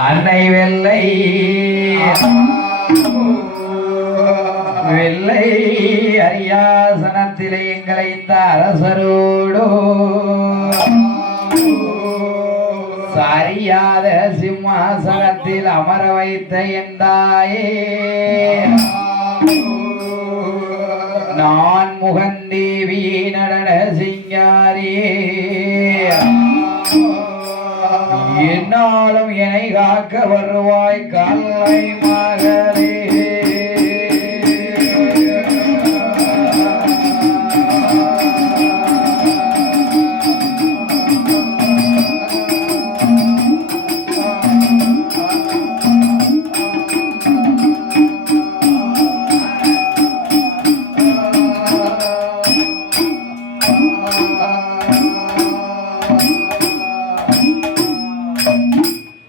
அன்னை வெள்ளை வெள்ளை அரியாசனத்திலே எங்களை இந்த அரசரோடு சரியாத சிம்மாசனத்தில் அமர வைத்த எந்தாயே நான் முகந்தேவி நடன சிங்காரியே என்னாலும் என்னை காக்க வருவாய் கல்லை மகளே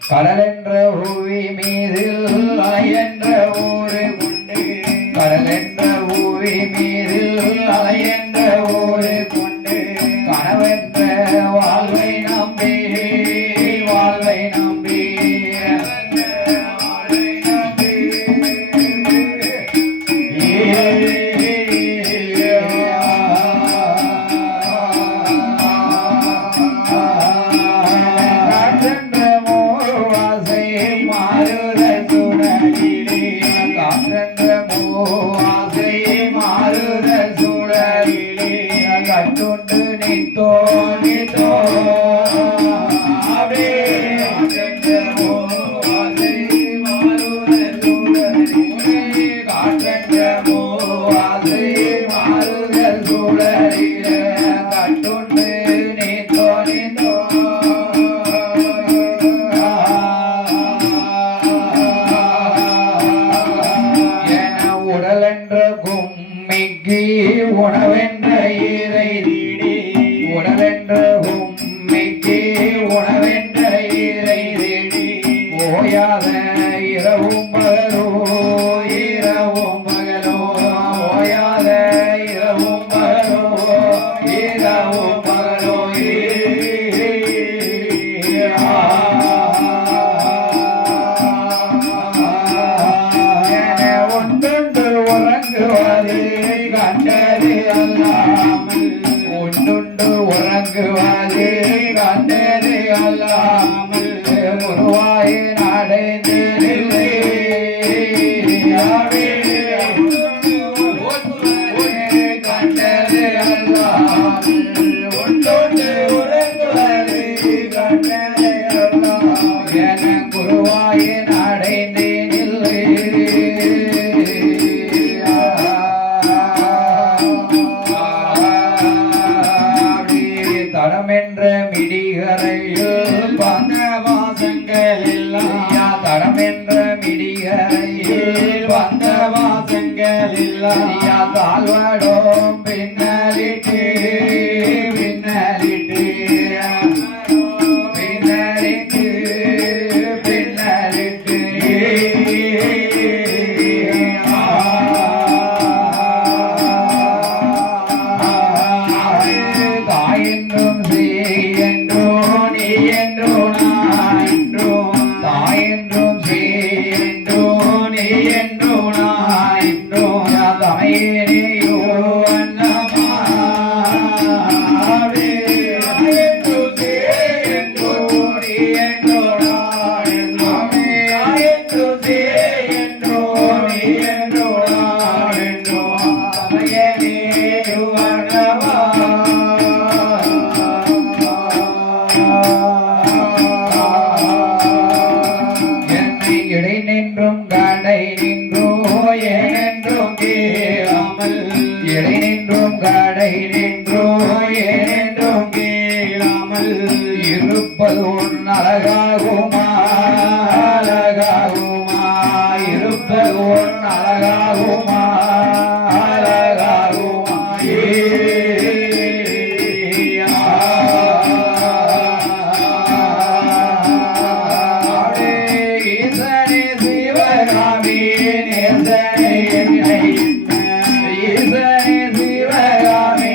கடலென்ற ஊவி மீதில் அலையென்ற ஊரு கொண்டு கடலென்ற ஊவி மீதில் அலையென்ற ஊரு கொண்டு கனவென்ற வாழ்வை நம்பி வாழ்வை நம்பி உணவென்ற ஈரை தேடி உணவென்ற உம்மைக்கு உணவென்ற ஈரை தேடி ஓயாத இரவும் பகலோ இரவும் பகலோ ஓயாத இரவும் பகலோ இரவும் பகலோ ஒன்றொன்று உறங்குவது கண்டது அல்லாமல் ஒன்றுண்டு உறங்குவது கண்டது அல்லாமல் உருவாய் நடைந்தில்லை கண்டது அல்லாமல் ஒன்றொன்று உறங்குவது கண்டது அல்லாமல் என குருவாய் நடைந்தேனில்லை தடமென்ற மிடிகரையில் வந்தவாசங்கள் எல்லாம் தடமென்ற மிடிகரையில் வந்தவாசங்கள் எல்லாம் தாழ்வடோம் பின்னலிட்டு பின்னலிட்டு பின்னலிட்டு பின்னலிட்டு தாயென்றும் செய்யென்றோ நீ என்றோ நான் என்றோ தாயென்றும் செய்யென்றோ நீ என்றோ நான் என்றோ தமையேனையோ இடை நின்றும் கடை நின்றோ ஏனென்றும் கேளாமல் இடை நின்றும் கடை நின்றோ ஏனென்றும் கேளாமல் இருப்பது ஒன் அழகாகுமா அழகாகுமா இருப்பது ஒன் அழகாகுமா அழகாகுமா ஈசனே சிவகாமி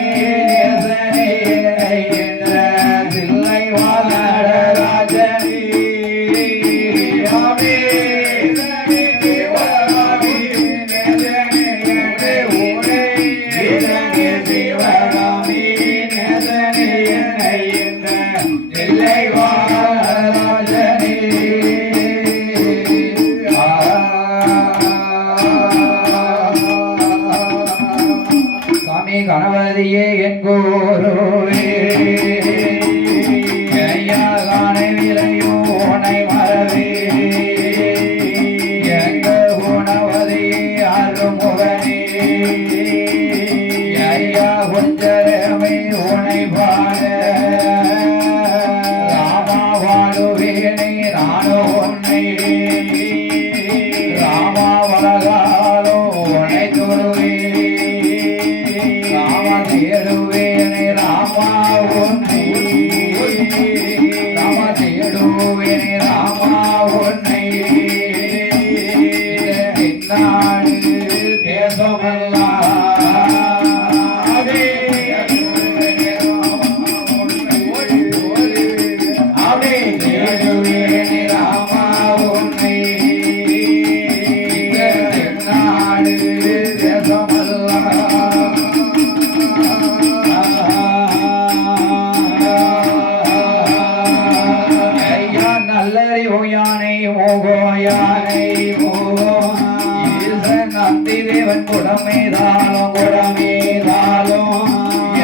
கணபதியே என் குருவே ஐயா காணை விலையோ உனை மறவே எங்க குணவதியே அருமுகனே ஐயா கொஞ்சரமே உனை பாட ராமா வாழுவேனே நானோ உன்னை ராமா வளகாலோ உனை தொழுவே தேடுவேனே ராமா உன்னை ராமா தேடுவேனே ராமா உன்னை நாடு தேசமெல்லாம் தேடுவேனே ராமா உன்னை நாடு தேசமெல்லாம் யானை மோகோ யானை மோகோ நந்தி தேவன் குடமேதாலும் குடமேதாலும்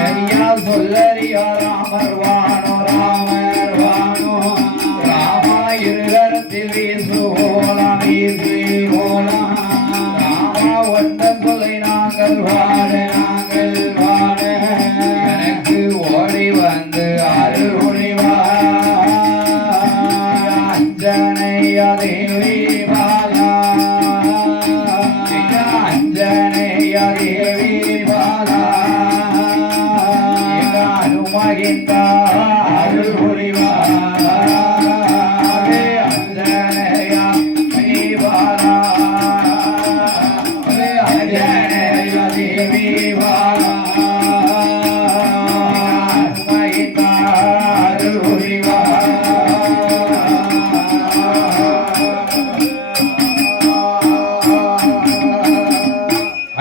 ஐயா சொல்லறியா ராமர் வானோ ராமர் வானோ ராமா இருகரத்தில் வீசுவோலாம் வீசுவோலாம் ராமா ஒன்ற சொல்லை நாங்கள் வாட எனக்கு ஓடி வந்து அருள் ஒளிவா அஞ்சனையா தேவி பாலா அஞ்சனையா தேவி பாலா அனுமகிந்த அருள் புரிவா அஞ்சனையா தேவி பாலா அஞ்சனையா தேவி பாலா அனுமகிந்த அருள் புரிவா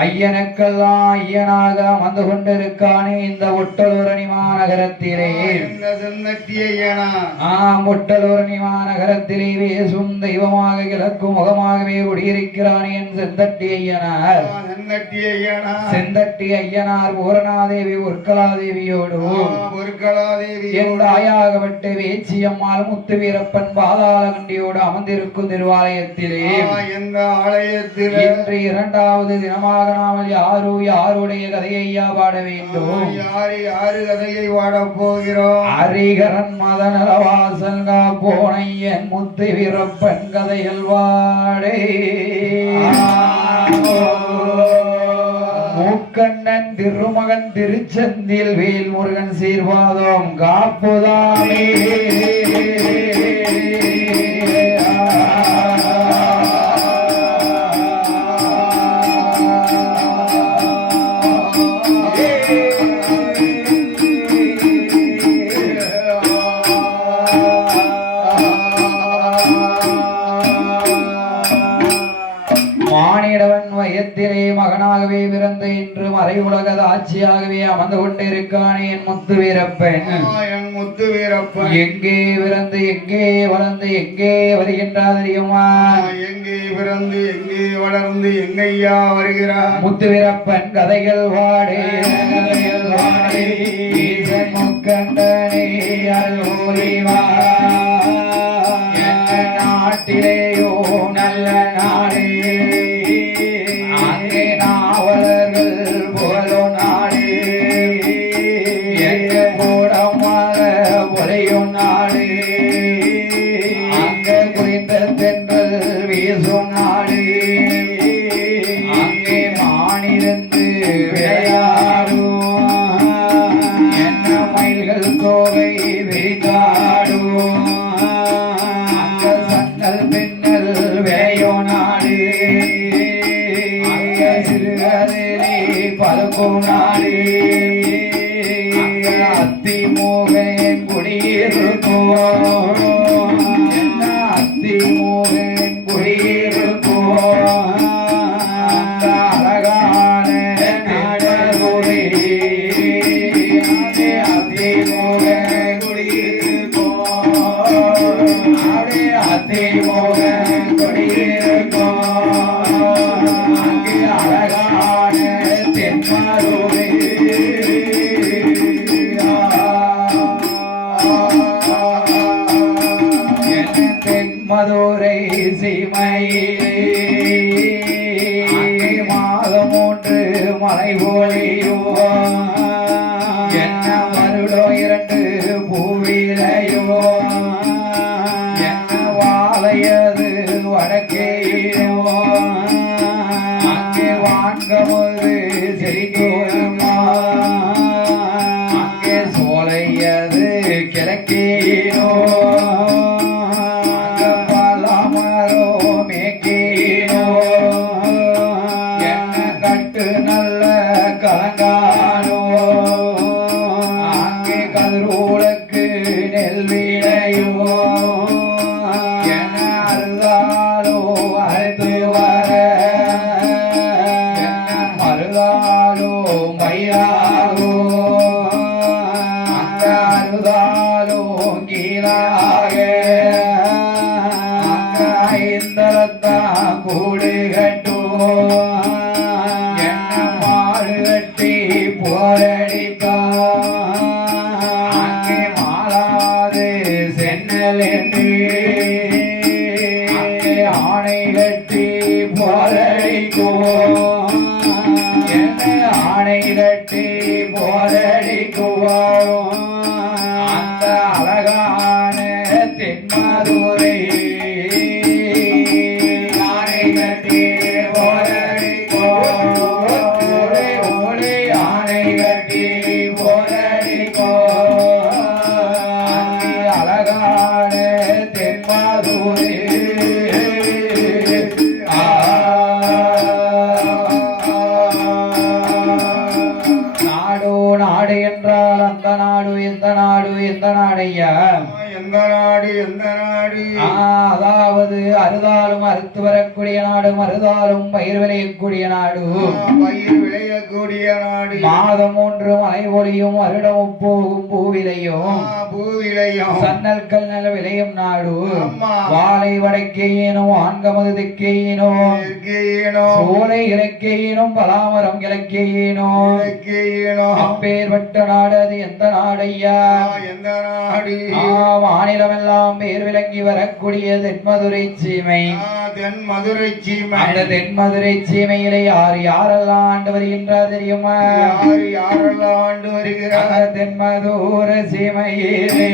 ஐயனுக்கெல்லாம் ஐயனாக வந்து கொண்டிருக்கானே இந்த ஒட்டலூரணி மாநகரத்திலே ஒட்டலூரணி மாநகரத்திலே வேசும் தெய்வமாக கிழக்கும் முகமாகவே குடியிருக்கிறானே என் செந்தட்டி ஐயனார் செந்தட்டி ஐயனார் பூரணாதேவி உர்கலாதேவியோடு என் தாயாகப்பட்ட வேச்சியம்மாள் முத்து வீரப்பன் பாதாள கண்டியோடு அமர்ந்திருக்கும் திருவாலயத்திலே இன்று இரண்டாவது தினமாக நாமல் யாருடைய கதையை பாட வேண்டும் யாரு கதையை பாட போகிறோம் ஹரிகரன் மதநலவாசன் போனையன் முத்து வீரப்பன் கதைகள் வாடே மூக்கண்ணன் திருமகன் திருச்செந்தில் வேல் முருகன் சீர்வாதம் காப்புதாமே மானிடவன் வயத்திலே மகனாகவே பிறந்த இன்று மறை உலகத ஆட்சியாகவே அமர்ந்து கொண்டிருக்கானே என் முத்து வீரப்பன் எங்கே பிறந்து எங்கே வளர்ந்து எங்கே வருகின்றார் தெரியுமா எங்கே பிறந்து எங்கே வளர்ந்து எங்கையா வருகிறார் முத்து வீரப்பன் கதைகள் வாடே முக்கண்டனே அருள்வா நாட்டிலேயோ நல்ல நாடே அங்கே நாவலர்கள் புகழும் நாடு எங்க கூடமாக பொறையும் நாடு அங்கே குறித்த தென்றல் வீசும் நாடு அங்கே மானிருந்து விளையாடும் என்ன மயில்கள் கோவை விரித்தாடும் அங்க சன்னல் பின்னல் வேயோ நாடு அங்க சிறுகதிலே பழுக்கும் நாடு அத்தி மூகையின் குடியிருக்கும் என்ன அத்தி மூகை திமுக கொடியிருக்கும் அங்கே அழகான தென்மதுரை தென்மதுரை சீமையிலே மாதம் ஒன்று மழை பொழியோ என்ன வருடம் இரண்டு பூவிலையோ என்ன வாழையது வடக்கேயோ அங்கே வான்கமுது செறிகோயுமா அங்கே சோலையது கிழக்கேயோ பலமரோ மேக்கேயோ என்ன கட்டு நல்ல கலங்கானோ அங்கே கதிரோளுக்கு நெல் விளையோ என்ன அறுதாலோ அறுத்து வர என்ன மறுதாலோ மயிலாகோ அங்க அறுதாலோ கீழாக அங்க ஐந்தரத்தான் கூடு கட்டோ என்ன மாடு கட்டி போரடித்தா அங்கே மாளாது சென்னல் என்று அங்கே ஆணை கட்டி போரடிக்கோ என்ன ஆணை கட்டி போரடிக்குவோ அந்த அழகான தென்மதுரை ஆணை கட்டி போரடிக்கோ ஓலை ஓலை ஆணை கட்டி போரடிக்கோ அங்கே அழகான தென்மதுரை நாடு நாடு என்றால் அந்த நாடு எந்த நாடு எந்த நாடையா எந்த நாடு எந்த நாடு அதாவது அறுதாலும் அறுத்து வரக்கூடிய நாடு மறுதாலும் பயிர் விளையக்கூடிய நாடு பயிர் விளையக்கூடிய நாடு மாதம் ஒன்று மழை பொழியும் வருடம் போகும் பூவிலையும் பூவிலையும் சன்னல் கல்நல் விளையும் நாடு ஆமா. வாழை வடக்கேயினும் ஆண்கமது தெற்கேயினும் இயற்கையினோ சோலை இலக்கேயினும் பலாமரம் இலக்கேயினும் இயற்கையினோ அப்பேற்பட்ட நாடு அது எந்த நாடையா எந்த நாடு மாநிலமெல்லாம் பேர் விளங்கி வரக்கூடிய தென்மதுரை சீமை தென் மதுரை சீமை அந்த தென்மதுரை சீமையிலே யார் யாரெல்லாம் ஆண்டு வருகின்றார் தெரியுமா யார் யாரெல்லாம் ஆண்டு வருகிறார் அந்த தென்மதுரை சீமையிலே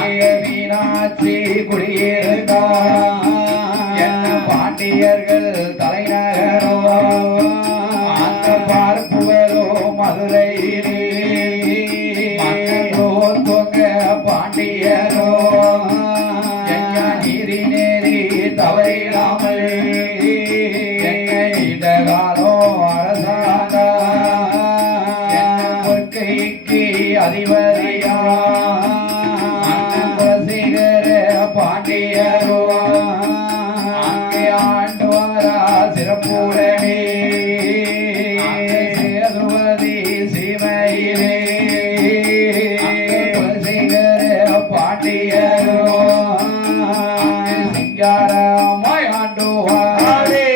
அங்க மீனாட்சி குடியிருந்தார் என்ன பாண்டியர்கள் தலைநகரோ அந்த பார்ப்புகளோ மதுரையிலே மன்னனோர் தொங்க பாண்டியரோ எங்க நீரி நேரி தவறிடாமல் எங்க நீண்ட காலம் அரசாங்க பொற்கைக்கு அதிபதியா மன்னகுலசேகர பாண்டியரோ அங்கே ஆண்டு வரா சிறப்புடனே சேதுபதி சீமையிலே குலசேகர பாண்டியரோ சிங்காரமாய் ஆண்டு வாரே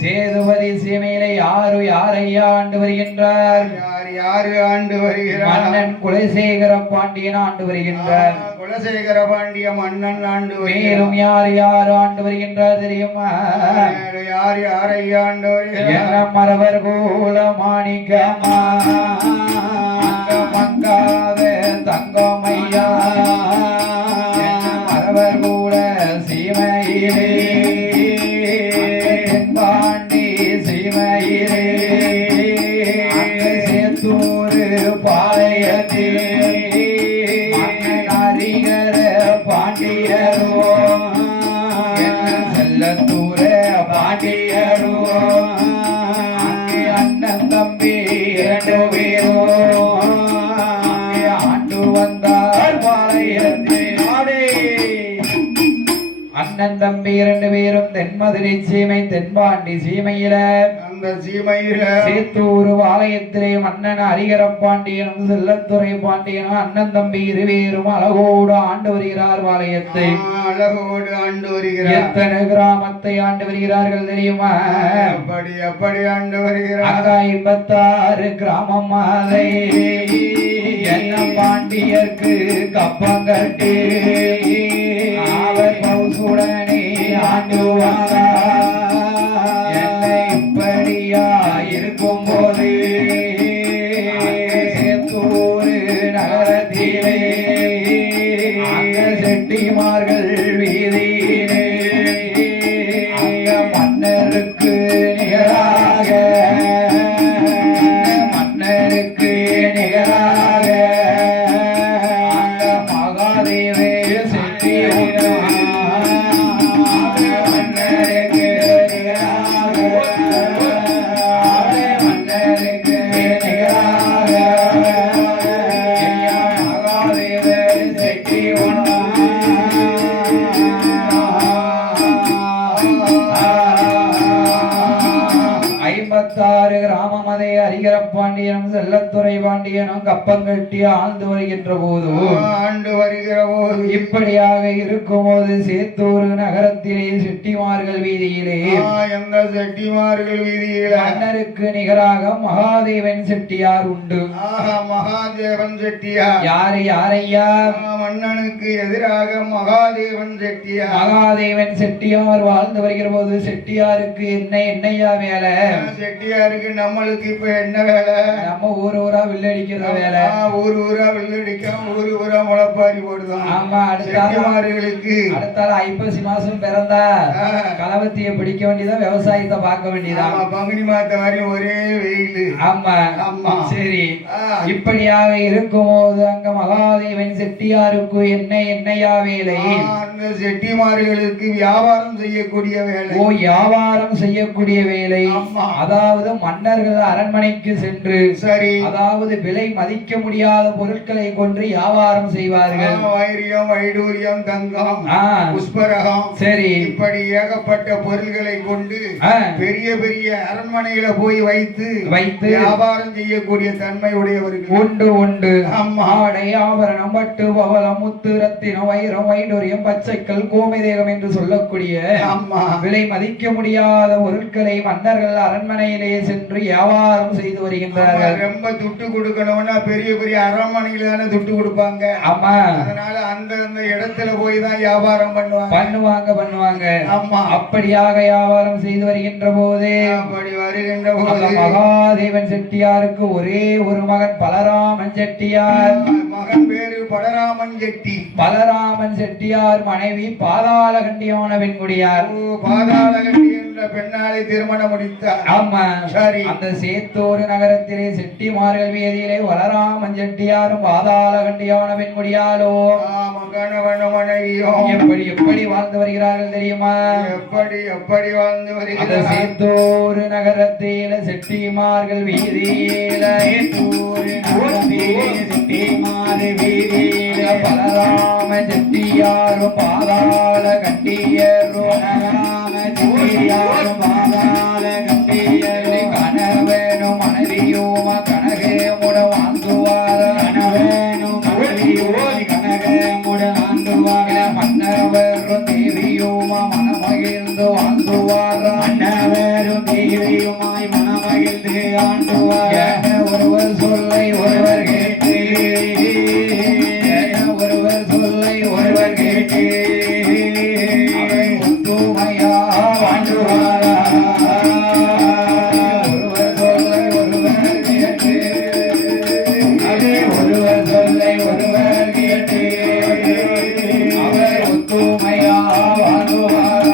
சேதுபதி சீமையிலே யாரு யாரையா ஆண்டு வருகின்றார் யார் யாரு ஆண்டு வருகிறார் மன்னன் குலசேகர பாண்டியன் ஆண்டு வருகின்றார் குலசேகர பாண்டிய மன்னன் ஆண்டு மேலும் யார் யார் ஆண்டு வருகின்றார் தெரியுமா வருகிறார் யார் யாரை ஆண்டு வருகிறார் என்ன மரவர் கூல மாணிக்கமா மங்காத தங்கமையா என்ன மரவர் கூல சீமையிலே பாண்டி சீமையிலே சேத்தூரு பாளையத்திலே அறிகர பாண்டியரோ என்ன செல்லத்தூர பாண்டியரோ அங்கே அண்ணன் தம்பி இரண்டு பேரோ அங்கே ஆண்டு வந்தார் பாளையத்தில் அண்ணன் தம்பி இரண்டு பேரும் தென்மதுரை சீமை தென்பாண்டி சீமையில அந்த அந்த சீமையில சேத்தூர் ஆலயத்திலே மன்னன் ஹரிகர பாண்டியனும் செல்லத்துறை பாண்டியனும் அண்ணன் தம்பி இருவேரும் அழகோடு ஆண்டு வருகிறார் ஆலயத்தை. அழகோடு ஆண்டு வருகிறார். எத்தனை கிராமத்தை ஆண்டு வருகிறார்கள் தெரியுமா? அப்படி ஆண்டு வருகிறார். 56 கிராமம் மாலை என்ன பாண்டியர்க்கு கப்பங்கட்டி அவர் பௌசுடனே ஆண்டுவாரா. என்னை இப்படியா இருக்கும் போது சேத்தூர் நகரத்திலே அங்க செட்டிமார்கள் வீதியிலே அங்க மன்னருக்கு நிகராக மன்னருக்கு நிகராக அங்க மகாதேவே செட்டி மன்னருக்கு நிகராக மன்னருக்கு நிகராக மகாதேவே செட்டி 56 கிராமம் அதை ஹரிகர பாண்டியனும் செல்லத்துறை பாண்டியனும் கப்பங்கட்டி ஆழ்ந்து வருகின்ற போது ஆண்டு வருகிற போது இப்படியாக இருக்கும் போது சேத்தூர் நகரத்திலே செட்டிமார்கள் வீதியிலே எந்த செட்டிமார்கள் வீதியில மன்னருக்கு நிகராக மகாதேவன் செட்டியார் உண்டு. மகாதேவன் செட்டியார் யாரையா? மன்னனுக்கு எதிராக மகாதேவன் செட்டியார். மகாதேவன் செட்டியார் வாழ்ந்து வருகிற போது செட்டியாருக்கு என்னையா வேலை? செட்டியாருக்கு நம்மளுக்கு இப்ப என்ன வேலை? நம்ம ஊரா வில்லடிக்கிற வேலை. ஊரா வில்லடிக்க ஊரா முளைப்பாரி போடுதான். ஆமா. அடுத்தாருக்கு அடுத்தால ஐப்பசி மாசம் பிறந்தா கலவத்திய பிடிக்க வேண்டியதான், விவசாயத்தை பார்க்க வேண்டியதான். பங்குனி மாத்த வரையும் ஒரே வெயில். ஆமா ஆமா. சரி. இப்படியாக இருக்கும் போது அங்க மகாதேவன் செட்டியாருக்கு என்னையா வேலை? அந்த செட்டிமார்களுக்கு வியாபாரம் செய்யக்கூடிய வேலை. ஓ, வியாபாரம் செய்யக்கூடிய வேலை. அதாவது மன்னர்கள் அரண்மனைக்கு சென்று சரி, அதாவது விலை மதிக்க முடியாத பொருட்களை கொண்டு வியாபாரம் செய்வார்கள். வைரியம், வைடூரியம், தங்கம், புஷ்பரகம், சரி, இப்படி ஏகப்பட்ட பொருள்களை கொண்டு பெரிய பெரிய அரண்மனையில போய் வைத்து வியாபாரம் செய்யக்கூடிய தன்மை உடையவர்கள் உண்டு. ஆடை, ஆபரணம், பட்டு, பவளம், முத்து, ரத்தினம், வைரம், வைடூரியம், பச்சைக்கல், கோமிதேகம் என்று சொல்லக்கூடிய விலை மதிக்க முடியாத பொருட்களை மன்னர்கள் அரண்மனையிலே சென்று வியாபாரம் செய்து வருகின்றார்கள். ரொம்ப துட்டு கொடுக்கணும்னா பெரிய பெரிய அரண்மனையில தானே துட்டு கொடுப்பாங்க. ஆமா. அதனால அந்த இடத்துல போய் தான் வியாபாரம் பண்ணுவாங்க. ஆமா. அப்படியாக வியாபாரம் செய்து வருகின்ற போது மகாதேவன் செட்டியாருக்கு ஒரே ஒரு மகன் பலராமன் செட்டியார். மகன் பேரு பலராமன் செட்டி. பலராமன் செட்டியார் மனைவி பாதாளகண்டியான பெண்குடியார். பாதாளகண்டி என்ற பெண்ணாலை திருமணம் முடித்தார். ஆமா. சரி. அந்த சேத்தூர் நகரத்திலே செட்டிமார்கள் வீதியிலே பலராமன் செட்டியாரும் பாதாளகண்டியான பெண்குடியாலோ கணவனும் மனைவியும் எப்படி வாழ்ந்து வருகிறார்கள் தெரியுமா? எப்படி வாழ்ந்து வருகிறார்கள்? சேத்தூர் நகரத்திலே செட்டிமார்கள் வீதியிலே செட்டிமார்கள் வீதியிலே பலராம செட்டியாரும் பாதாள கண்டியரும் பாதாள கண்டியரு கணவனும் மனைவியும் கனகமுட வாங்குவார. கணவனும் மனைவியோதி கனகமுட வாங்குவார. மன்னவரும் தேவியுமா மனமகிழ்ந்து வாழ்ந்துவார. மன்னவரும் தேவியுமாய் மனமகிழ்ந்து ஆண்டுவார. ஒருவர் சொல்லை ஒருவர் கேட்டு, ஒருவர் சொல்லை ஒருவர் கேட்டு ஒத்துமையா வாழ்ந்துவாரா. ஒருவர் சொல்லை ஒருவர் கேட்டு, ஒருவர் சொல்லை ஒருவர் கேட்டு அவர் ஒத்துமையா வாழ்ந்துவாரா.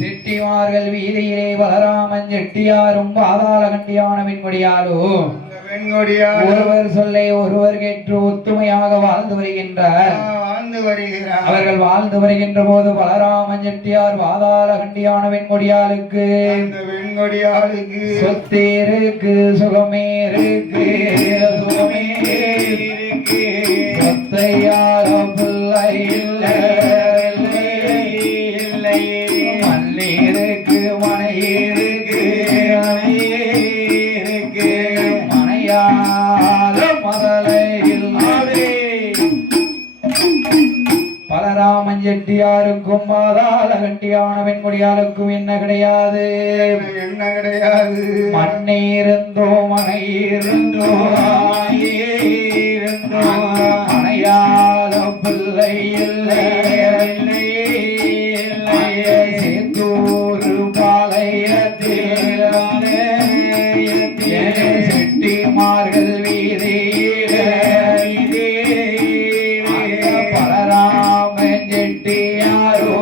செட்டிமார்கள் வீதியிலே பலராமன் செட்டியாரும் பாதாளகண்டியான பெண்குடியாலும் ஒருவர் சொல்லை ஒருவர் கேட்டு ஒத்துமையாக வாழ்ந்து வருகின்றார். அவர்கள் வாழ்ந்து வருகின்ற போது பலராமன் செட்டியார் பாதாளகண்டியான வெண்கொடியாளுக்கு சொத்தேருக்கு சுகமேருக்கு சொத்தையார பிள்ளை இல்லை மதலையில் பலராமன் செட்டியாருக்கும் மாதாள கண்டியான வெண்முடியாளுக்கும் என்ன கிடையாது என்ன கிடையாது மண்ணே இருந்தோ மனை இருந்தோ மனையாள பிள்ளை இல்லை சேத்தூர் பாளையத்தில் செட்டிமார்கள் வீதி பலராமன் செட்டியாரோ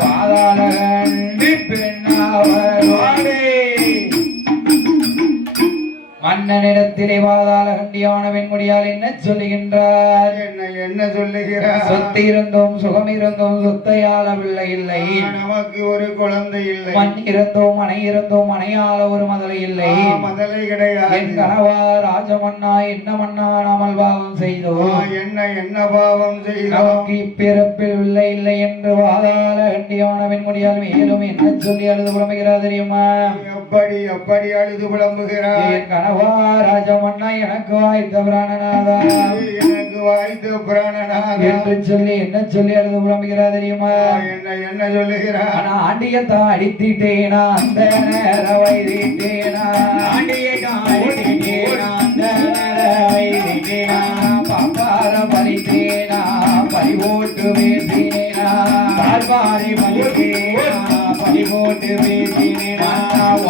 பாதாள கண்டி பெண்ணாவரோடே மன்னனிடத்திலே பாதாள கண்டியான வெண்முடியால் என்ன சொல்லுகின்றார் என்ன சொல்லுகிறார் சொத்து இருந்தோம் சுகம் இருந்தோம் சொத்தையால பிள்ளை இல்லை நமக்கு ஒரு குழந்தை இல்லை மண் இருந்தோம் மனை இருந்தோம் மனையால ஒரு மதலை இல்லை மதலை கிடையாது என் கணவா ராஜமன்னா என்ன மன்னா நாமல் பாவம் செய்தோம் என்ன பாவம் செய்தோம் நமக்கு இப்பிறப்பில் பிள்ளை இல்லை என்று பாதாள கண்டியான வெண்முடியால் மேலும் என்ன சொல்லி அழுது புலம்புகிறார் தெரியுமா எப்படி அழுது புலம்புகிறார் என் கணவா ராஜமன்னா எனக்கு வாய்த்த பிராணநாதா எனக்கு வாய்த்த பிராணநாதா என்று சொல்லி என்ன சொல்லி அழுது புலம்புகிறார் தெரியுமா என்ன சொல்லுகிறார் ஆனா ஆண்டியத்தான் அடித்திட்டேனா அந்த நேர வைத்தேனா பாப்பார பறித்தேனா பறிவோட்டு பேசினேனா பார்பாரி பறிவோட்டு பேசினேனா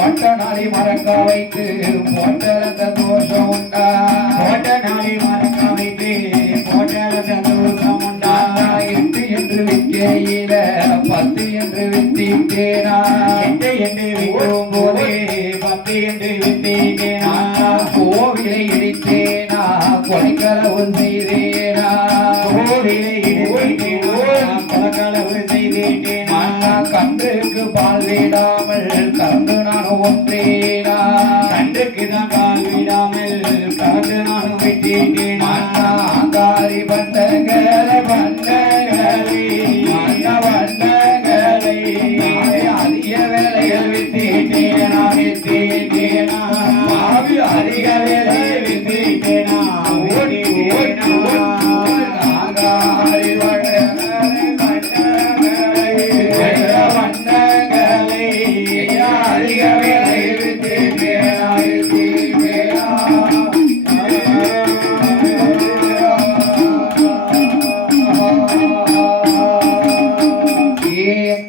ஒட்ட நாளை மறக்க வைத்து போட்ட தோஷம் உண்டா போட்ட நாளை மறக்க வைத்து போட்ட தோஷம் உண்டா 8 என்று விற்கையில 10 என்று வித்திட்டேனா 8 என்று விற்கும் போதே 10 என்று வித்திட்டேனா கோவிலை இடித்தேனா கொலைக்களவு செய்தேனா கோவிலை இடித்தேனா கொலைக்களவு செய்தேனா கன்றுக்கு பால் விடாமல் கறந்து நானும் ஒன்றேனா கன்றுக்கு தான் கால் விடாமல் கறந்து நானும் விட்டேனா ஆங்காரி பண்டங்களை அதிக வேலைகள் வித்தேனா அதிக வேலைகள் வித்தேனா ஆங்காரி அதிக வேலைகள் வித்தேனா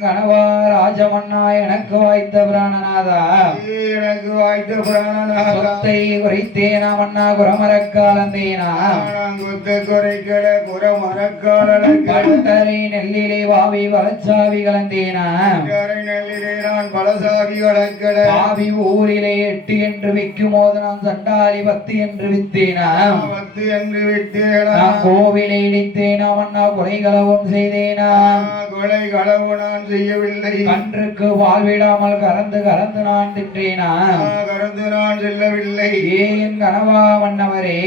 கணவா ராஜமன்னா எனக்கு வாய்த்த பிராணநாதா எனக்கு வாய்த்த பிராணநாதா சொத்தை குறைத்தேனா மன்னா குரமரக்காலந்தேனா கொத்த குறைக்கட குரமரக்காலனை பட்டரை நெல்லிலே வாவி வளச்சாவி கலந்தேனா நெல்லிலே நான் பலசாவி வளக்கட பாவி ஊரிலே 8 என்று விற்கும் போது நான் சண்டாலி 10 என்று வித்தேனா 10 என்று வித்தேனா நான் கோவிலை இடித்தேனா மன்னா கொலைகளவும் செய்தேனா கொலை களவு நான் செய்யவில்லை கன்றுக்கு வாழ்விடாமல் கறந்து நான் தின்றேனா கறந்து நான் செல்லவில்லை ஏன் கனவா மன்னவரே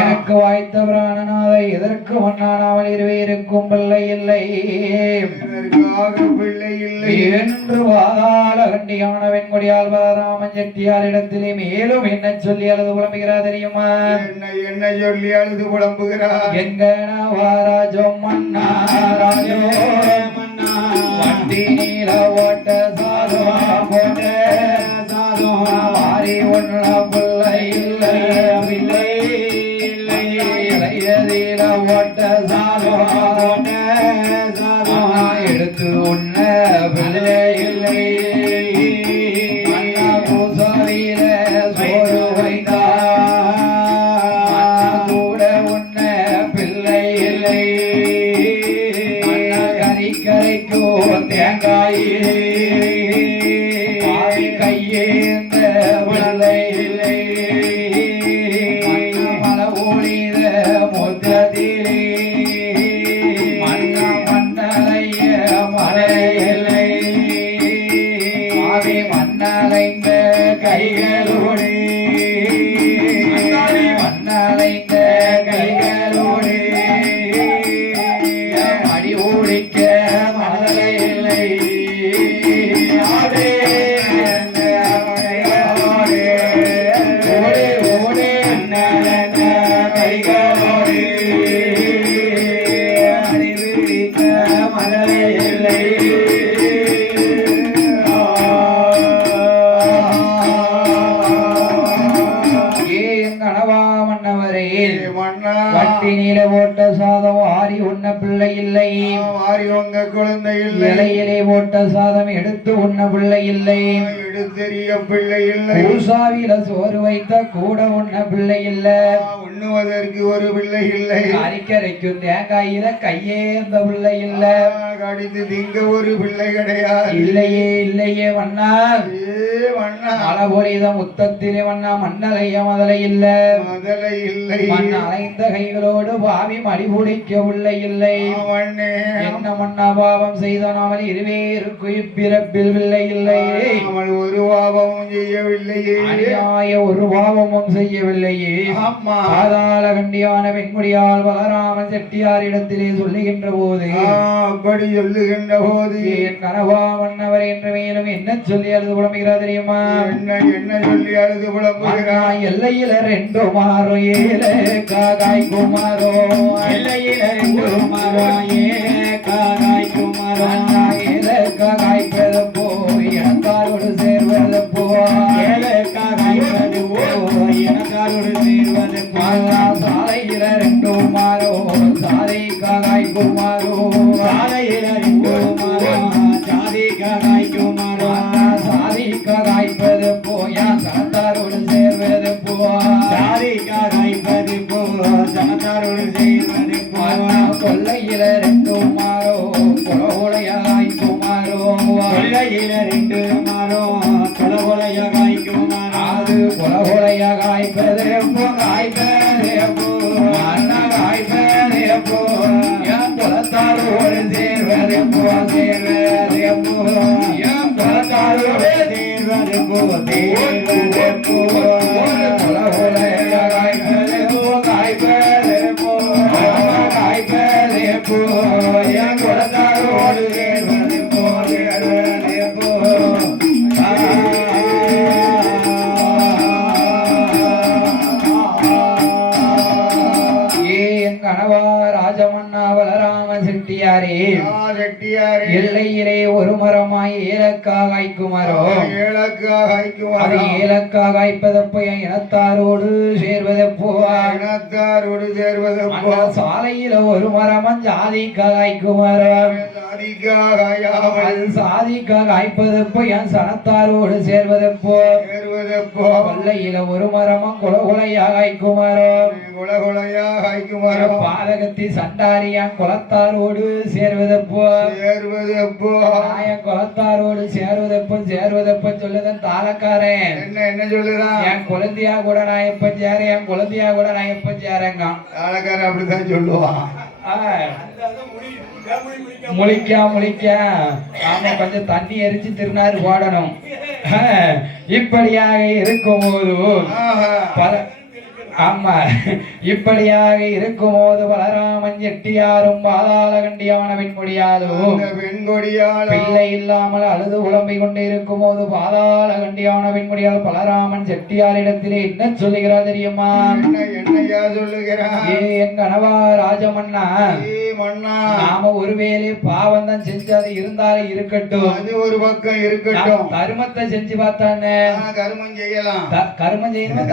எனக்கு வாய்த்த பிராணநாதை எதற்கு மன்னானாமல் இருவேருக்கும் பிள்ளை இல்லை பிள்ளை இல்லை என்று வாதாள கண்டியான வெண்முடியால் பலராமன் செட்டியார் இடத்திலே மேலும் என்ன சொல்லி அழுது புலம்புகிறார் தெரியுமா என்ன சொல்லி அழுது புலம்புகிறார் எங்க ராஜம் மன்னா ராஜோ மன்னா வண்டி நீல ஓட்ட சாதோ போட்ட சாதோ மாறி ஒன்ன பிள்ளை இல்லை பிள்ளை இல்லை இளையதில ஓட்ட சாதோ போட்ட சாதோ எடுத்து உன்ன பிள்ளை இல்லை பூசாரியில சோறு வைத்தா கூட உன்ன பிள்ளை இல்லை கரைக்கோ தேங்காயிலே கையேந்த பிள்ளை இல்லை மன்னா வட்டி நீல ஓட்ட சாதம் ஆரி உண்ண பிள்ளை இல்லை ஆரி உங்க குழந்தை இல்லை இலையிலே ஓட்ட சாதம் எடுத்து உண்ண பிள்ளை இல்லை எடுத்தெறிய பிள்ளை இல்லை பூசாவில சோறு வைத்த கூட உண்ண பிள்ளை இல்ல உண்ணுவதற்கு ஒரு பிள்ளை இல்லை அரிக்கரைக்கும் தேங்காயில கையேந்த பிள்ளை இல்ல கடித்து திங்க ஒரு பிள்ளை கிடையாது இல்லையே இல்லையே வண்ணா வண்ணா மழை பொழித முத்தத்திலே வண்ணா மண்ணலைய மதலை இல்ல மதலை இல்லை மண் அலைந்த கைகளோடு பாவி மடிபுடிக்க உள்ள இல்லை என்ன மண்ணா பாவம் செய்தான் அவன் இருவேருக்கு இப்பிறப்பில் பிள்ளை இல்லை அவன் ஒரு பாவமும் செய்யவில்லையே அநியாய ஒரு பாவமும் செய்யவில்லையே பாதாள கண்டியான பெண்முடியால் பலராமன் செட்டியாரிடத்திலே சொல்லுகின்ற போது அப்படி சொல்லுகின்ற போது என் கனவா மன்னவர் என்று மேலும் என்ன சொல்லி அழுது புலம்புகிறார் தெரியுமா என்ன சொல்லி அழுது புலம்புகிறார் எல்லையில ரெண்டு மாறோ ஏழு காகாய் குமாரோ எல்லையில ரெண்டு மாறோ ஏழு காகாய் குமாரோ ஏழு காகாய் பெரு போய் எனக்காரோடு சேர்வது போ ஏழு காகாய் பெரு போய் எனக்காரோடு சேர்வது போலா சாலையில ரெண்டு மாறோ சாலை காகாய் குமாரோ சாலையில ரெண்டு மாறோ சாதி காகாய் குமாரோ சாதி காய்ப்பது போயா சனத்தாரோடு சேர்வது போ சாதி காய்ப்பது போ சனத்தாரோடு சேர்வது போ கொல்லையில ரெண்டு மாறோ கொலகொலையாய் குமாரோ கொல்லையில ரெண்டு மாறோ கொலகொலையாய் குமாரோ அது கொலகொலையா காய்ப்பது போ காய்ப்பது போ அண்ணா காய்ப்பது போ என் குலத்தாரோடு சேர்வது போ சேர்வது போ என் குலத்தாரோடு சேர்வது போ சேர்வது போ கொலகொலையா காய்ப்பது போ காய்ப்பது போ காய்ப்பது போ என் குலத்தாரோடு சேர்வது போ சேர்வது போ கனவா ராஜமன்னா வளராம செட்டியாரே எல்லையிலே ஒரு மரமாய் ஏலக்காக ஐக்குமரோ அது ஏலக்காக ஐப்பதப்போ இனத்தாரோடு சேர்வதப்போ இனத்தாரோடு சேர்வதப்போ சாலையில ஒரு மரமன் ஜாதிக்காக ஐக்குமரம் சாதிக்காக ஐப்பதப்போ என் சனத்தாரோடு சேர்வதப்போ கொல்லையில ஒரு மரமம் குலகுலையாக ஐக்குமரம் பாதகத்தி சண்டாரியான் குலத்தாரோடு சேர்வதப்போ குலத்தாரோடு சேர்வதப்ப சொல்லுதன் தாளக்காரன் என்ன சொல்லுறான் என் குழந்தையா கூட நான் எப்ப சேரேன் என் குழந்தையா கூட நான் எப்ப சேரேங்க தாளக்காரன் அப்படித்தான் சொல்லுவான் முழிக்கா ஆமா கொஞ்சம் தண்ணி எரிச்சு திருநாறு போடணும் இப்படியாக இருக்கும் போது ஆமா இப்படியாக இருக்கும் போது பலராமன் எட்டியாரும் பாதாள கண்டியான பெண்கொடியாலும் பிள்ளை இல்லாமல் அழுது புலம்பி கொண்டு இருக்கும் போது பாதாள கண்டியான பெண்கொடியால் பலராமன் செட்டியாரிடத்திலே என்ன சொல்லுகிறார் தெரியுமா என்னையா சொல்லுகிறார் என் கனவா ராஜமன்னா நாம ஒருவேளை பாவம் தான் செஞ்சு அது இருந்தாலும் இருக்கட்டும் அது ஒரு பக்கம் இருக்கட்டும் கருமத்தை செஞ்சு பார்த்தானே கருமம் செய்யலாம் கருமம் செய்யணும்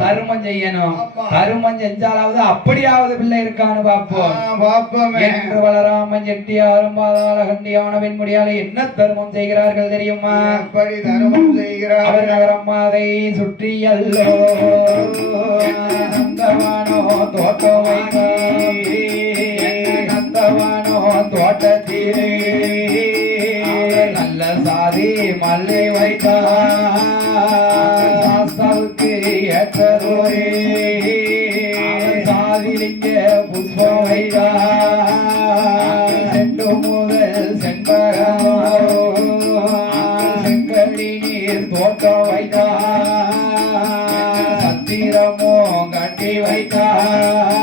தர்மம் செய்யணும் தர்மம் செஞ்சாலாவது அப்படியாவது பிள்ளை இருக்கான்னு பாப்போம் என்று வளராமன் செட்டியாரும் பாதாள கண்டியான பெண்முடியால என்ன தர்மம் செய்கிறார்கள் தெரியுமா அப்படி தர்மம் செய்கிறார் அவர் நகரம்மாதை சுற்றி அல்லோ நந்தவானோ தோட்டம் நந்தவானோ தோட்டத்திலே நல்ல சாதி மல்லை வைத்தார் ஏற்றதோரே சாதிலிங்க புஷ்பம் வைத்தார் செண்டு முதல் செண்பகமோ செங்கடி நீர் தோட்டம் வைத்தார் சத்திரமோ கட்டி வைத்தார்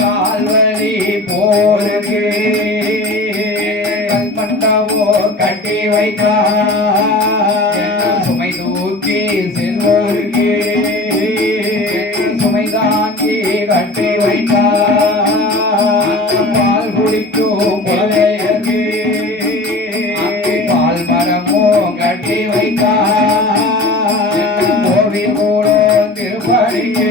கால்வழி போருக்கு கல்மண்டபோ கட்டி வைத்தார் சுமை தூக்கி செல்வோருக்கு சுமை தாங்கி கட்டி வைத்தார் பால் குடிக்கும் குழந்தைக்கு பால் மரமோ கட்டி வைத்தார் கோவில் கூட திருப்பதிக்கு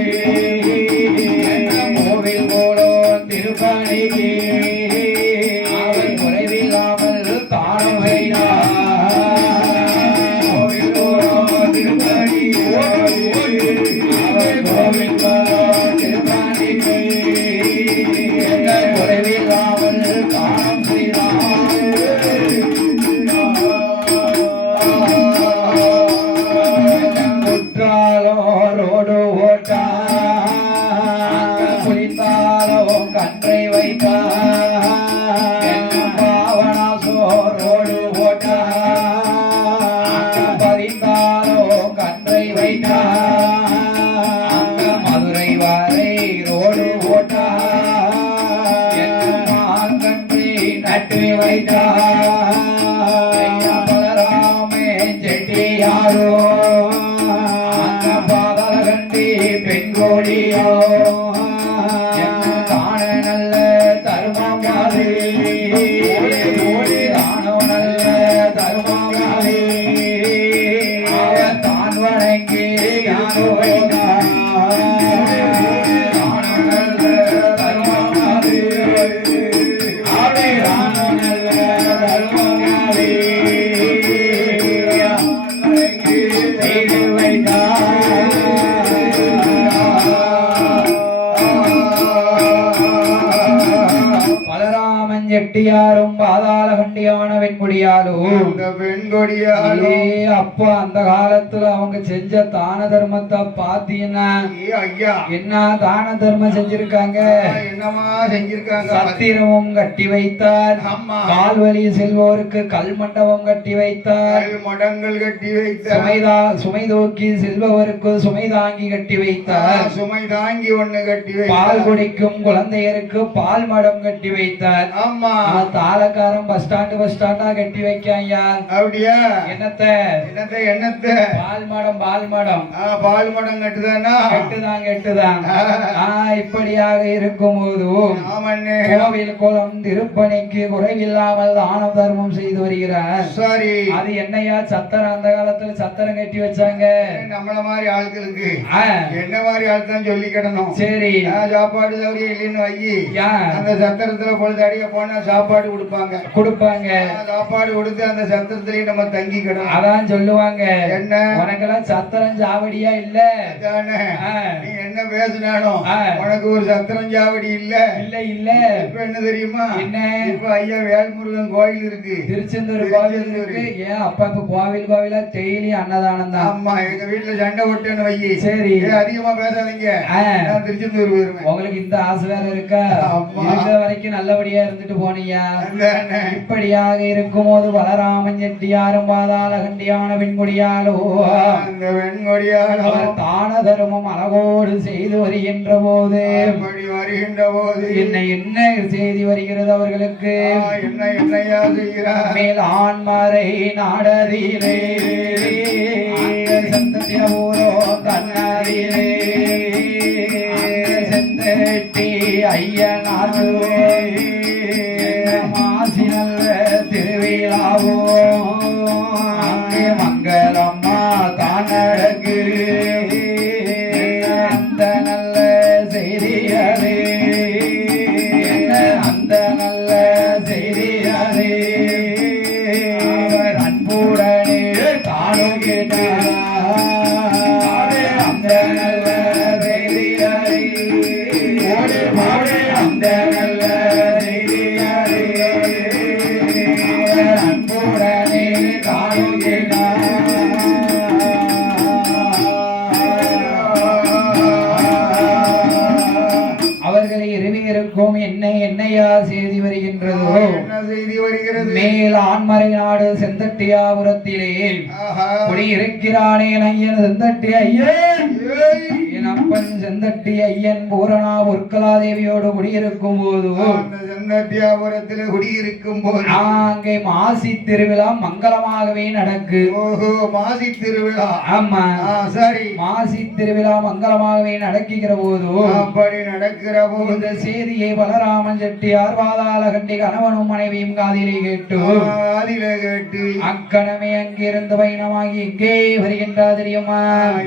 உற்றாலோ ரோடு ஓட்டா குளித்தாலோ கன்றை வைத்தா பாவனா சோரோடு ஓட்டா பதிந்தாலோ கன்றை வைத்தா மதுரை வரை ரோடு ஓட்டா கன்றை நட்டு வைத்தா பலராமே செட்டியாரோ பாதலகண்டி பெண்கோடியோ காண நல்ல தருமாமாரி தானோ நல்ல தருமாமாரி தான் வணங்கி யாரோ தானோ நல்ல தருமாமாரி ராணோ நல்ல தருமாமாரி செய்து பலராமன் செட்டியாரும் பாதாள கண்டியான வெண்கொடியாலும் வெண்கொடியாலே அப்பா அந்த காலத்துல அவங்க செஞ்ச தான தர்மத்தை பாத்தீங்கன்னா ஐயா என்ன தான தர்மம் செஞ்சிருக்காங்க என்னமா செஞ்சிருக்காங்க சத்திரமும் கட்டி வைத்தார் ஆமா கால்வழி செல்வோருக்கு கல் மண்டபம் கட்டி வைத்தார் மடங்கள் கட்டி வைத்தார் சுமை தூக்கி செல்பவருக்கு சுமை தாங்கி கட்டி வைத்தார் சுமை தாங்கி ஒண்ணு கட்டி பால் குடிக்கும் குழந்தையருக்கு பால் மடம் கட்டி வைத்தார் ஆமா தாளக்காரன் பஸ் ஸ்டாண்டா கட்டி வைக்காயா அப்படியா என்னத்த பால் மடம் பால் மடம் கட்டுதான் இப்படியாக இருக்கும் போது கோவில் குளம் திருப்பணிக்கு குறைவில்லாமல் தானம் தர்மம் செய்து வருகிறார் சரி அது என்னையா சத்திரம் அந்த காலத்துல சத்திரம் கட்டி வச்சாங்க நம்மள மாதிரி ஆட்களுக்கு என்ன மாதிரி ஆள் தான் சொல்லிக்கிடணும் சரி சாப்பாடு சௌரியம் இல்லைன்னு வையி அந்த சத்திரத்துல பொழுதடிய போனா சாப்பாடு கொடுப்பாங்க சாப்பாடு கொடுத்து அந்த சத்திரத்திலேயே நம்ம தங்கிக்கிடணும் அதான் சொல்லுவாங்க என்ன உனக்கெல்லாம் சத்திரம் சாவடியா இல்ல நீ என்ன பேசினாலும் உனக்கு ஒரு சத்திரம் சாவடி இல்ல இப்ப என்ன தெரியுமா என்ன இப்ப ஐயா வேல்முருகன் கோயில் இருக்கு திருச்செந்தூர் கோவில் இருக்கு ஏன் அப்ப கோவிலா டெய்லி அன்னதானம் தான் ஆமா எங்க வீட்டுல சண்டை போட்டேன்னு வையி சரி அதிகமா பேசாதீங்க நான் திருச்செந்தூர் போயிருவேன் உங்களுக்கு இந்த ஆசை வேற இருக்கா இருக்கிற வரைக்கும் நல்லபடியா இருந்துட்டு போனியா இப்படியாக இருக்கும் போது பலராமன் செட்டியாரும் பாதாள கண்டியான வெண்கொடியாலோ தான தர்மம் அழகோடு செய்து வருகின்ற போது என்ன செய்தி வருகிறது அவர்களுக்கு மேல் ஆண்மறை நாடதிலே சந்ததியோ கண்ணாடியிலே செந்தட்டி ஐயனாருவே மாசி நல்ல திருவிழாவோ அங்கே மங்களம்மா தானழகு அந்த நல்ல செய்தியாரே அந்த நல்ல செய்தியாரே அவர் அன்புடனே காணும் கேட்டார் அந்த நல்ல செய்தியாரே அந்த நல்ல செய்தியாரே அவர் அன்புடனே காணும் கேட்டார் அவர்களை இருவிருக்கும் என்னையா செய்தி வருகின்றதோ மேல் ஆண்மறை நாடு செந்தட்டியாபுரத்திலே குடியிருக்கிறானே ஐயன் செந்தட்டி ஐயன் என் அப்பன் செந்தட்டி ஐயன் பூரணா பொற்கலாதேவியோடு குடியிருக்கும் போது செந்தட்டியாபுரத்தில் குடியிருக்கும் போது அங்கே மாசி திருவிழா மங்களமாகவே நடக்கு மாசி திருவிழா ஆமா சரி மாசி திருவிழா மங்களமாகவே நடக்குகிற போது அப்படி நடக்கிற போது இந்த செய்தியை பலராமன் செட்டியார் பாதாள கண்டி கணவனும் மனைவியும் காதிலே கேட்டு அக்கணமே அங்கிருந்து பயணமாகி எங்கே வருகின்றார் தெரியுமா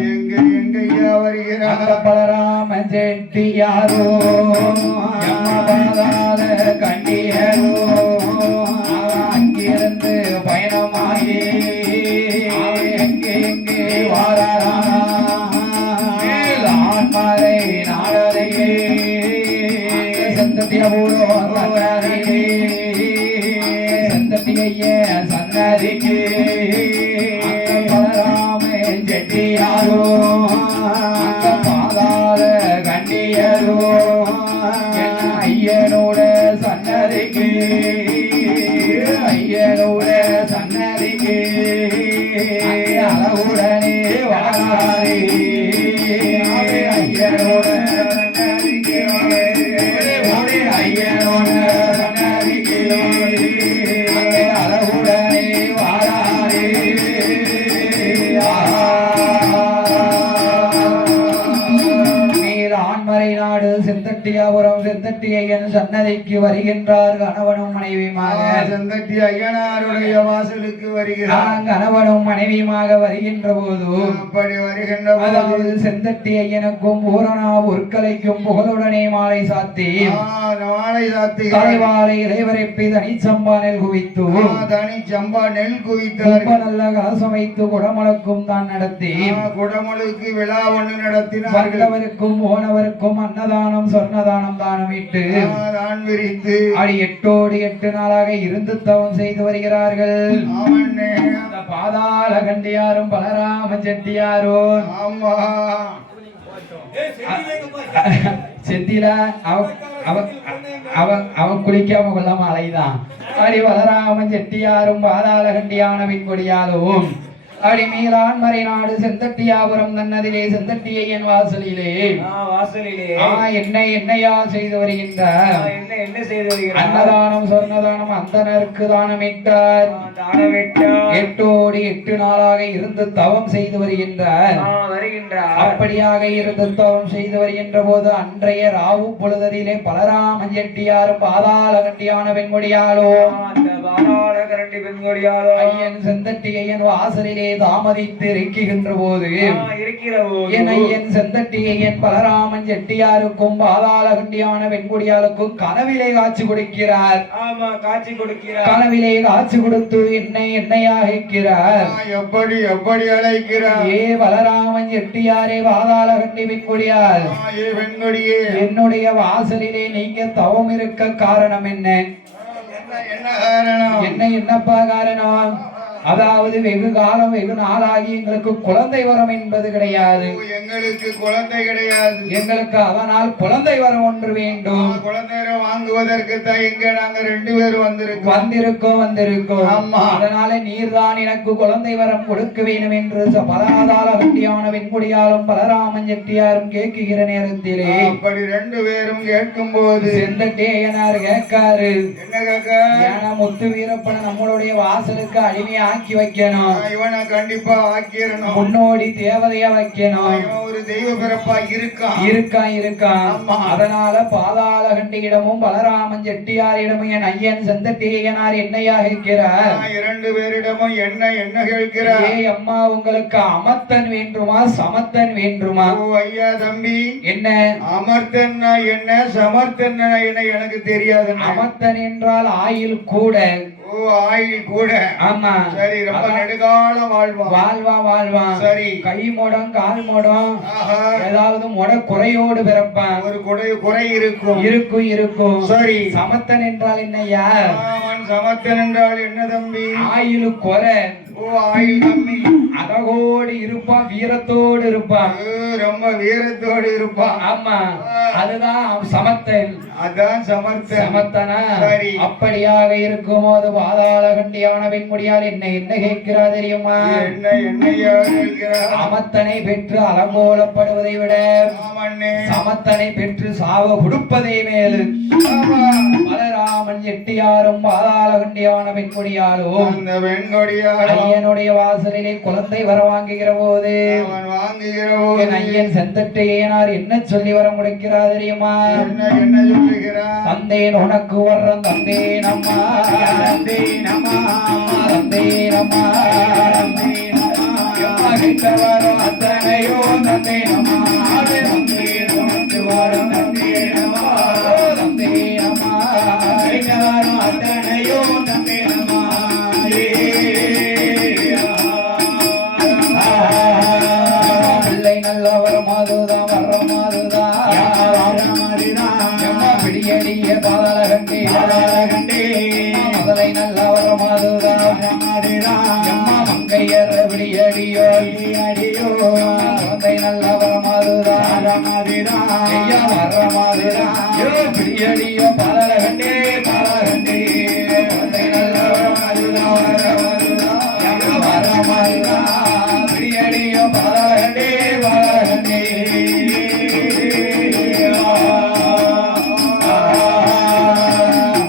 எங்கய்யா வருகிறார் பலராமன் செட்டியாரோ பாதாள கண்டியரோ அங்கிருந்து பயணமாகி எங்கே வாராரா ஆண்மலை நாடரையே சந்ததியபூரோ சந்ததிய சன்னதிக்கு பலராமன் செட்டியாரோ அந்த பாதாள கண்டியதோ என் ஐயனோட சன்னதிக்கு ஐயனோட சன்னதிக்கு அளவுடனே வாராரே ஐயனோட சன்னதிக்கு ஐயனோட சன்னதிக்கு அளவுடனே வாராரே ஆண்மறை நாடு செந்தட்டியாபுரம் செந்தட்டி ஐயன் சன்னதிக்கு வருகின்றார் கணவனும் மனைவியுமாக. செந்தட்டி ஐயனாருடைய வாசலுக்கு வருகிறார் கணவனும் மனைவியுமாக வருகின்ற போது அப்படி வருகின்ற அதாவது செந்தட்டி ஐயனுக்கும் பூரணா பொற்கலைக்கும் புகழுடனே மாலை சாத்தி தலைவாழை இளைவரைப்பை தனிச்சம்பா நெல் குவித்து தனிச்சம்பா நெல் குவித்து ரொம்ப நல்ல கலசம் வைத்து குடமுழுக்கும் தான் நடத்தி குடமுழுக்கு விழா ஒன்று நடத்தினார். வந்தவருக்கும் போனவருக்கும் அன்னதானம் சொர்ணதானம் தானம் இட்டு தான் விரித்து அடி 8 நாளாக இருந்து தவம் செய்து வருகிறார்கள். அந்த பாதாள கண்டியாரும் பலராம செட்டியாரும் செந்தில அவன் குளிக்காம கொள்ளாம அலைதான். அடி பலராமன் செட்டியாரும் பாதாள கண்டியான விண்கொடியாலும் அடி மீளான்மறை நாடு செந்தட்டியாபுரம் தன்னதிலே செந்தட்டியன் வாசலிலே என்னையா செய்து வருகின்றார். அன்னதானம் சொர்ணதானம் அந்தனருக்கு தானமிட்டார். 8 நாளாக இருந்து தவம் செய்து வருகின்றார். அப்படியாக இருந்து தவம் செய்து வருகின்ற போது அன்றைய ராவு பொழுதிலே பலராமன் செட்டியாரும் பாதாள கண்டியான பெண்கொடியாலோ ஐயன் செந்தட்டி ஐயன் வாசலிலே தாமதித்து இருக்குகின்ற போது என் ஐயன் செந்தட்டி ஐயன் பலராமன் செட்டியாருக்கும் பாதாள கண்டியான வெண்குடியாளுக்கும் கனவிலே காட்சி கொடுக்கிறார். கனவிலே காட்சி கொடுத்து என்னையாக இருக்கிறார். எப்படி அழைக்கிறார்? ஏ பலராமன் செட்டியாரே பாதாள கண்டி வெண்குடியால் என்னுடைய வாசலிலே நீங்க தவம் இருக்க காரணம் என்ன? என்னப்பா காரணம்? அதாவது வெகு காலம் வெகு நாளாகி எங்களுக்கு குழந்தை வரம் என்பது கிடையாது. எங்களுக்கு குழந்தை கிடையாது. எங்களுக்கு அதனால் குழந்தை வரம் ஒன்று வேண்டும். குழந்தை வாங்குவதற்கு தான் எங்க நாங்க 2 பேரும் வந்திருக்கோம். அதனால நீர்தான் எனக்கு குழந்தை வரம் கொடுக்க வேண்டும் என்று பலராதாள கண்டியான வெண்குடியாலும் பலராமன் செட்டியாரும் கேட்குகிற நேரத்திலே அப்படி 2 பேரும் கேட்கும் போது செந்தட்டேயனார் கேட்காரு. என்ன கேட்க? ஏன்னா முத்து வீரப்பன நம்மளுடைய வாசலுக்கு அடிமையா ஆக்கி வைக்கணும். இவனை கண்டிப்பா ஆக்கிரணும். முன்னோடி தேவதையா வைக்கணும். இவன் ஒரு தெய்வ பிறப்பா இருக்கான். அதனால பாதாள கண்டியிடமும் பலராமன் செட்டியாரிடமும் என் ஐயன் செந்தட்டியனார் என்னையாக இருக்கிறார். 2 பேரிடமும் என்ன கேட்கிறார்? ஏ அம்மா, உங்களுக்கு அமர்த்தன் வேண்டுமா சமர்த்தன் வேண்டுமா? ஓ ஐயா தம்பி, என்ன அமர்த்தன் என்ன சமர்த்தன் என்ன எனக்கு தெரியாது. அமர்த்தன் என்றால் ஆயுள் கூட. ஓ ஆயுள் கூட. ஆமா. சரி, ரொம்ப நெடுகாலம் வாழ்வான். சரி, கை மோடம் கால் மோடம் ஏதாவது முட குறையோடு பிறப்பான். ஒரு குறை இருக்கும். சரி, சமத்தன் என்றால் என்னையா? சமத்தன் என்றால் என்ன தம்பி? ஆயுள் குறை. ஓ ஆயுள் கம்மி. அழகோடு இருப்பான், வீரத்தோடு இருப்பான். ரொம்ப வீரத்தோடு இருப்பான். ஆமா, அதுதான் சமத்தன். அதான் சமர்த்தனா. சரி, அப்படியாக இருக்கும் போது பாதாள கண்டியான பெண்முடியால் என்ன கேட்கிறா தெரியுமா? என்னையா கேட்கிறார்? அமத்தனை பெற்று அலங்கோலப்படுவதை விட சமத்தனை பெற்று சாவ கொடுப்பதே மேலு. பலராமன் செட்டியாரும் பாதாள கண்டியான பெண்முடியாலும் ஐயனுடைய வாசலிலே குழந்தை வர வாங்குகிற போது என் ஐயன் செந்தட்டையனார் என்ன சொல்லி வர முடிக்கிறார் தெரியுமா? தந்தேன் உனக்கு வர்றன் தந்தேனம்மா கிட்ட வரும் அத்தனையோ தந்தேனம்மா உனக்கு வரும் தந்தேனம்மா கிட்ட வரும் அத்தனையோ தந்தேனம்மா. பிள்ளை நல்லவர் மாதுதான் வர்ற மாதுதான் பிடியடிய பாதாள கண்டே முதலை நல்லவர் மாதுதான் எம்மா மங்கையர் விடியடியோ ஐயா வர மாதிரா பிடியடியோ பாலகண்டே பாலகண்டே வர மாதிரா பிடியடியோ பாலகண்டே பாலகண்டே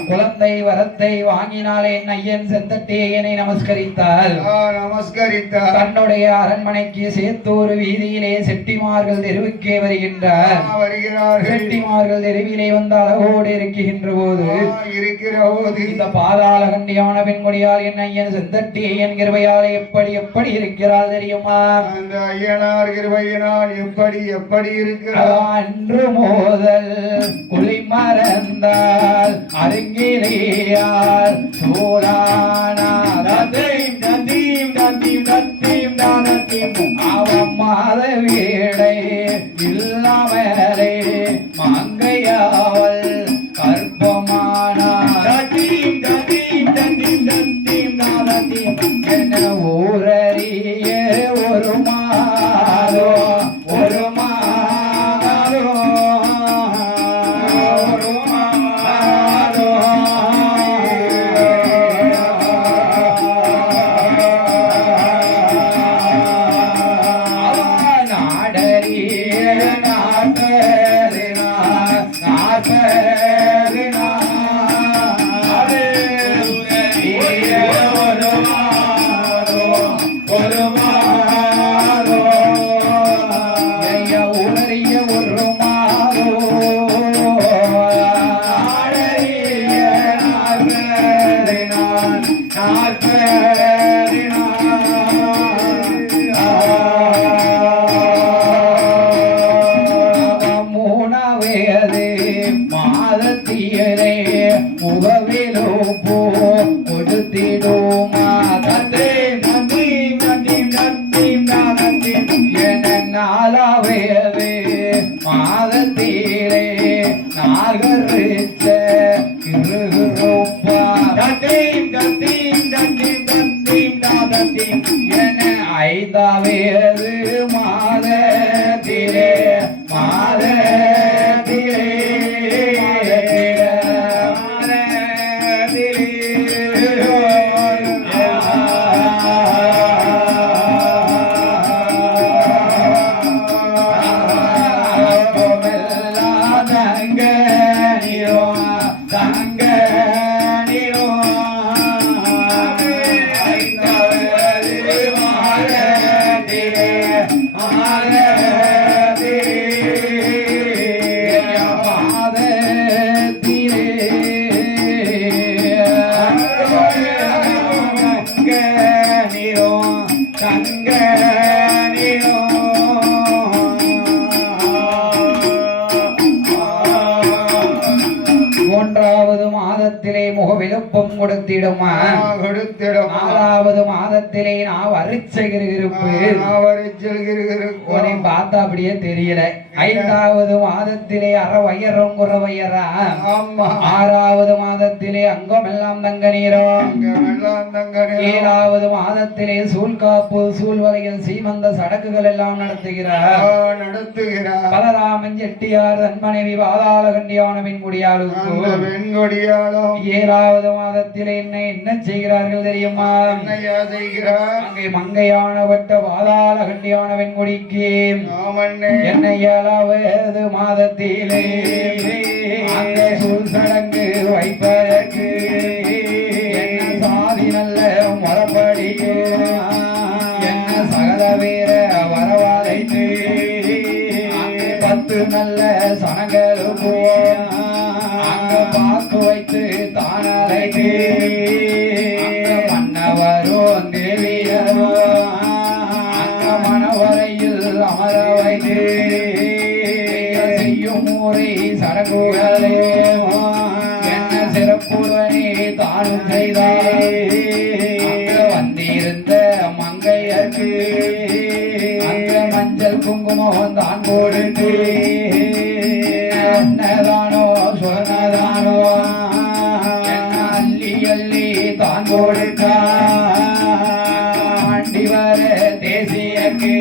குழந்தை வரத்தை வாங்கினாலே என் ஐயன் செந்தட்டேயனை நமஸ்கரித்தால் தன்னுடைய அரண்மனைக்கு சேத்தூர் வீதியிலே செட்டிமார்கள் தெருவுக்கே வருகின்றார். செட்டிமார்கள் தெருவிலே வந்து அழகோடு இருக்கின்ற போது இந்த பாதாள கண்டியான பெண்மொழியால் என் ஐயன் செந்தட்டேயன் கிருபையாலே எப்படி எப்படி இருக்கிறாள் தெரியுமா? அந்த ஐயனார் கிருபையினால் எப்படி எப்படி இருக்கிறார்? அன்று மோதல் குளி மறந்தால் அருங்கிலேயார் சோழானா அவன் மாத வீடை இல்லாமலே மங்கையாவல் கற்பமானார் என ஊரறிய ஒரு மாதோ ஒரு மாதோ ஒரு மாதோ நாடறிய நாட்டறினா நாட்டறினா ஒரு மாதோ ஐயா உணரிய ஒரு மாதோ நாடறிய நாட்டறினான் நாட்டறினா மூணாவது மாதத்தியரே முகவிலோ போ கொடுத்திடுமா தந்தே நந்தி நந்தி நந்தி நந்தி என நாலாவது மாதத்திலே நாகரிச்ச கிருகுருப்பா தந்தி தந்தி தந்தி தந்தி நந்தி என ஐந்தாவது மாதத்திலே மாதத்திலே மூன்றாவது மாதத்திலே முக விழுப்பம் கொடுத்திடுமா நாலாவது மாதத்திலே நான் வரிச்சகிருப்பு உன்னை பார்த்தா அப்படியே தெரியல. ஐந்தாவது மாதத்திலே அறவையரும் குறவையரா ஆறாவது மாதத்திலே அங்கம் எல்லாம் தங்க நீரும் ஏழாவது மாதத்திலே சூழ்காப்பு சூழ்வகையில் சீமந்த சடக்குகள் எல்லாம் நடத்துகிறார். பலராமன் செட்டியார் தன் மனைவி பாதாள கண்டியான பெண்குடியாளுக்கு ஏழாவது மாதத்திலே என்ன செய்கிறார்கள் தெரியுமா? அங்கே மங்கையானவட்ட பாதாள கண்டியான பெண்குடிக்கு என்ன ஏழாவது மாதத்திலே அந்த சூழ் சடங்கு வைப்பதற்கு என்ன சாதி நல்ல முறப்படியே என்ன சகல வீர வரவழைத்து 10 நல்ல சனங்களுக்கு அங்க பாக்கு வைத்து தானழைத்து மன்னவரும் தேவியரும் அங்க மனவரையில் அமர வைத்து செய்யும் முறை சடங்குகளே என்ன சிறப்புடனே தானும் செய்தார். வந்திருந்த மங்கையர்க்கு அந்த மஞ்சள் குங்குமம் தான் கொடுத்து என்னதானோ சொன்னதானோ என்ன அள்ளி அள்ளி தான் கொடுக்க ஆண்டி வர தேசியக்கு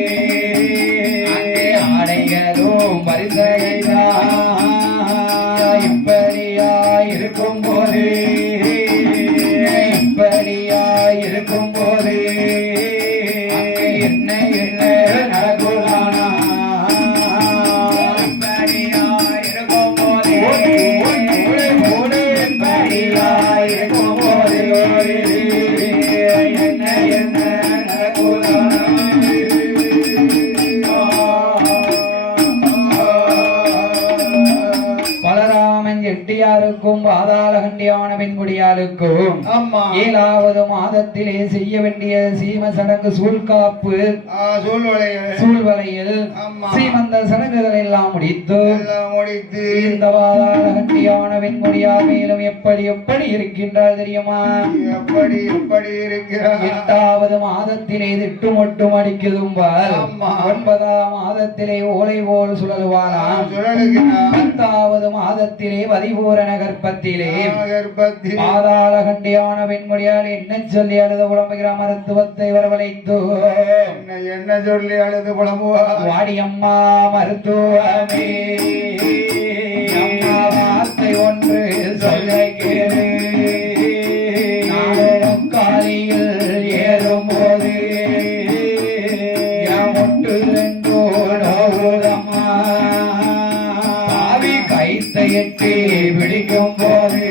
ஆடைகளும் பரிசைதான் பெண்களுக்கும் பாதாள கண்டியான பெண்குடியாளுக்கும் ஆமா 7வது மாதத்திலே செய்ய வேண்டிய சீம சடங்கு சூழ்காப்பு சூழ்வலையில் சீமந்த சடங்குகள் எல்லாம் முடித்து இந்த பாதாள கண்டியான பெண்குடியால் மேலும் எப்படி எப்படி இருக்கின்றார் தெரியுமா? எப்படி எப்படி இருக்கிறார்? 8வது மாதத்திலே திட்டு மொட்டும் அடிக்குதும்பால் 9ஆம் மாதத்திலே ஓலை போல் சுழலுவாளாம் 10வது மாதத்திலே வதிபூரண கர்ப்பத்திலே பாதாள கண்டியான பெண்மொழியால் என்ன சொல்லி அழுத புலம்புகிற மருத்துவத்தை வரவழைத்து என்ன சொல்லி அழுது புலம்புவா? வாடி அம்மா மருத்துவமே அம்மா வார்த்தை ஒன்று சொல்ல கேளு காலையில் ஏறும் போது ஒன்று ரெண்டோ நோவுதம்மா பாவி கைத்தை எட்டி பிடிக்கும் போது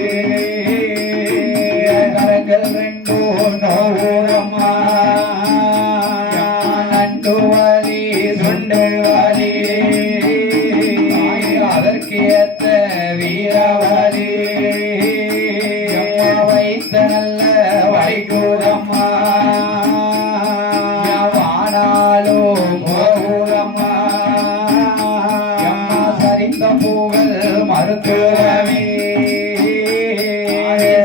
கரங்கள் ரெண்டோ நோவுதம்மா நண்டு வலி சுண்டு வலி அதற்கு ஏத்த வீரவலி வைத்த நல்ல வைகூரம்மா வானாலும் போகூரம்மா சரிந்த பூகள் மருத்துவமே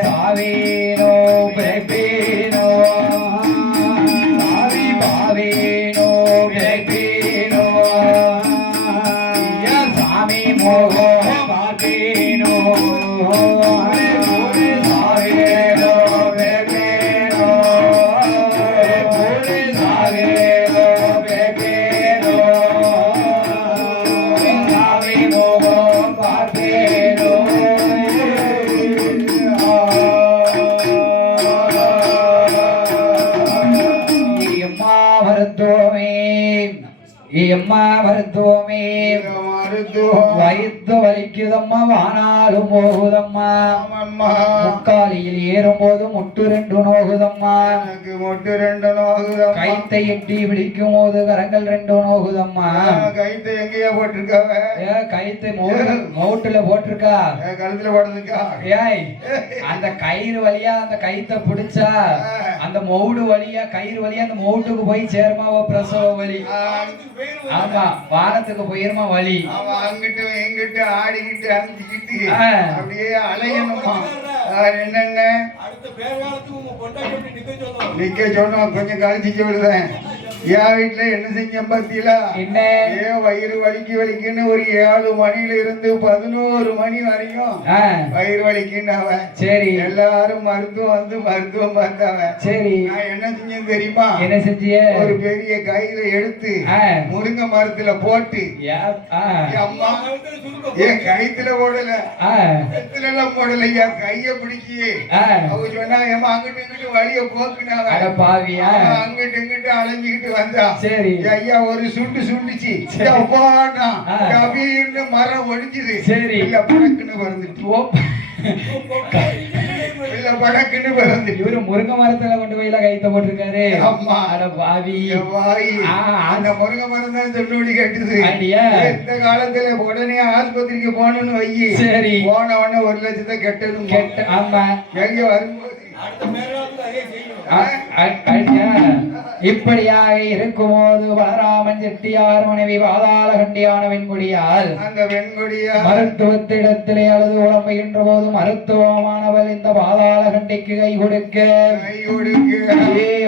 சாவேனோ பிறப்பேனோ சாவி பாவேனோ பிறப்பேனோ சாமி மோகோ பார்த்தேனோ அம்மா மருத்துவமே வயிற்று வலிக்குதம்மா வானாலும் போகுதம்மா முக்காலியில் ஏறும் போது முட்டு ரெண்டு நோகுதம்மா கைத்தை எட்டி பிடிக்கும் போது கரங்கள் ரெண்டு நோகுதம்மா கைத்தை எங்கேயா போட்டிருக்க? கைத்தை மவுட்டுல போட்டிருக்கா கழுத்துல போட்டிருக்கா? ஏய் அந்த கயிறு வழியா அந்த கைத்தை பிடிச்சா அந்த மவுடு வழியா கயிறு வழியா அந்த மவுட்டுக்கு போய் சேருமா பிரசவ வலி. ஆமா வானத்துக்கு போயிருமா வலி. அங்கிட்டு எங்கிட்டு ஆடிக்கிட்டு அஞ்சிக்கிட்டு அப்படியே அலையணுமா? என்னென்ன நிக்க சொன்னோம் கொஞ்சம் கழிச்சு சொல்லுவேன். என் வீட்டுல என்ன செஞ்சேன் பத்தியில என்ன வயிறு வலிக்குன்னு ஒரு 7 மணில இருந்து 11 மணி வரையும் வயிறு வலிக்குன்னு அவன் சரி எல்லாரும் மருத்துவம் பார்த்தாவன் சரி நான் என்ன செஞ்சேன் தெரியுமா? என்ன செஞ்சிய? ஒரு பெரிய கையில எடுத்து முருங்கை மரத்துல போட்டு அம்மா என் கைத்துல போடல கைத்துல எல்லாம் போடல என் கைய பிடிக்கி அவங்க சொன்னாங்க அங்கிட்டு இங்கிட்டு வழிய போக்குனாவ பாவியா அங்கிட்டு இங்கிட்டு அலைஞ்சுக்கிட்டு வந்தா சரி ஐயா ஒரு சுண்டுச்சு கபீர்னு மரம் ஒடிஞ்சுது சரி இல்ல படக்குன்னு பறந்துட்டு இல்ல படக்குன்னு பறந்துட்டு இவரு முருங்கை மரத்துல கொண்டு போய் கைத்த போட்டிருக்காரு. அம்மா அட பாவி அந்த முருங்கை மரம் தான் சொன்னோடி கேட்டுது. இந்த காலத்துல உடனே ஆஸ்பத்திரிக்கு போகணும்னு வையி சரி போன உடனே 1 லட்சத்தை கெட்டணும். ஆமா எங்க வரும்போது இப்படியாக இருக்கும்போது பலராமன் செட்டியார் மனைவி பாதாள கண்டியான வெண்குடியால் அந்த வெண்குடியா மருத்துவத்திடத்திலே அழுது உழம்புகின்ற போது மருத்துவமானவள் இந்த பாதாள கண்டிக்கு கை கொடுக்க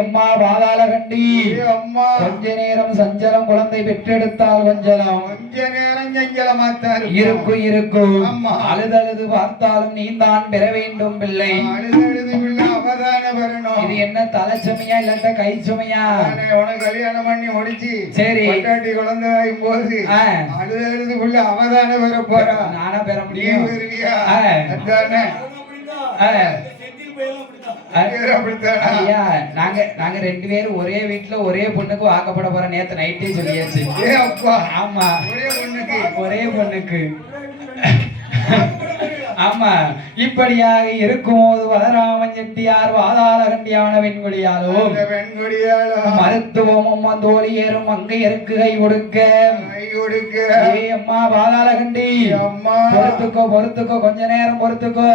அம்மா பாதாள கண்டி அம்மா கொஞ்ச நேரம் சஞ்சலம் குழந்தை பெற்றெடுத்தால் கொஞ்ச நேரம் சஞ்சலமாத்தார் இருக்கும் அழுதழுது பார்த்தாலும் நீ தான் பெற வேண்டும் பிள்ளை. இது என்ன தலை சுமையா இல்லாட்ட கை சுமையா? உனக்கு கல்யாணம் பண்ணி முடிச்சு சரி பொண்டாட்டி குழந்தை ஆகும் போது அழுது புள்ள அவதானே பெற போறா. நானா பெற முடியும்? நாங்க 2 பேரும் ஒரே வீட்டுல ஒரே பொண்ணுக்கு வாக்கப்பட போற நேத்து நைட்டே சொல்லியாச்சு. ஆமா ஒரே பொண்ணுக்கு ஆமா இப்படியாக இருக்கும்போது பலராமன் செட்டியார் வாதாள கண்டியான வெண்கொடியாலும் மருத்துவமும் தோழியரும் அங்கையருக்கு கை கொடுக்க அம்மா பாதாள கண்டி பொறுத்துக்கோ கொஞ்ச நேரம் பொறுத்துக்கோ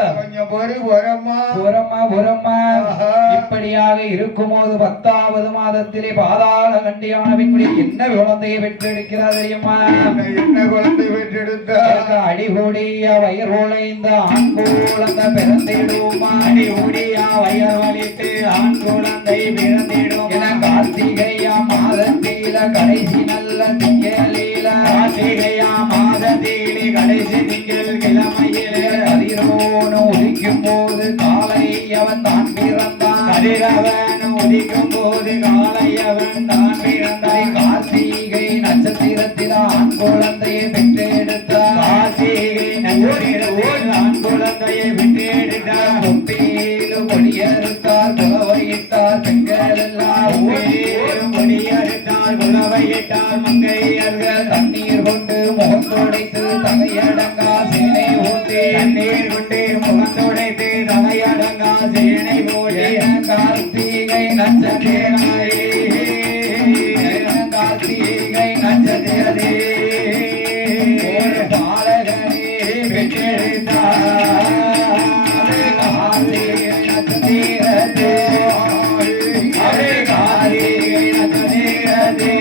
இப்படியாக இருக்கும்போது 10வது மாதத்திலே பாதாள கண்டியான வெண்கொடி என்ன குழந்தையை பெற்றெடுக்கிறார் தெரியுமா? என்ன குழந்தை பெற்றெடுத்தார்? அடிகூடிய வயிறுழைந்த ஆண் குழந்தை பிறந்திடும். அடிகூடிய வயிறுழைத்து ஆண் குழந்தை பிறந்திடும். என கார்த்திகையா மாதத்தில கடைசி நல்ல திங்களில கார்த்திகையா மாதத்திலே கடைசி திங்கள் கிழமையில கதிரோன் உதிக்கும் போது காலை அவன் தான் பிறந்தான். கதிரவன் உதிக்கும் போது காலை அவன் தான் பிறந்தான். கார்த்திகை நட்சத்திரத்தில் ஆண் குழந்தையை பெற்றெடுத்தார். கார்த்திகை நட்சத்திரத்தில் ஆண் குழந்தையை பெற்றெடுத்தார். ஒப்பேலும் கொடியறுத்தார் குலவையிட்டார் பெண்கள் எல்லாம் கொடியறுத்தார் குலவையிட்டார் மங்கையர்கள் தண்ணீர் கொண்டு முகம் துடைத்து தகையடங்கா சேனை ஊற்றி தண்ணீர் கொண்டு முகம் துடைத்து தகையடங்கா சேனை போட்டு கார்த்திகை நட்சத்திரமே கார்த்திகை நட்சத்திரமே ஒரு பாலகனே பெற்றெடுத்தார். கார்த்திகை நட்சத்திரத்தே கார்த்திகை நட்சத்திரத்தே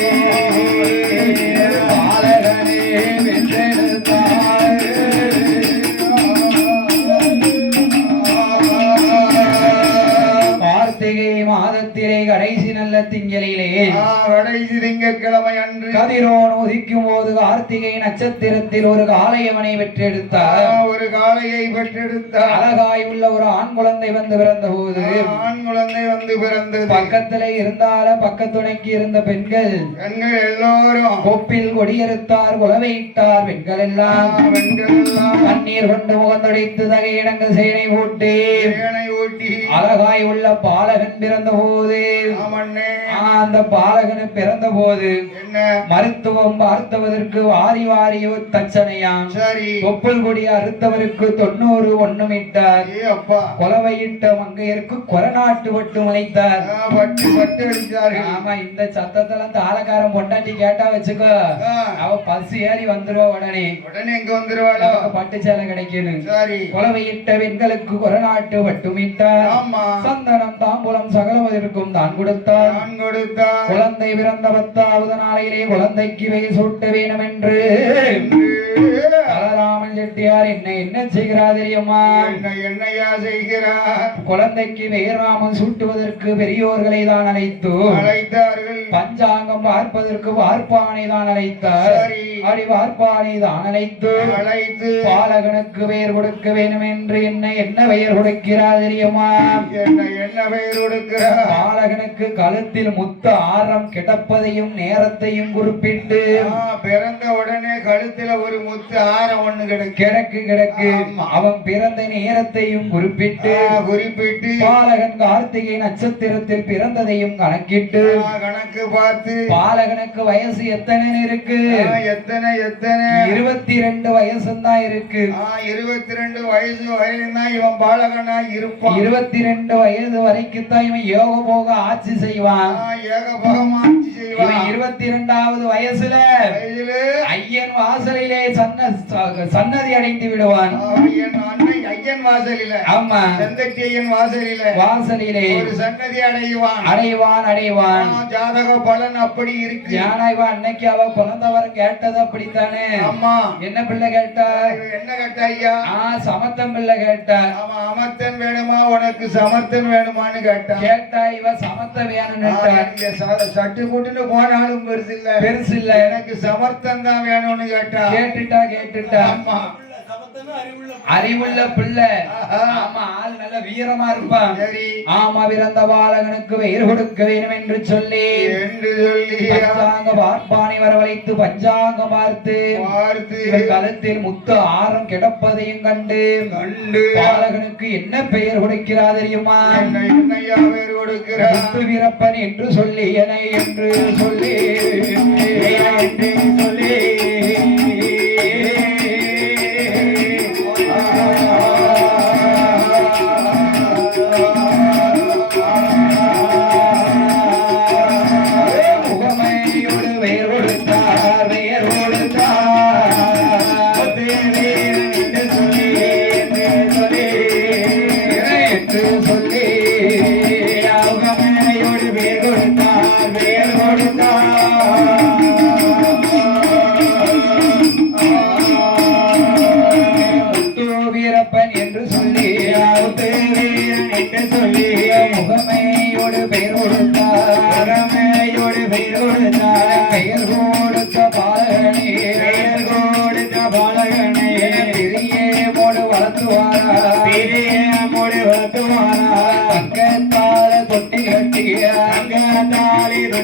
பாலகனே பெற்றெடுத்தார். கார்த்திகை மாதத்திலே கடைசி நல்ல திங்களிலே கடைசி திங்கட்கிழமை அன்று கதிரோன் உதிக்கும் போது கார்த்திகை நட்சத்திரத்தில் ஒரு காளையவனை பெற்றெடுத்தார். ஒரு காளையை பெற்றெடுத்தார். அழகாய் உள்ள ஒரு ஆண் குழந்தை வந்து பிறந்த போது ஆண் குழந்தை வந்து பிறந்தது. பக்கத்திலே இருந்தால பக்கத்துணைக்கு இருந்த பெண்கள் எல்லோரும் கொப்பில் கொடியறுத்தார் குலவையிட்டார். பெண்கள் எல்லாம் தண்ணீர் கொண்டு முகந்தொடைத்து தகையிடங்கள் சேனை ஊட்டி அழகாய் உள்ள பாலகன் பிறந்த போது அந்த பாலகனு பிறந்த போது மருத்துவம் பார்த்தவதற்கு வாரி வாரி தச்சனையாம். தொப்புள் கொடி அறுத்தவருக்கு 90 ஒண்ணுமிட்டார். கொலவையிட்ட மங்கையருக்கு கொரநாட்டு வட்டு முளைத்தார். ஆமா இந்த சத்தத்தெல்லாம் தாளக்காரன் பொண்டாட்டி கேட்டா வச்சுக்கோ அவ பசு ஏறி வந்துருவா. உடனே எங்க வந்துருவாளோ பட்டு சேலை கிடைக்கணும். கொலவையிட்ட பெண்களுக்கு கொரநாட்டு வட்டுமிட்டார். சந்தனம் தாம்பூலம் சகலவதற்கும் தான் கொடுத்தார். குழந்தை பிறந்த 10வது நாளையிலே குழந்தைக்கு பெயர் சூட்ட வேணும் என்று பலராமன் செட்டியார் என்ன செய்கிறார் தெரியுமா? என்னையா செய்கிறார்? குழந்தைக்கு பெயர் நாமம் சூட்டுவதற்கு பெரியோர்களை தான் அழைத்தார்கள். பஞ்சாங்கம் பார்ப்பதற்கு வார்ப்பானை தான் அழைத்தார். அடி வார்ப்பானை தான் அழைத்து பாலகனுக்கு பெயர் கொடுக்க வேண்டும் என்று என்ன பெயர் கொடுக்கிறார் தெரியுமா? என்ன பெயர் கொடுக்கிறார்? பாலகனுக்கு கழுத்தில் முத்த ஆரம் கிடப்பதையும் நேரத்தையும் குறிப்பிட்டு பிறந்த உடனே கழுத்துல ஒரு முத்து ஆரம் ஒண்ணு கிடக்கு. அவன் பிறந்த நேரத்தையும் குறிப்பிட்டு பாலகன் கார்த்திகை நட்சத்திரத்தில் பிறந்ததையும் கணக்கிட்டு கணக்கு பார்த்து பாலகனுக்கு வயசு எத்தனை இருக்கு? எத்தனை 22 வயசுதான் இருக்கு. 22 வயசு வரையும் தான் இவன் பாலகனா இருப்பான். 22 வயது வரைக்கும் தான் இவன் யோக போக ஆட்சி செய்வான். 22வது வயசுல ஐயன் வாசலிலே சன்னதி அடைந்து விடுவான். ஐயன் வாசலில ஆமா செந்தட்டி ஐயன் வாசலிலே ஒரு சன்னதி அடைவான். ஜாதக பலன் அப்படி இருக்கு. அன்னைக்கு அவ குழந்தவரம் கேட்டது அப்படித்தானே. அம்மா என்ன பிள்ளை கேட்டா? என்ன கேட்டா ஐயா? சமத்தம் பிள்ளை கேட்டா. அமர்த்தன் வேணுமா உனக்கு சமர்த்தன் வேணுமான்னு கேட்டா இவ சமத்த வேணும்னு சட்டு போட்டுன்னு போனாலும் பெருசு இல்ல எனக்கு சமர்த்தம் தான் வேணும்னு கேட்டுட்டா. அம்மா அறிவுள்ள பிள்ளை. ஆமா ஆள் நல்ல வீரமா இருப்பான். ஆமா பிறந்த பாலகனுக்கு பெயர் கொடுக்க வேண்டும் என்று சொல்லி பஞ்சாங்க பார்ப்பானை வரவழைத்து பஞ்சாங்கம் பார்த்து கழுத்தில் முத்து ஆரம் கிடப்பதையும் கண்டு பாலகனுக்கு என்ன பெயர் கொடுக்கிறார் தெரியுமா? முத்து வீரப்பன் என்று சொல்லி என்று சொல்லி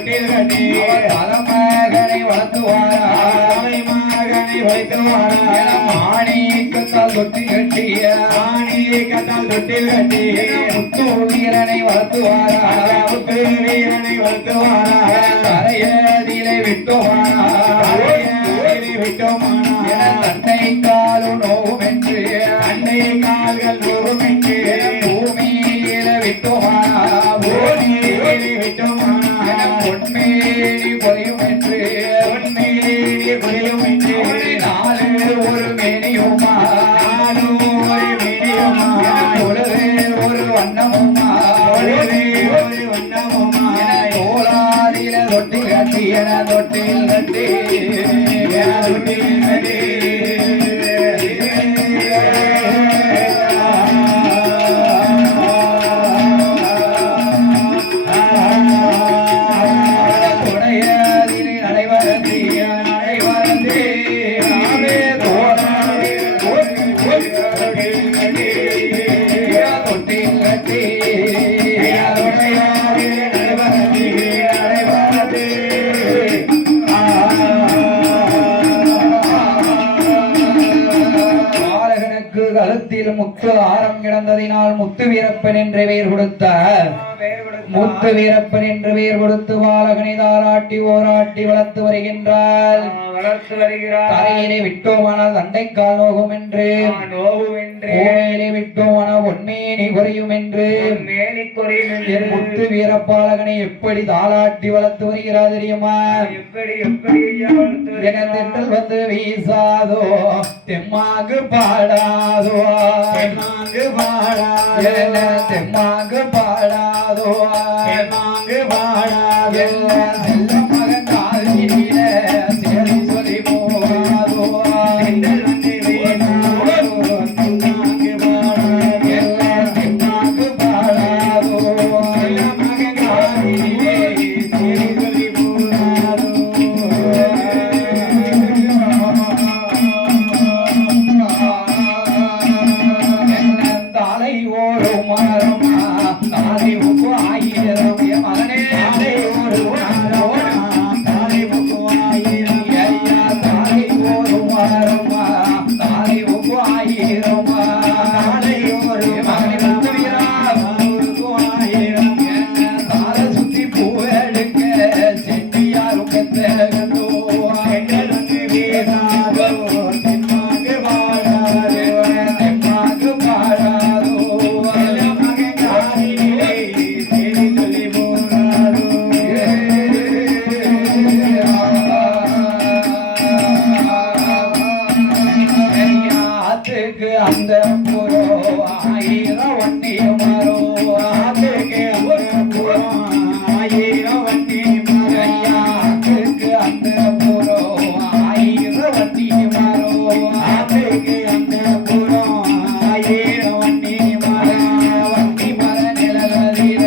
தொட்டில் கட்டி தலைமகனை வளர்த்துவாரா மகனை வைத்துவாரா மாணிக்கத்தால் தொட்டில் கட்டிய மாணிக்கத்தால் தொட்டில் கட்டி முத்து வீரனை வளர்த்துவாரா முத்து வீரனை வளர்த்துவாரா கரையதிலே விட்டுவானா விட்டோமானா தன்னை காலும் நோவும் என்று அன்னை கால்கள் நோவும் என்று பூமியில விட்டுவானா பூமியிலே விட்டோமானா பொன்மேனி பொறையும் என்று பொன்மேனி பொறையும் என்று நாலு ஒரு மேனியுமா நாலு ஒரு மேனியுமா பொழுது ஒரு வண்ணமுமா பொழுது ஒரு வண்ணமுமா தோளாரில தொட்டில் கட்டி என தொட்டில் கட்டி தொட்டில் கட்டி கழுத்தில் முத்து ஆரம் கிடந்ததினால் முத்து வீரப்பன் என்ற பெயர் கொடுத்தார். முத்து வீரப்பன் என்று பெயர் கொடுத்து பாலகனை தாராட்டி ஓராட்டி வளர்த்து வருகின்றார். கரையிலே விட்டோமானால் தண்டைக்கால் நோகும் என்று கோயிலே விட்டோமானால் பொன்மேனி குறையும் என்று முத்து வீரப்பாலகனை எப்படி தாளாட்டி வளர்த்து வருகிறார் தெரியுமா? எனத்தென்றல் வந்து வீசாதோ தெம்மாங்கு பாடாதோ தெம்மாங்கு பாடாதோ தெம்மாங்கு பாடாதோ தெம்மாங்கு பாடாதோ செல்ல மகன் காலில சேரி சொல்லி போகாதோ தெம்மாங்கு பாடாதோ மகன் காலிலே சேரி சொல்லி போகாதோ தாலை ஓடும் மரமா தாலை உப்பு ஆயிரம் மகனே தாலை ஓடும் தாலை முக்கு ஆயிரம் ஐயா தாலை ஓடும் மரமா தாலை உப்பு ஆயிரம் தாலை ஒரு மகனே முத்து வீரா முக்கு ஆயிரம் தாலை சுத்தி பூவெடுக்க செட்டியாரும் கத்தோ எங்களுக்கு வீராதோ தெம்மாங்கு பாடாதோ தெம்மாங்கு பாடாதோ மகன் காலிலே சேரி சொல்லி போகாதோ ஆத்துக்கு அந்த புறோ ஆயிரம் வண்டி மரோ ஆத்துக்கு ஆயிரம் வண்டி ஐயா ஆத்துக்கு அந்த புறோ ஆயிரம் வண்டி மரோ ஆத்துக்கு அந்த புறம் ஆயிரம் வண்டி வண்டி மர நிலவதில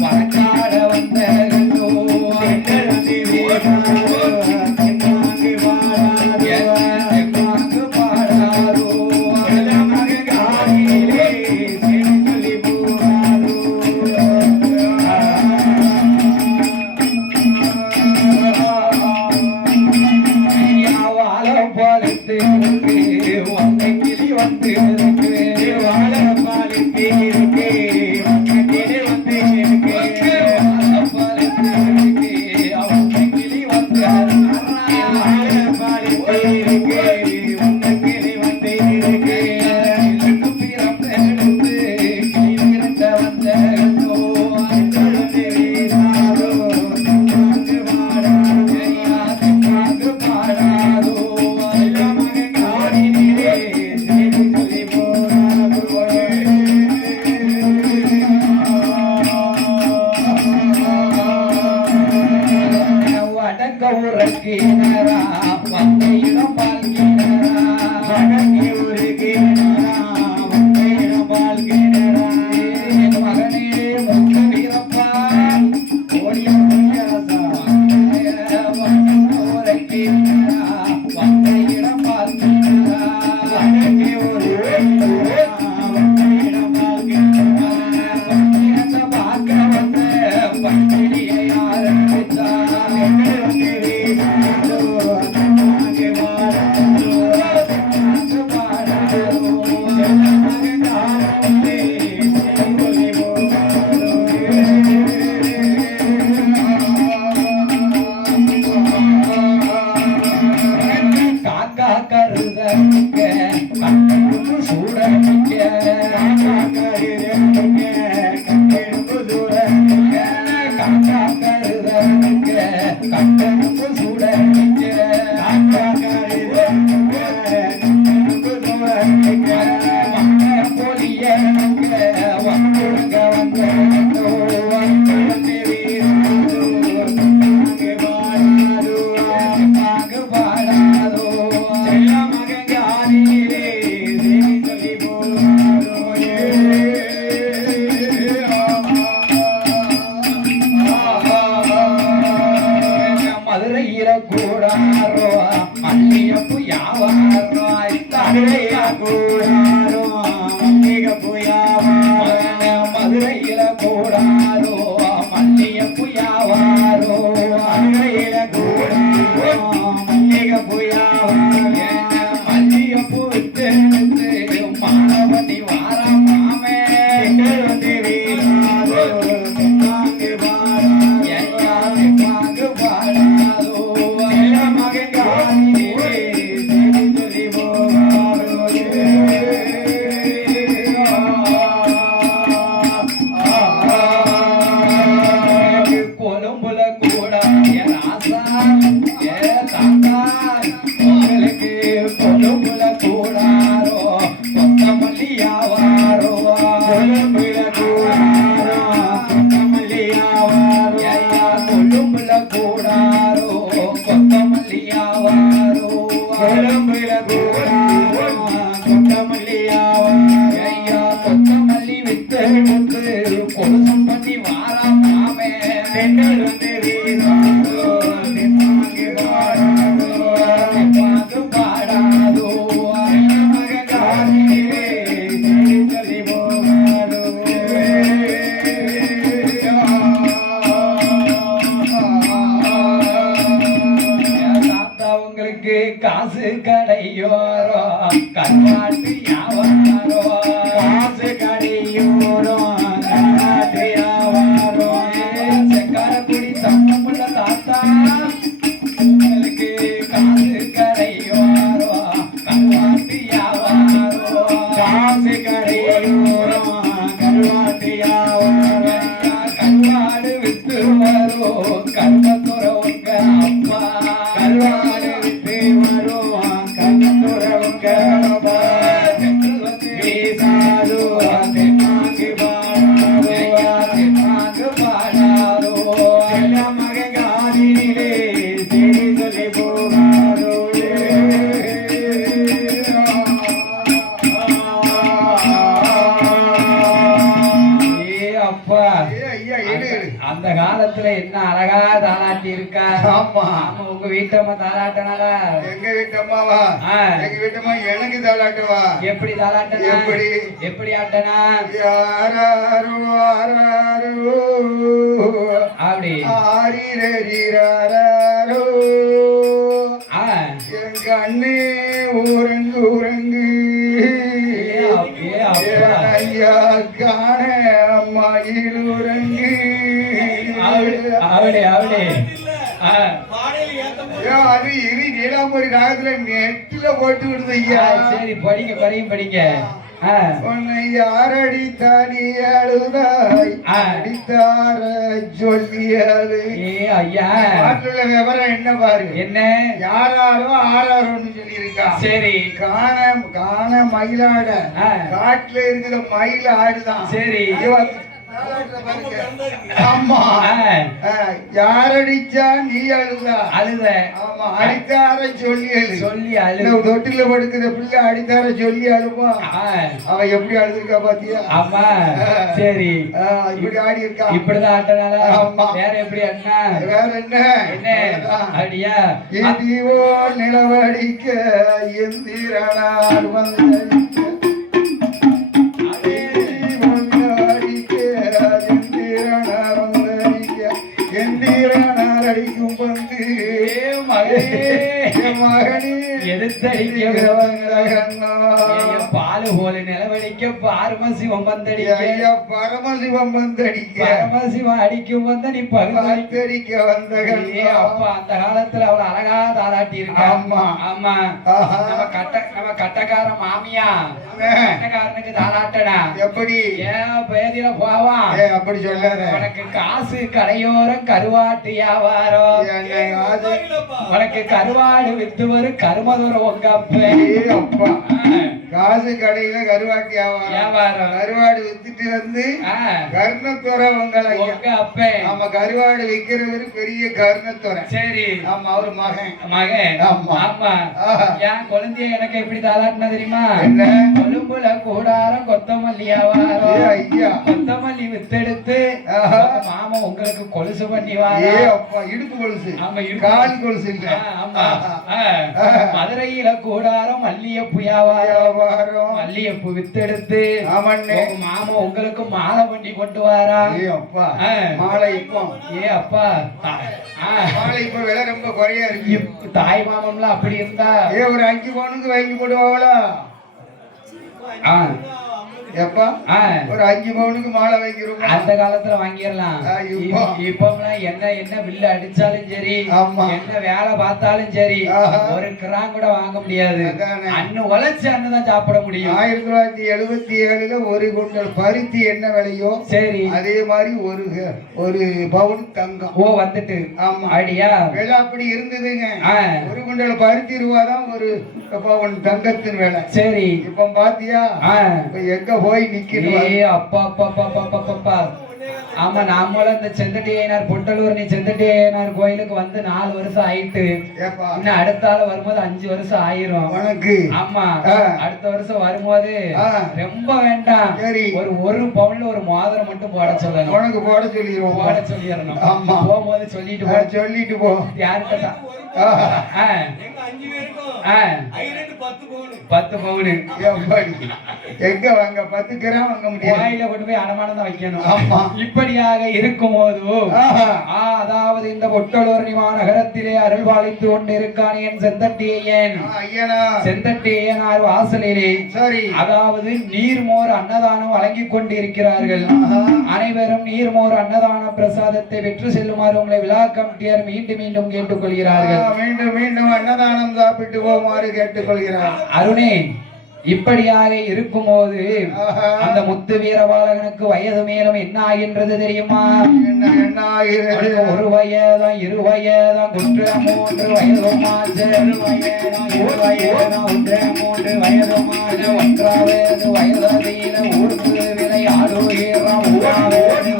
பறக்காட வந்த கண்டோ எங்களுக்கு வீராதோ தெம்மாங்கு பாடாதோ தெம்மாங்கு பாடாதோ மகன் காலிலே சேரி சொல்லி போகாதோ வாழ பழுத்து ஒன்றை கிளி வந்து வாழ பாலித்து இருக்கே வண்ணக்கிளி வந்து இருக்கே கிளி வந்து வாழ பாலித்து இருக்கே வண்ணக்கிளி வந்து இருக்கே எங்களுக்கு வீராதோ தெம்மாங்கு பாடாதோ மகன் காலிலே சேரி சொல்லி வடக்க உறக்கினரா வந்த இடம் வாழ்க்கை யாவாராய் மதுரையில கூடாரோ மல்லிகைப்பூ யாவாரோ மதுரையில கூடாரோ மல்லிகைப்பூ யாவாரோ மதுரையில கூடாரோ மல்லிகைப்பூ யாவாரோ மல்லிகைப்பூ வித்து மாணவனி வாரம் மாமே வந்து வீராதோ தென்னாங்கு பாடாதோ மகன் கொழும்புல கூட ராசா ஏ தாத்தா உங்களுக்கு கொழும்புல கூடாரோ கொத்தமல்லி யாவாரோ கொழும்புல கூடாரோ கொத்தமல்லி யாவாரோ ஐயா கொழும்புல கூடாரோ கொத்தமல்லி யாவாரோ கொழும்புல கூடாரோ கொத்தமல்லி யாவாரோ ஐயா கொத்தமல்லி வித்து கொலுசம் பண்ணி வாரா மாமே பெண்கள் வந்து வீராதோ தென்னாங்கு பாடாதோ மககாரிலே சொல்லி போகாதோ தாத்தா உங்களுக்கு காசு கடையோரோ கருவாட்டு யாவாரோ காசு கடையோரோ கருவாட்டு யாவாரோ செக்காரக்குடி சம்மமுள்ள தாத்தா உங்களுக்கு காசு கடையோரோ கருவாட்டு யாவாரோ காசு கடையோரோ கருவாட்டு யாவாரோ கருவாடு வித்து வரோ கருமத்துற உங்க அப்பா கருவாடு வித்து வரோ கருமத்துற உங்க அப்பா வீசாதோ தென்னாங்கு பாடாதோ மககாரிலே சரி சொல்லி போகாதோ அப்பா அந்த காலத்துல என்ன அழகா தாலாட்டி இருக்கா ஆமா உங்க வீட்டம்மா தாலாட்டனால எங்க வீட்டம்மாவா எங்க வீட்டம்மா எனக்கு தாளாட்டவா எப்படி தாலாட்டனா எப்படி எப்படி ஆட்டனா யாராரோ ஆராரோ அப்படி ஆரிரரிராரோ என் கண்ணே ஊரங்கு ஊரங்கு ஐயா காண மயில் ஊரங்கு அப்படி அப்படி அது இது நீலாம்பரி ராகத்துல நெட்டில போட்டு விடுது ஐயா சரி படிங்க படிங்க உன்னை யார் அடித்தானி அழுதாய் அடித்தார சொல்லியாது ஐயா பாட்டுல விவரம் என்ன பாரு என்ன யாராரோ ஆறாரோன்னு சொல்லி இருக்கா சரி காண மயிலாட காட்டுல இருக்கிற மயில் ஆடுதான் சரி ஆமா யாரடிச்சா நீ அழுதா அழுத ஆமா அடித்தார சொல்லி அழு தொட்டில படுக்கிற பிள்ளை அடித்தார சொல்லி அழுவா அவ எப்படி அழுதுருக்கா பாத்தியா ஆமா சரி இப்படி ஆடி இருக்கா இப்படிதான் ஆட்டனால ஆமா வேற எப்படி அண்ணா வேற என்ன அப்படியா இடிவோ நிலவடிக்க எந்திரனார் வந்து அடிக்கும் வந்து மகனே பாலு போல நிலவடிக்க பாரமசிவம் வந்தடிக்க பரமசிவம் வந்தடிக்க பரமசிவம் அடிக்கும் வந்த நீ பகுத்தடிக்க வந்த அப்பா அந்த காலத்துல அவளை அழகா தாளாட்டி இருக்கா ஆமா ஆமா நம்ம கட்டக்கார மாமியா கட்டக்காரனுக்கு தாளாட்டடா எப்படி ஏன் பேதியில போவான் அப்படி சொல்லாத உனக்கு காசு கடையோரம் கருவாட்டு வியாபாரம் உனக்கு கருவாடு வித்து வரும் கருமதுரம் உங்க அப்பா காசு கடையில கருவாட்டு வியாபாரம் கருவாடு வித்துட்டு வந்து கர்ணத்துறை உங்க அப்பே ஆமா கருவாடு விக்கிறவரு பெரிய கர்ணத்துறை சரி ஆமா அவரு மகன் ஆமா ஆமா ஏன் குழந்தைய எனக்கு எப்படி தாளாட்டினா தெரியுமா என்ன கொழும்புல கூடாரம் கொத்தமல்லி வியாபாரம் ஐயா கொத்தமல்லி வித்தெடுத்து மாமா உங்களுக்கு கொலுசு பண்ணி அப்பா இடுப்பு கொலுசு ஆமா கால் கொலுசு இல்ல ஆமா மதுரையில கூடாரம் மல்லிகைப்பூ வியாபாரம் மல்லிகைப்பூ வித்தெடுத்து ஆமண்ணே மாமா உங்களுக்கு மாலை பண்ணி கொண்டு வாரா அப்பா மாலை இப்போ அப்பா மாலை இப்ப விலை ரொம்ப குறையா இருக்கு தாய் மாமன்லாம் அப்படி இருந்தா ஒரு 5 பவுனுக்கு வாங்கி போடுவாங்களா எப்பா ஒரு 5 பவுனுக்கு மாலை வாங்கிருவோம் அந்த காலத்துல வாங்கிடலாம் இப்பெல்லாம் என்ன பில்லு அடிச்சாலும் சரி என்ன வேலை பார்த்தாலும் சரி ஒரு கிராம் கூட வாங்க முடியாது அண்ணன் உழைச்சு அண்ணன் சாப்பிட முடியும் 1977 ஒரு குண்டல் பருத்தி என்ன விலையோ சரி அதே மாதிரி ஒரு பவுன் தங்கம் வந்துட்டு ஆமா அடியா விலை அப்படி இருந்ததுங்க ஒரு குண்டல் பருத்தி ரூபாதான் ஒரு பவுன் தங்கத்தின் விலை சரி இப்ப பாத்தியா எங்க போய் நிக்கணும் அப்பா அப்பா அப்பா அப்பா அப்பா ஆமா நாமளும் இந்த செந்தட்டியனார் பொட்டலூர் செந்தட்டியனார் கோயிலுக்கு வந்து 4 வருஷம் ஆயிட்டு இன்னும் அடுத்த ஆள் வரும்போது 5 வருஷம் ஆயிரும் உனக்கு ஆமா அடுத்த வருஷம் வரும்போது ரொம்ப வேண்டாம் ஒரு பவுன்ல ஒரு மோதிரம் மட்டும் போட சொல்லணும் உனக்கு போட சொல்லிடணும் ஆமா போகும்போது சொல்லிட்டு போ யார்கிட்ட 10 பவுன் எங்க வாங்க 10 கிராம் வாங்க முடியாது கோயில கொண்டு போய் அடமானம் தான் வைக்கணும் ஆமா இப்படியாக இருக்கும்போது அதாவது இந்த பொட்டலூர் நகரத்திலே அருள்பாலித்து கொண்டிருக்கான் என் செந்தட்டியனார் வாசலிலே சரி அதாவது நீர்மோர் அன்னதானம் வழங்கி கொண்டிருக்கிறார்கள் அனைவரும் நீர்மோர் அன்னதான பிரசாதத்தை பெற்று செல்லுமாறு உங்களை விழா கமிட்டியார் மீண்டும் மீண்டும் கேட்டுக்கொள்கிறார்கள் மீண்டும் அன்னதானம் சாப்பிட்டு போகுமாறு கேட்டுக்கொள்கிறார் அருணே இப்படியாக இருக்கும்போது அந்த முத்து வீரபாலகனுக்கு வயது மேலும் என்ன ஆகின்றது தெரியுமா ஒரு வயதான் 2 வயதான் 3 வயதுமாச்சு 1 வயதான் 3 வயதுமாச்சு 1வது வயதில ஊருக்கு விளையாடுகிறான்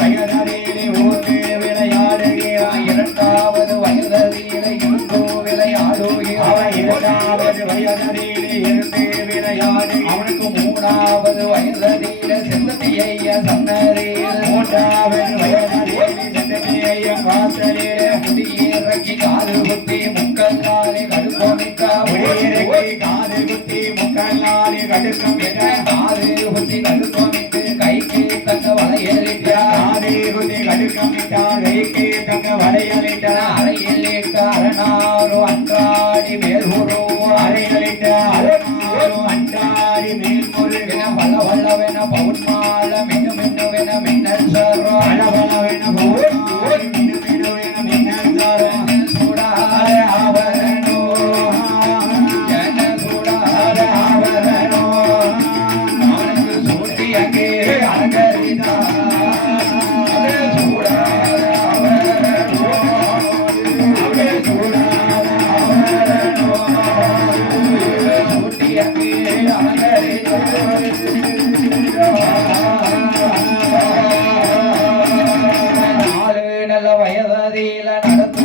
வயதிலே ஊருக்கு விளையாடுகிறான் 2வது வயதில இருந்து விளையாடுகிறான் 2வது வயதிலே இருந்து அவனுக்கு 3வது வயதில செந்தட்டிய சன்னதியில் 3வது வயதிலே செந்தட்டிய வாசலில முடியிறக்கி காது குத்தி முக்கல்லாலே கடுக்கோமிக்கா முடியிறக்கி காது குத்தி முக்கல்லாலே கடுக்கோமிக்கா காது குத்தி கடுக்கோமிக்கு கைக்கு தங்க வளையலிட்டா காது குத்தி கடுக்கோமிட்டா கைக்கு தங்க வளையலிட்டா அறையிலிட்ட அரணாரோ அன்றாடி மேல்குரு அறைகளிட்ட அண்டாரி மேல் முருகன வளவளவென பவுன்மால மின்னுவென மின்னல் சரோ வளவளவென பவுன்மால மின்னுவென மின்னல் சரோ சூடார ஆவரணோ ஜன சூடார ஆவரணோ அவனுக்கு சூட்டி அங்கே அலங்கரிதா சூடார ஆவரணோ சூடார ஆவரணோ நல்ல வயதில நடந்து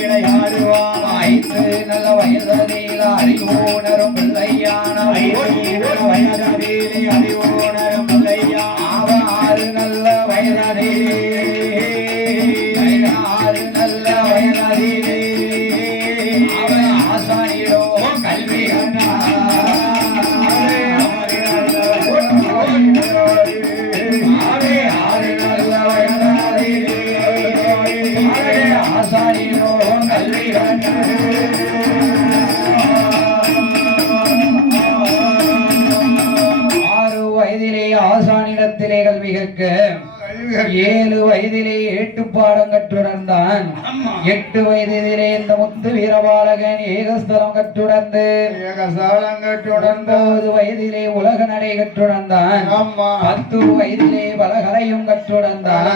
விளையாடுவான் 5 நல்ல வயதில அறிவுணரும் பிள்ளையான வயதிலே அறிவுணரும் பிள்ளையான 6 நல்ல வயதிலே 6 நல்ல வயதிலே ஆசானிடோ கல்வி ஆசானிடோ கல்வி 6 வயதிலே ஆசானிடத்திலே கல்வி கற்க 7 வயதிலே ஏட்டுப்பாடம் கற்றுணர்ந்தான் 8 வயதிலே இந்த முத்து வீரபாலகன் ஏகஸ்தலம் கற்றுணர்ந்து 9 வயதிலே உலக நடை கற்றுணர்ந்தான் 10 வயதிலே பலகலையும் கற்றுணர்ந்தான்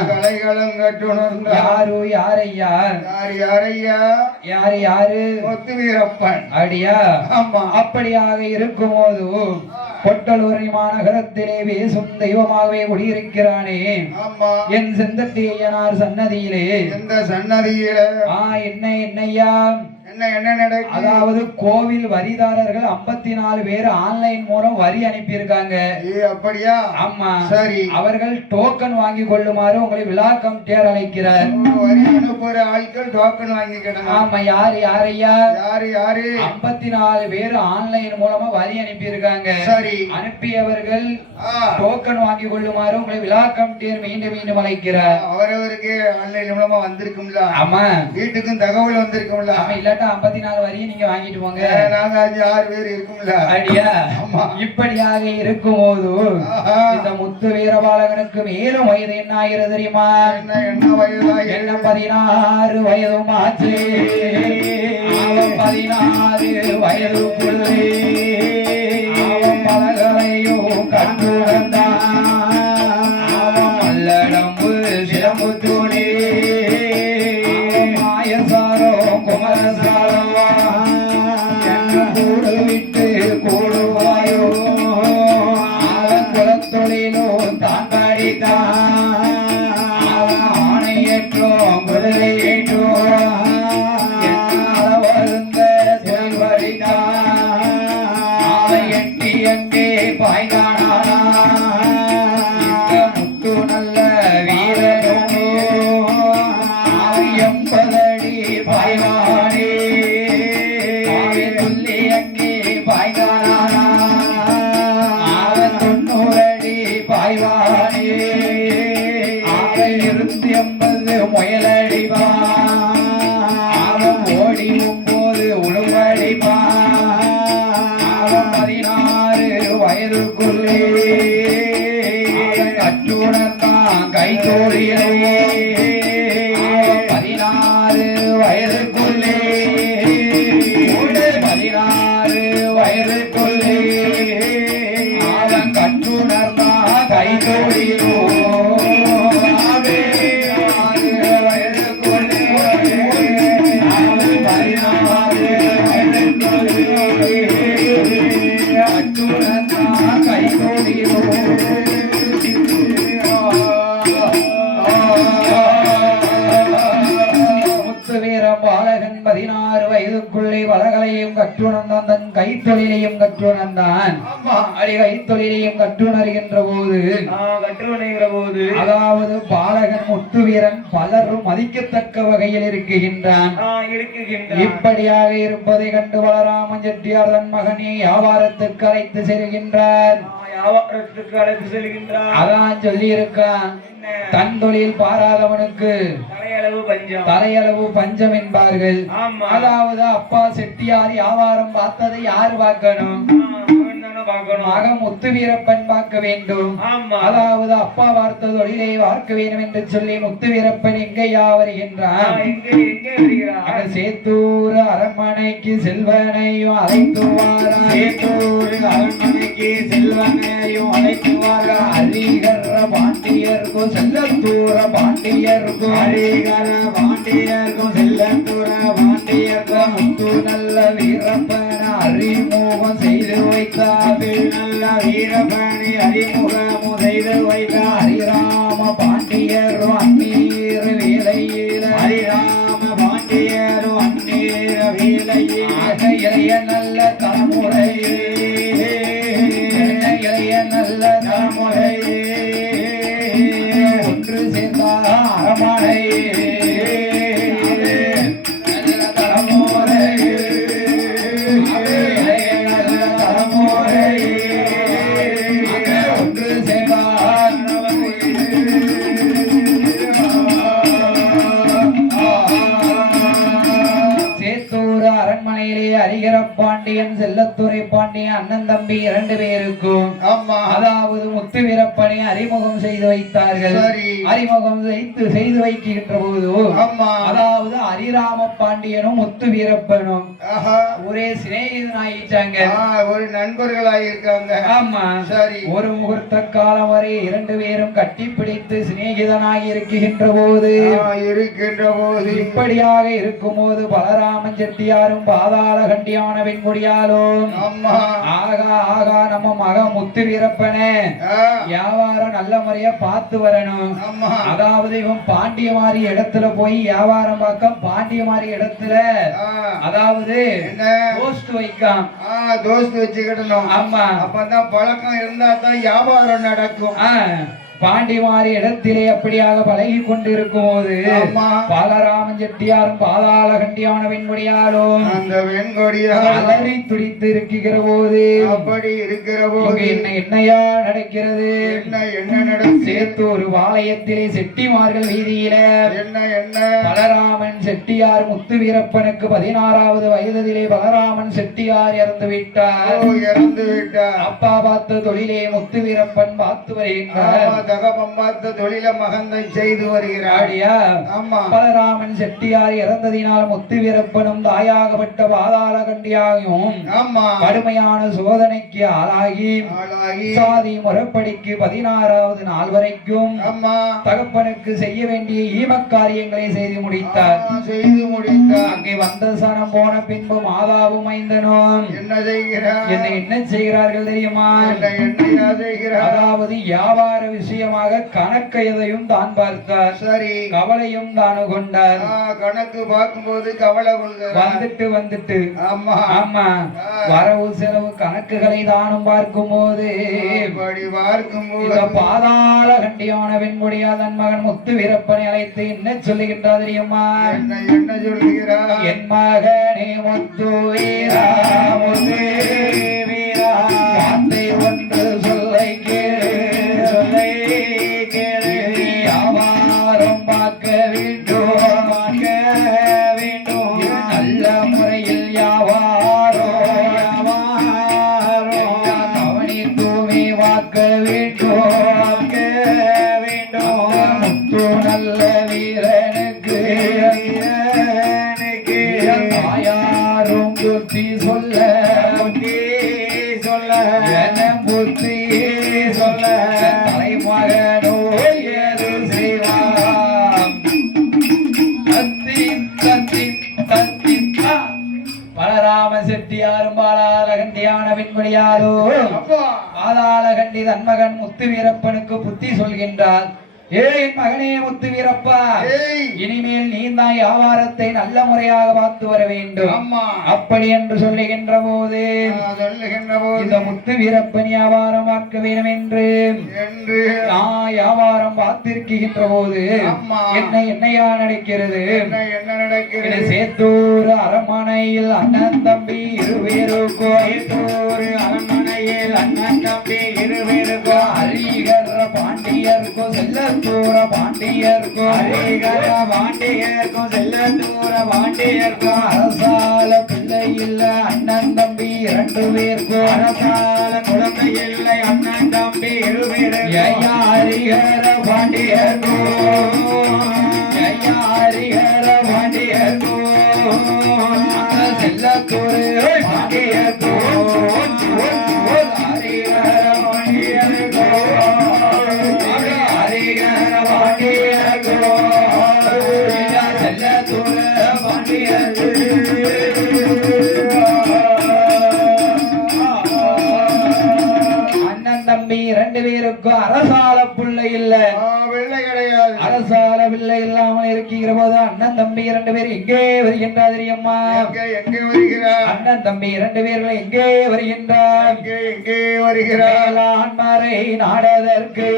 யாரு முத்து வீரப்பன் அடியா அப்படியாக இருக்கும்போது பொட்டலூர் மாநகரத்திலே பேசும் தெய்வமாகவே குடியிருக்கிறானே என் செந்தட்டியனார் சன்னதியிலே இந்த சன்னதியில என்னையா என்ன நடக்குது? அதாவது கோவில் வரிதாரர்கள் 54 பேர் ஆன்லைன் மூலம் வரி அனுப்பியிருக்காங்க. அப்படியா? ஆமா. சரி. அவர்கள் டோக்கன் வாங்கி கொள்ளுமாறு உங்களை விழா கமிட்டியார் அழைக்கிறார். வரி அனுப்புற ஆட்கள் டோக்கன் வாங்கிக்கணும். ஆமா. யாரையா? யாரு 54 பேர் ஆன்லைன் மூலமா வரி அனுப்பியிருக்காங்க. சரி. அனுப்பியவர்கள் டோக்கன் வாங்கி கொள்ளுமாறு உங்களை விழா கமிட்டியார் மீண்டும் அழைக்கிறார். அவரவருக்கு ஆன்லைன் மூலமா வந்திருக்கும்ல. ஆமா. வீட்டுக்கும் தகவல் வந்திருக்கும்ல. ஆமா. இல்லாட்டா 54 வரியை நீங்க வாங்கிட்டு போங்க. நாங்க 5-6 பேர் இருக்கும்ல. அப்படியா? இப்படியாக இருக்கும்போது இந்த முத்து வீரபாலகனுக்கு மேலும் வயது என்ன ஆகிறது தெரியுமா? என்ன வயதா? என்ன 16 வயதும் ஆச்சு. 16 வயதுக்குள்ளே அவன் பலகளையும் கண்டு வந்தான். அவன் மல்லடம்பு சிலம்பு தோணி மாயசாரோ குமரசாரோ கூடு விட்டு கூடுவாயோ அவன் குலத்தொழிலும் தான் படித்தான். அவன் ஆணையேற்றோம் குதிரையேற்றோம் வருந்த தொழில் படித்தான். அவன் எட்டி அங்கே பாய்கானா முத்து நல்ல வீரனோ அவன் 80 அடி பாய்வானே துள்ளி அங்கே பாய்கானா அவன் 90 அடி பாய்வானே அவன் 280 முயலடிப்பான். அவன் ஓடி 9 உழுவடிப்பான். அவன் 16 வயதுக்குள்ளே அவன் கற்றுணர்ந்தான் கைத்தோழிலே. 16 வயதுக்குள்ளே 16 வயதுக்குள்ளே அவன் கற்றுணர்ந்தான் கைத்தோழிலோ. 16 வயதுக்குள்ளே அவன் 16 வயதுக்குள்ளே கற்றுணர்ந்தான் கைத்தோழிலோ. முத்து வீரபாலகன் 16 வயதுக்குள்ளே வளகலையும் கற்றுணர்ந்தான். தன் கைத்தொழிலையும் கற்றுணர்ந்தான். அடி கைத்தொழிலையும் கற்றுணர்கின்ற போது அதாவது பாலகன் முத்து வீரன் பலரும் மதிக்கத்தக்க வகையில் இருக்குகின்றான். இப்படியாக இருப்பதை கண்டு பலராமன் செட்டியார் தன் மகனை வியாபாரத்துக்கு அழைத்து செல்கின்றார். அதான் சொல்லி இருக்கான். தன் தொழில் பாராதவனுக்கு தலையளவு பஞ்சம் என்பார்கள். அதாவது அப்பா செட்டியார் வியாபாரம் பார்த்ததை யாரு பார்க்கணும்? மக முத்து வீரப்பன் பார்க்க வேண்டும். அதாவது அப்பா பார்த்த தொழிலை பார்க்க வேண்டும் என்று சொல்லி முத்து வீரப்பன் எங்கேயா வருகின்றான்? சேத்தூர் அரண்மனைக்கு செல்வனையும் அழைத்து வாரா. சேத்தூர் அரண்மனைக்கு செல்வனையும் அழைத்து வாரா. ஹரிகர பாண்டியர்க்கும் செல்லத்தூர பாண்டியர்க்கும் ஹரிகர பாண்டியர்க்கும் செல்லத்தூர பாண்டியர்க்கும் முத்து நல்ல வீரப்பன அறிமுகம் செய்து வைத்தார். நல்ல வீரப்பனை அறிமுகமும் செய்து வைத்தார். ஹரிராம பாண்டியரும் அந்நீர் வேலையில் ஹரிராம பாண்டியரும் அந்நீர் வேலையில் இளைய நல்ல தலைமுறையே இளைய நல்ல தலைமுறையே ஒன்று சேர்ந்தார் அரமனையே பாண்டியன் செல்லத்துறை பாண்டியன் அண்ணன் தம்பி 2 பேருக்கும் அதாவது முத்து வீரப்பனை அறிமுகம் செய்து வைத்தார்கள். அறிமுகம் செய்து வைக்கின்ற போது அதாவது ஹரிராம பாண்டியனும் முத்து வீரப்பனும் ஒரே சிநேகிதன் ஆயிட்டாங்க. ஒரு நண்பர்களாயிருக்காங்க. ஆமா. சரி. ஒரு முகூர்த்த காலம் வரை 2 பேரும் கட்டிப்பிடித்து சிநேகிதனாகி இருக்கின்ற போது இப்படியாக இருக்கும் போது பலராமன் செட்டியாரும் பாதாள கண்டியான வெண்முடியாலும் ஆமா ஆகா ஆகா நம்ம மக முத்து வீரப்பனே வியாபாரம் நல்ல முறையா பார்த்து வரணும். ஆமா அதாவது இவன் பாண்டியமாரி இடத்துல போய் வியாபாரம் பார்க்க பாண்டியமாரி இடத்துல அதாவது போஸ்ட் வைக்காம் தோஸ்து வச்சுக்கிடணும். ஆமா அப்பதான் பழக்கம் இருந்தா தான் வியாபாரம் நடக்கும். பாண்டிமாரி இடத்திலே அப்படியாக பழகி கொண்டிருக்கும் போது பாலராமன் செட்டியாரும் பாதாள கண்டியான வெண்கொடியாலும் அந்த வெண்கொடியால் அலறி துடித்து இருக்கிற போது அப்படி இருக்கிற போது என்னையா நடக்கிறது? என்ன நடக்கும்? சேத்தூர் வாளையத்திலே செட்டிமார்கள் வீதியில பலராமன் செட்டியார் முத்து வீரப்பனுக்கு 16வது வயதிலே பலராமன் செட்டியார் இறந்து விட்டார். அப்பா பார்த்த தொழிலே முத்து வீரப்பன் பார்த்து வருகின்றார். தகப்பம் பார்த்த தொழில மகந்தை செய்து வருகிறாடியா. பலராமன் செட்டியார் இறந்ததினால் முத்து வீரப்பனும் தாயாகப்பட்ட பாதாள கண்டியாகவும் கடுமையான சோதனைக்கு ஆளாகி சாதி முறைப்படிக்கு 16வது நாள் வரைக்கும் தகப்பனுக்கு செய்ய வேண்டிய ஈமக்காரியங்களை செய்து முடித்தார். அங்கே வந்த சனம் போன பின்பு மாதாவும் மைந்தனும் என்ன செய்கிறார்கள் தெரியுமா? அதாவது வியாபார விஷயம் கணக்கு எதையும் தான் பார்த்தார். சரி கவலையும் தானு கொண்டார். கணக்கு பார்க்கும்போது கவலை வந்துட்டு ஆமா ஆமா வரவு செலவு கணக்குகளை தானும் பார்க்கும் போது பாதாள கண்டியான வெண்முடியா தன் மகன் முத்து வீரப்பனை அழைத்து என்ன சொல்லுகின்றார் தெரியுமா? என்ன சொல்லுகிறார்? என் மகனே முத்து வீரா முத்து வீரா வார்த்தை ஒன்று சொல்லை பாதாள கண்டி தன் மகன் முத்து வீரப்பனுக்கு புத்தி சொல்கின்றார். ஏய் மகனே முத்து வீரப்பா, இனிமேல் நீ தான் வியாபாரத்தை நல்ல முறையாக பார்த்து வர வேண்டும். அப்படி என்று சொல்லுகின்ற போது இந்த முத்து வீரப்பன் வியாபாரம் பார்க்க வேண்டும் என்று நான் வியாபாரம் பார்த்திருக்கின்ற போது என்னையா நடக்கிறது? சேத்தூர் அரண்மனையில் அண்ணன் தம்பி இருவேருக்கோ அரண்மனையில் அண்ணன் தம்பி இருவேருக்கோ ஹரிகர பாண்டியர்க்கோ செல்லத்தூர பாண்டியர்க்கோ ஹரிகர பாண்டியர்க்கோ செல்லத்தூர பாண்டியர்க்கோ அரசால பிள்ளை இல்ல அண்ணன் தம்பி 2 பேருக்கோ அரசால குழந்தை இல்லை அண்ணன் தம்பி 2 பேருக்கோ ஹரிகர பாண்டியர்க்கோ ஹரிகர பாண்டியர்க்கோ செல்லத்தூர பாண்டியர்க்கோ அண்ணன் தம்பி 2 பேருக்கும் அரசால பிள்ளை இல்ல, கிடையாது. அரசால பிள்ளை இல்லாமல் இருக்கிற போது அண்ணன் தம்பி 2 பேர் எங்கே வருகின்றார் தெரியுமா? அண்ணன் தம்பி 2 பேர்கள் எங்கே வருகின்றார்? ஆண்மாரை நாடதற்கு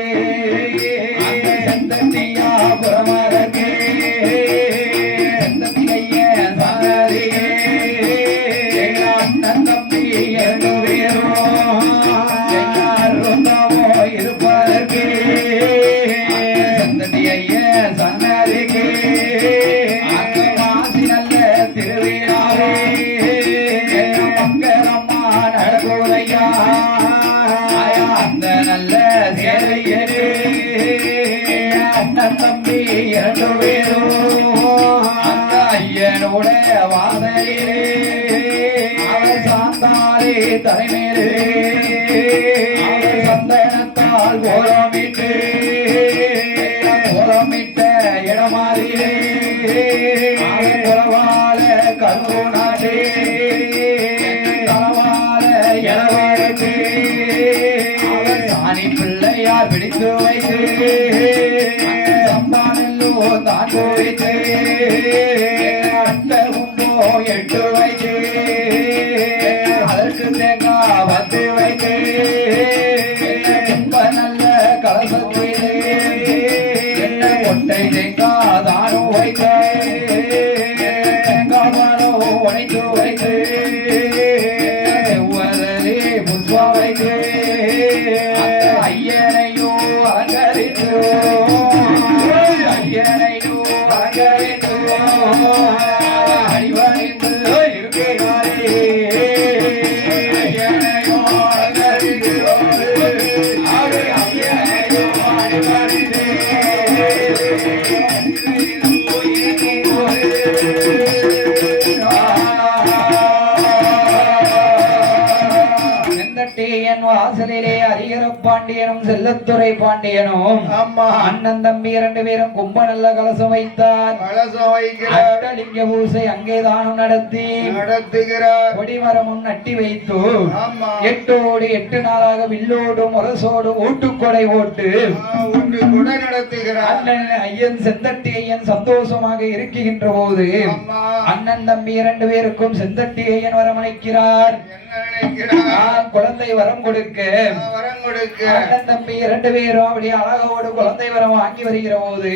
புறமாதற்கு அண்ணன் தம்பி 2 பேரும் இருப்பதற்கு சன்னதிக்கு மாசி நல்ல திருவிழாவே மங்கரம்மா நடக்குதையா அந்த நல்ல சேவையரு அண்ணன் தம்பி 2 பேரும் அந்த ஐயனோட வாதையிலே அவர் சாந்தாரே தலைமையிலே சந்தனத்தால் கோலமிட்டு கோலமிட்ட இடமாதிலே குலவால கருணாடே வைத்து அட்டகும்போ 8 வைத்து அதற்கு தேங்காய் 10 வைத்து ரொம்ப நல்ல கலசத்திலே ஒட்டை தேங்காய் தானும் வைத்து தேங்காய் உடைத்து வைத்து செவ்வரே புஷ்பா வைத்து ஐயனையோ அலங்கரித்து ஐயனையோ அலங்கரித்து அடிவணிந்து இருக்கிறாரே ஐயனையோ அலங்கரித்து ஐயனையோ அடிவணிந்து செந்தட்டியன் வாசலிலே அரியர பாண்டியனும் செல்லத்துறை பாண்டியனும் ஆமா அண்ணன் தம்பி 2 பேரும் கும்ப நல்ல கலசம் வைத்தார். கலசம் வைக்கிறார். அஷ்டலிங்க பூசை அங்கே தானம் நடத்துகிறார். கொடிமரமும் நட்டி வைத்து ஆமா 8 ஓடு 8 நாளாக வில்லோடு முரசோடு ஓட்டுக்கொடை ஓட்டு கொடை நடத்துகிறார். அண்ணன் ஐயன் செந்தட்டி ஐயன் சந்தோஷமாக இருக்கின்ற போது அண்ணன் தம்பி 2 பேருக்கும் செந்தட்டி ஐயன் வரமளிக்கிறார். குழந்தை வரம் கொடுக்க அண்ணன் தம்பி 2 பேரும் அப்படியே அழகோடு குழந்தை வரம் வாங்கி வருகிற போது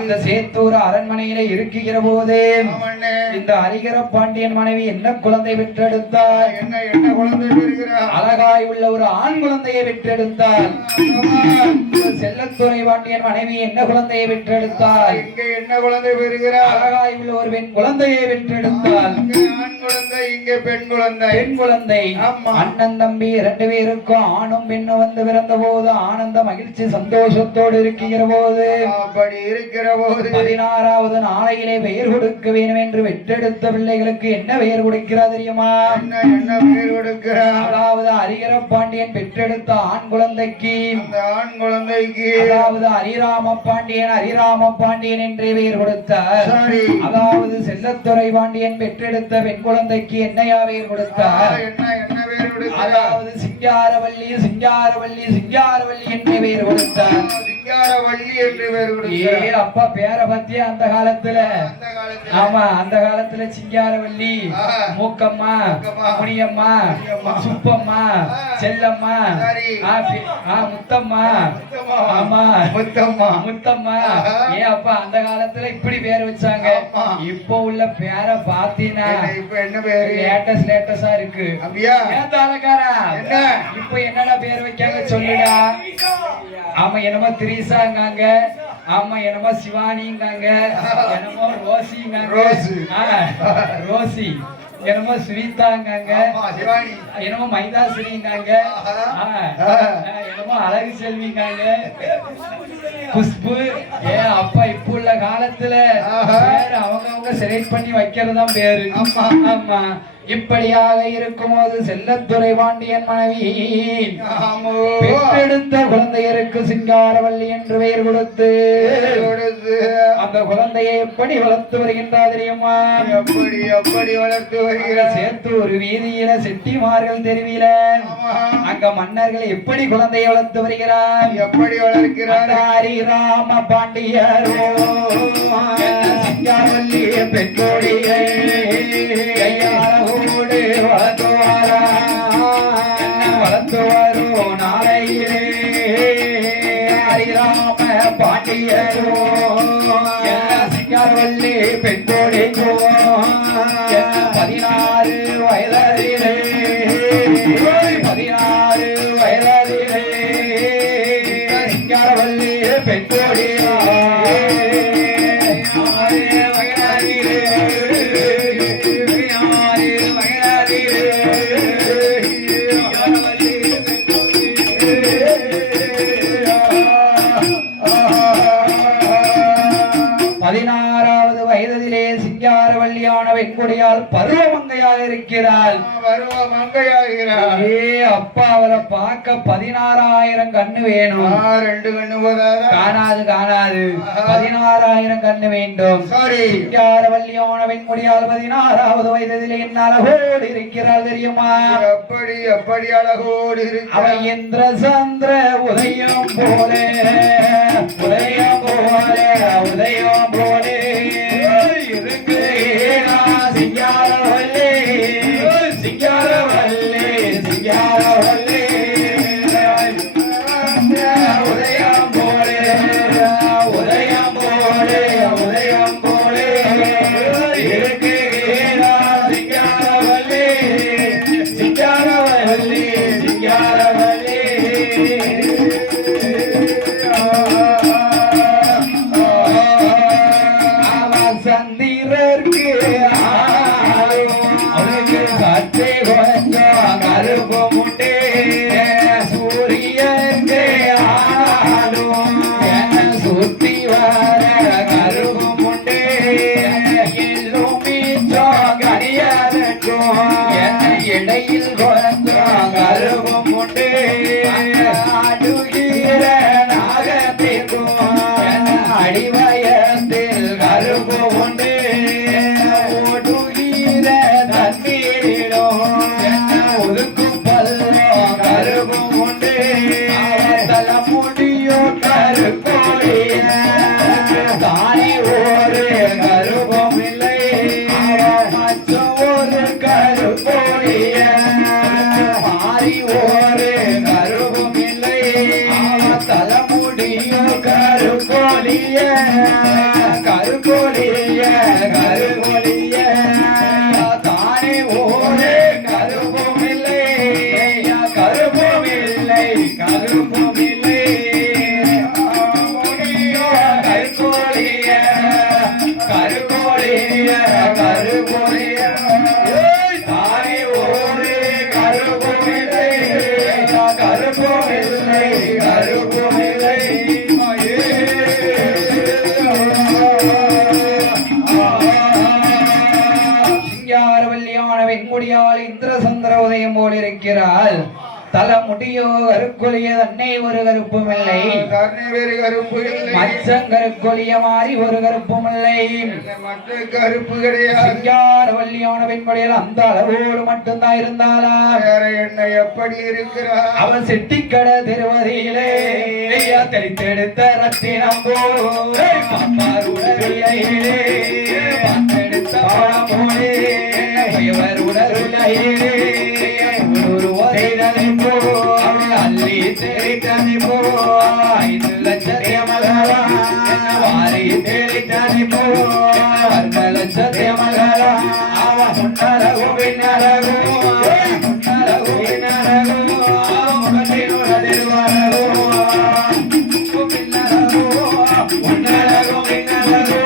அந்த சேத்தூர் அரண்மனையில இருக்குகிற போது இந்த ஹரிகர பாண்டியன் மனைவி என்ன குழந்தை பெற்றெடுத்தார்? என்ன குழந்தை பெறுகிறார்? அழகாய் உள்ள ஒரு ஆண் குழந்தையை பெற்றெடுத்தார். செல்லத்துறை பாண்டியன் மனைவி என்ன குழந்தையை பெற்றெடுத்தார்? இங்கே என்ன குழந்தை பெறுகிறார்? அழகாய் உள்ள ஒரு பெண் குழந்தையை பெற்றெடுத்தார். ஆண் குழந்தை இங்கே பெண் குழந்தை. பெண் குழந்தை. அண்ணன் தம்பி 2 பேருக்கும் ஆணும் பெண்ணும் வந்து பிறந்த போது ஆனந்த மகிழ்ச்சி சந்தோஷத்தோடு இருக்கிற போது அப்படி இருக்கிற போது 16வது நாளையிலே பெயர் கொடுக்க வேண்டும் என்று பெற்றெடுத்த பிள்ளைகளுக்கு என்ன பெயர் கொடுக்கிறார் தெரியுமா? என்ன பெயர் கொடுக்கிறார்? அதாவது ஹரிகர பாண்டியன் பெற்றெடுத்த ஆண் குழந்தைக்கு ஆண் குழந்தைக்கு அதாவது ஹரிராம பாண்டியன் என்றே பெயர் கொடுத்தார். அதாவது செல்லத்துறை பாண்டியன் பெற்றெடுத்த பெண் குழந்தைக்கு என்னையா பெயர் கொடுத்தார்? என்ன பெயர் கொடுக்கிறார்? அதாவது சிங்காரவல்லி என்று பெயர் கொடுத்தார். சிங்காரவல்லி என்று பெயர் கொடுக்கிறார். அப்பா பேரை பத்தியா அந்த காலத்துல ஆமா அந்த காலத்துல சிங்காரவல்லி, மூக்கம்மா, முனியம்மா, சுப்பம்மா, செல்லம்மா, முத்தம்மா, ஆமா முத்தம்மா. ஏன் அப்பா அந்த காலத்துல இப்படி பேர் வச்சாங்க. இப்போ உள்ள பேரை பாத்தீங்கன்னா இப்ப என்ன பேரு? லேட்டஸ்டா இருக்கு. இப்ப என்னடா பேர் வைக்காங்க சொல்லுடா. ஆமா என்னமோ திரிசாங்காங்க, ஆமா என்னமோ சிவானிங்காங்க, என்னமோ ரோசி, என்னமோ சுவிதாங்காங்க, என்னமோ மைதாஸ்ரீங்காங்க, என்னமோ அழகு செல்விங்காங்க, குஷ்பு. ஏன் அப்பா இப்ப உள்ள காலத்துல அவங்க செலக்ட் பண்ணி வைக்கிறதுதான் பேரு. ஆமா இப்படியாக இருக்கும்போது செல்லத்துறை பாண்டியன் மனைவி பெற்றெடுத்த குழந்தையருக்கு சிங்காரவல்லி என்று பெயர் கொடுத்து அந்த குழந்தையை எப்படி வளர்த்து வருகின்றார் தெரியுமா? எப்படி வளர்த்து வருகிறார்? சேத்தூர் வீதியில செட்டிமார்கள் தெருவில அங்க மன்னர்கள் எப்படி குழந்தையை வளர்த்து வருகிறார்? எப்படி வளர்க்கிறார்? ஹரிராம பாண்டியரோ சிங்காரவல்லி பெற்றோடியை வளர்த்து வரும் நாளையிலே ஹரிராம பாண்டியரோ சிங்காரவல்லி பெற்றோடிக்கோ 16 வயதிலே 16 வயதிலே சிங்காரவல்லி பெற்றோடியா வெண்கொடியால் பருவமங்கையாக இருக்கிறாள். அப்பா அவரை பார்க்க 16,000 கண்ணு வேணும். 2 கண்ணு காணாது 16,000 கண்ணு வேண்டும். சிங்காரவல்லியான வெண்கொடியால் 16வது வயதிலே என்ன அழகோடு இருக்கிறாள் தெரியுமா? எப்படி அழகோடு அவ இந்திர சந்திர உதயம் போல உதயம் போலே உதயம் போலே இருக்கு சிங்காரவல்லே சிங்காரவல்லே சிங்காரவல்லே உதயம் போலே உதயம் போலே உதயம் போலே இருக்கு சிங்காரவல்லே சிங்காரவல்லே சிங்காரவல்லே சந்திரர்க்கு அவனுக்கு சற்றே கொஞ்சம் கருப்பு முட்டே சூரியனுக்கு ஆளும் என்ன சுத்தி வர கருப்பு முட்டே எல்லும் மீச்சம் கனியதற்கும் என்ன இடையில் கொஞ்சம் கருப்பு முட்டே அடுகிற நாகத்திற்கும் அடிவயத்தில் கருப்பு உண்டு ஓடுகிற தண்ணீரிலும் ஒதுக்கும் பல்லும் கருப்பு உண்டு தலைமுடியோ கருப்பொழிய தானே ஒரு கருப்பம் இல்லை மச்சம் ஒரு கருப்பொழிய மாறி ஒரு கருப்பம் இல்லை தலைமுடியோ கருப்பொழிய கருப்பொழிய கருப்பொழிய தானே ஒரு கருப்பும் இல்லை கருப்பும் இல்லை கருப்பும் இல்லை கருப்பொழிய கருப்பொழிய கருப்பொழிய தானே ஒரு கருப்பும் இல்லை கருப்பும் இல்லை கருப்பும் இல்லை சிங்காரவல்லியான வெண்முடியால் இந்திர சந்திர உதயம் போல் இருக்கிறாள் தலைமுடியோ கருக்கொழிய தன்னை ஒரு கருப்பும் இல்லை மச்சம் கருக்கொழிய மாறி ஒரு கருப்பும் இல்லை மற்ற கருப்பு கிடையாது சிங்காரவல்லியான வெண்முடியால் அந்த அளவோடு மட்டும்தான் இருந்தாளா வேற என்ன எப்படி இருக்கிறார் அவள் செட்டிக்கட திருவதியிலே தெளித்தெடுத்த ரத்தினம் போடுவிலையிலே பத்தெடுத்த பழம் போலே இவர் உடலுலையிலே ஒருவரை போ அள்ளி தெரித்தனி போ 5 லட்சத்தை மகளா வாரி தெரித்தனி போ 2 லட்சத்தை மகளா அவ முன்னரகு பின்னரகு முன்னரகு பின்னரகு முகத்தினுடைய பின்னரகு முன்னரகு பின்னரகு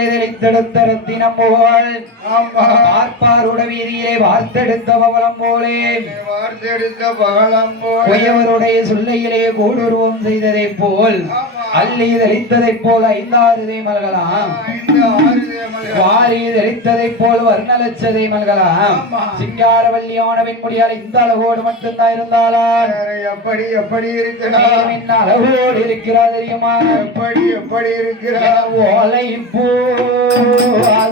தெளித்தெடுத்தரத்தினம் போல் பார்ப்பாருட வீதியிலே வார்த்தெடுத்த பவளம் போலே வார்த்தெடுத்த பவளம் போல் உயவருடைய சொல்லையிலே கூடுருவம் செய்ததை போல் அள்ளி தெளித்ததை போல் 5-6 மல்கலாம் வாரி தெளித்ததை போல் வர்ணலட்சதை மல்கலாம் சிங்காரவல்லியான வெண்முடியால் இந்த அளவோடு மட்டும்தான் இருந்தாளா எப்படி எப்படி இருக்கிறார் என்ன அளவோடு இருக்கிறார் தெரியுமா எப்படி எப்படி இருக்கிறார் ஓலை பூ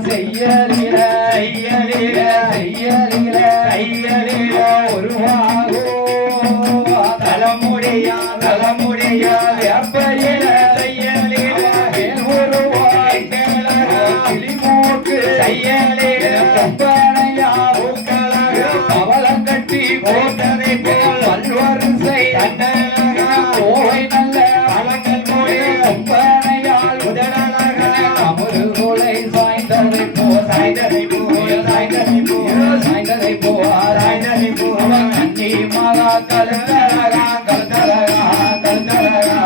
செய்யலில செய்யலில செய்யலில செய்யலில ஒருவாகோ தலைமுடியா தலைமுடியா எப்படில செய்யலில ஒருவாய் கிளிமூக்கு செய்யலில கம்பனையா பவளம் கட்டி போட்டதை போல் பல்வரிசை கோவை நல்ல பழங்கள் மொழி கம்பனையால் உதடழக அமுது கோலை சாய்ந்ததை போ சாய்ந்ததை போ சாய்ந்ததை போ சாய்ந்ததை போ சாய்ந்ததை போ கண்ணி மகா கலந்தரகா கலந்தரகா கலந்தரகா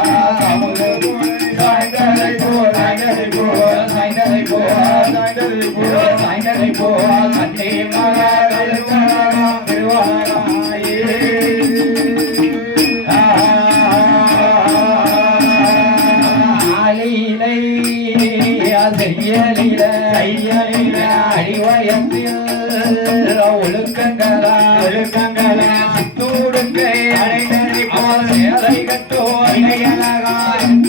அமுது சாய்ந்ததை போ சாய்ந்ததை போ சாய்ந்ததை போ சாய்ந்ததை போ சாய்ந்ததை போ கண்ணி மகா கலந்தரகா திருவாரா செய்யலில செய்யலில அடிவயத்தில் ஒழுக்கங்களா ஒழுக்கங்களா சித்தூடுக்கை அடைந்ததை போல் சேலை கட்டோ அடையலகா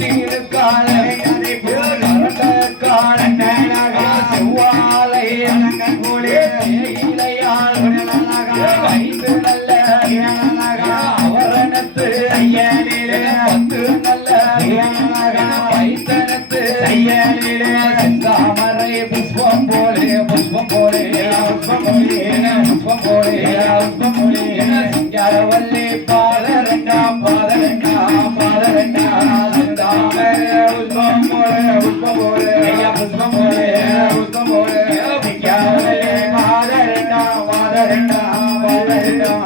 இருக்காலை போல் செவ்வாய் சிங்காரவல்லி பாதரண்டாம் பாதரண்டாம் பாதரண்டாம் புஷ்பம் போல புஷ்பம் போல புஷ்பம் போல புஷ்பம் போல சிங்காரவல்லி பாதரண்டாம் பாதரண்டாம் பாதரண்டாம்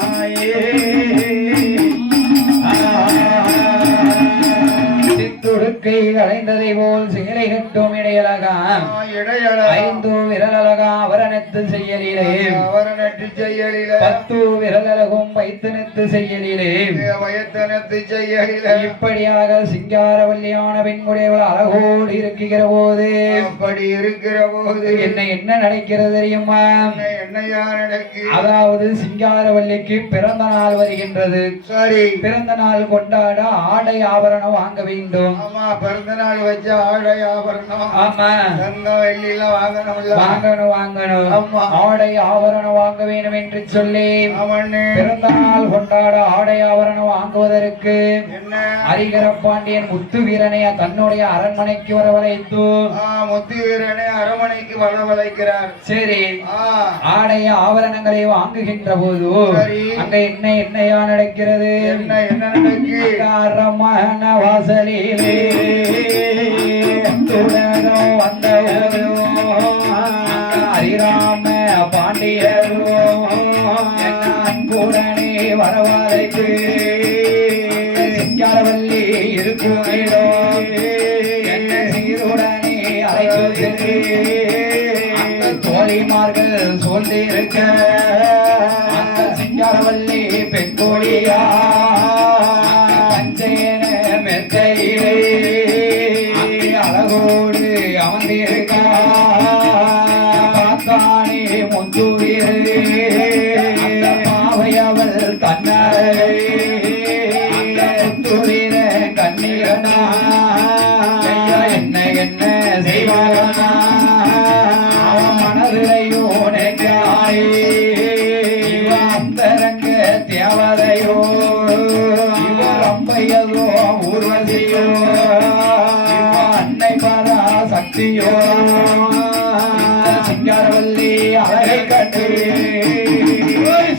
சித்துடுக்கை அடைந்ததை போல் சேலை கட்டும் இடையழகாம் ஐந்து விரலழகா அவரணத்து செய்யலிலே அவரணத்து செய்யலிலே 10 விரலழகும் வைத்தனத்து செய்யலிலே வயத்தனத்து செய்யலிலே இப்படியாக சிங்காரவல்லியான பெண்குடையவள் அழகோடு இருக்கிற போது அப்படி இருக்கிற போது என்ன நடக்கிறது தெரியுமா? என்னையா நடக்கு? அதாவது சிங்காரவல்லிக்கு பிறந்த நாள் வருகின்றது. சரி, பிறந்த நாள் கொண்டாட ஆடை ஆபரணம் வாங்க வேண்டும். ஆமா, பிறந்த நாள் வச்ச ஆடை ஆபரணம், ஆமா, தங்கம் வெள்ளி எல்லாம் வாங்கணும். ஆமா, ஆடை ஆபரணம் வாங்க வேண்டும் என்று சொல்லி பிறந்த நாள் கொண்டாட ஆடை ஆபரணம் வாங்குவதற்கு ஹரிகர பாண்டியன் முத்து வீரனை தன்னுடைய அரண்மனைக்கு வரவழைத்து முத்து வீரனை அரண்மனைக்கு வரவழைக்கிறார். சரி, ஆடை ஆபரணங்களை வாங்குகின்ற போது அங்க என்னையா நடக்கிறது? என்ன நடக்கு? அரண்மன வாசலிலே வந்த ஹரிராம பாண்டியரோ அன்புடனே வரவழைத்து சிங்காரவல்லி இருக்கும் சீருடனே அழைத்து தோழிமார்கள் சொல்லிருக்க அந்த சிங்காரவல்லி பெண் கோழியா பஞ்சேன மெத்தையிலே அழகோடு அமர்ந்திருக்கா பார்த்தானே முந்துவிரு பாவையவள் கண்ணரை முத்துவீர கண்ணீரனா என்ன செய்வானா அவன் மனதிலையோ நெஞ்சாயே அந்தரங்க தேவதையோ ரம்பையதோ ஊர்வசியோ அன்னை பரா சக்தியோ சிங்காரவல்லி அழகை கட்டு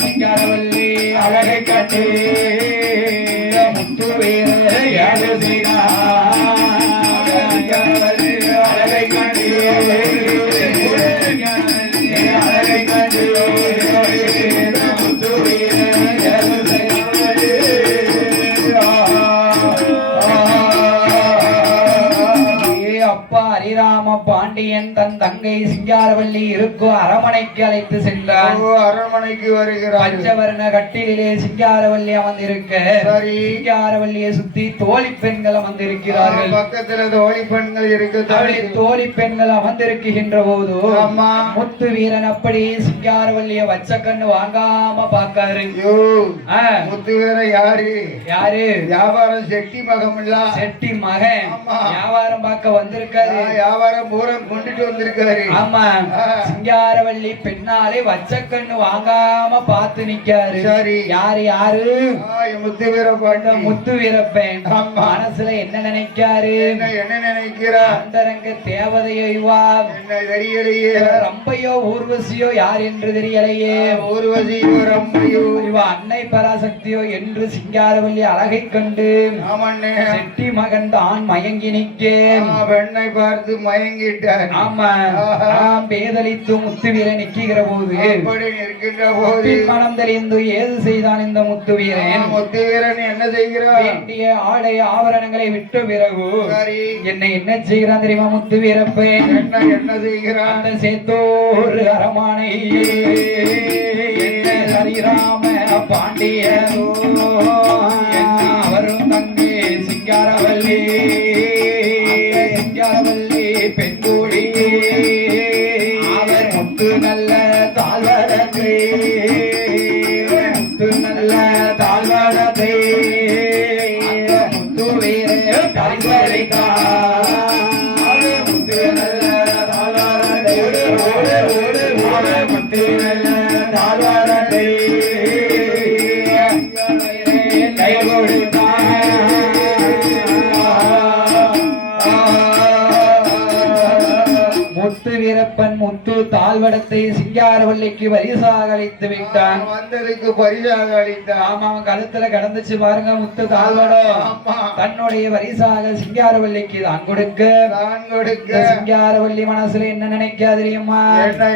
சிங்காரவல்லி அழகை கட்டு முத்து வீர ஏழு சீனா சிங்காரவல்லி அழகை கட்டு அழகை கட்டு முத்து வீர ஏழு அப்பா ஹரிராம பாண்டியன் தன் தங்கை சிங்காரவல்லி இருக்கும் அரண்மனைக்கு அழைத்து சென்றான். அரண்மனைக்கு வருகிறார். பஞ்சவர்ண கட்டிலே சிங்காரவல்லி அமர்ந்திருக்க சிங்காரவல்லியை சுத்தி தோழி பெண்கள் அமர்ந்திருக்கிறார்கள். பக்கத்துல தோழி பெண்கள் இருக்கு. தோழி பெண்கள் அமர்ந்திருக்கின்ற போது முத்து வீரன் அப்படி சிங்காரவல்லிய வச்ச கண்ணு வாங்காம பாக்காரு. முத்து வீரன் யாரு? வியாபாரம் செட்டி மகம் இல்ல, செட்டி மகன் வியாபாரம் பார்க்க வந்திருக்காரு. வியாபாரம் பூரா கொண்டுட்டு வந்திருக்காரு. ஆமா, சிங்காரவல்லி பெண்ணாலே வச்ச கண்ணு வாங்காம பார்த்து நிக்காரு. சரி, யாரு? முத்து வீரப்பன். முத்து வீரப்பன் மனசுல என்ன நினைக்காரு? என்ன நினைக்கிறார்? அந்தரங்க தேவதையோ இவா என்ன தெரியலையே. ரம்பையோ ஊர்வசியோ யார் என்று தெரியலையே. ஊர்வசியோ ரம்பையோ இவ அன்னை பராசக்தியோ என்று சிங்காரவல்லி அழகை கண்டு செட்டி மகன் தான் மயங்கி நிற்கேன். பெண்ணை பார்த்து மயங்கிட்டார். ஆமா, பேதலித்து முத்து வீரன் நிற்கிற போது மனம் தெரிந்து ஏது செய்தான் இந்த முத்து வீரன்? முத்து வீரன் என்ன செய்கிறார்? வேண்டிய ஆடை ஆபரணங்களை விட்டு பிறகு என்ன செய்கிறான் தெரியுமா? முத்து வீரப்பன் என்ன செய்கிறான்? அந்த சேத்தோர் அரமானை ஹரிராம பாண்டியரோ அவரும் தங்கை சிங்காரவல்லி பெண்கூடி அவர் முத்து நல்ல தாழ்வடத்தை முத்து வீர பரிசளித்தார். முத்து நல்ல தாழ்வடத்தை முத்து நல்ல தாழ்வடத்தை கை கொடுத்தார். முத்து முத்து தாழ்வடத்தை சிங்காரவல்லிக்கு பரிசாக அளித்து விட்டான். வந்ததுக்கு பரிசாக அளித்தான். ஆமா, அவன் கழுத்துல கடந்துச்சு பாருங்க முத்து தாழ்வடம். தன்னுடைய பரிசாக சிங்காரவல்லிக்கு தான் கொடுக்க சிங்காரவல்லி மனசுல என்ன நினைக்கா தெரியுமா?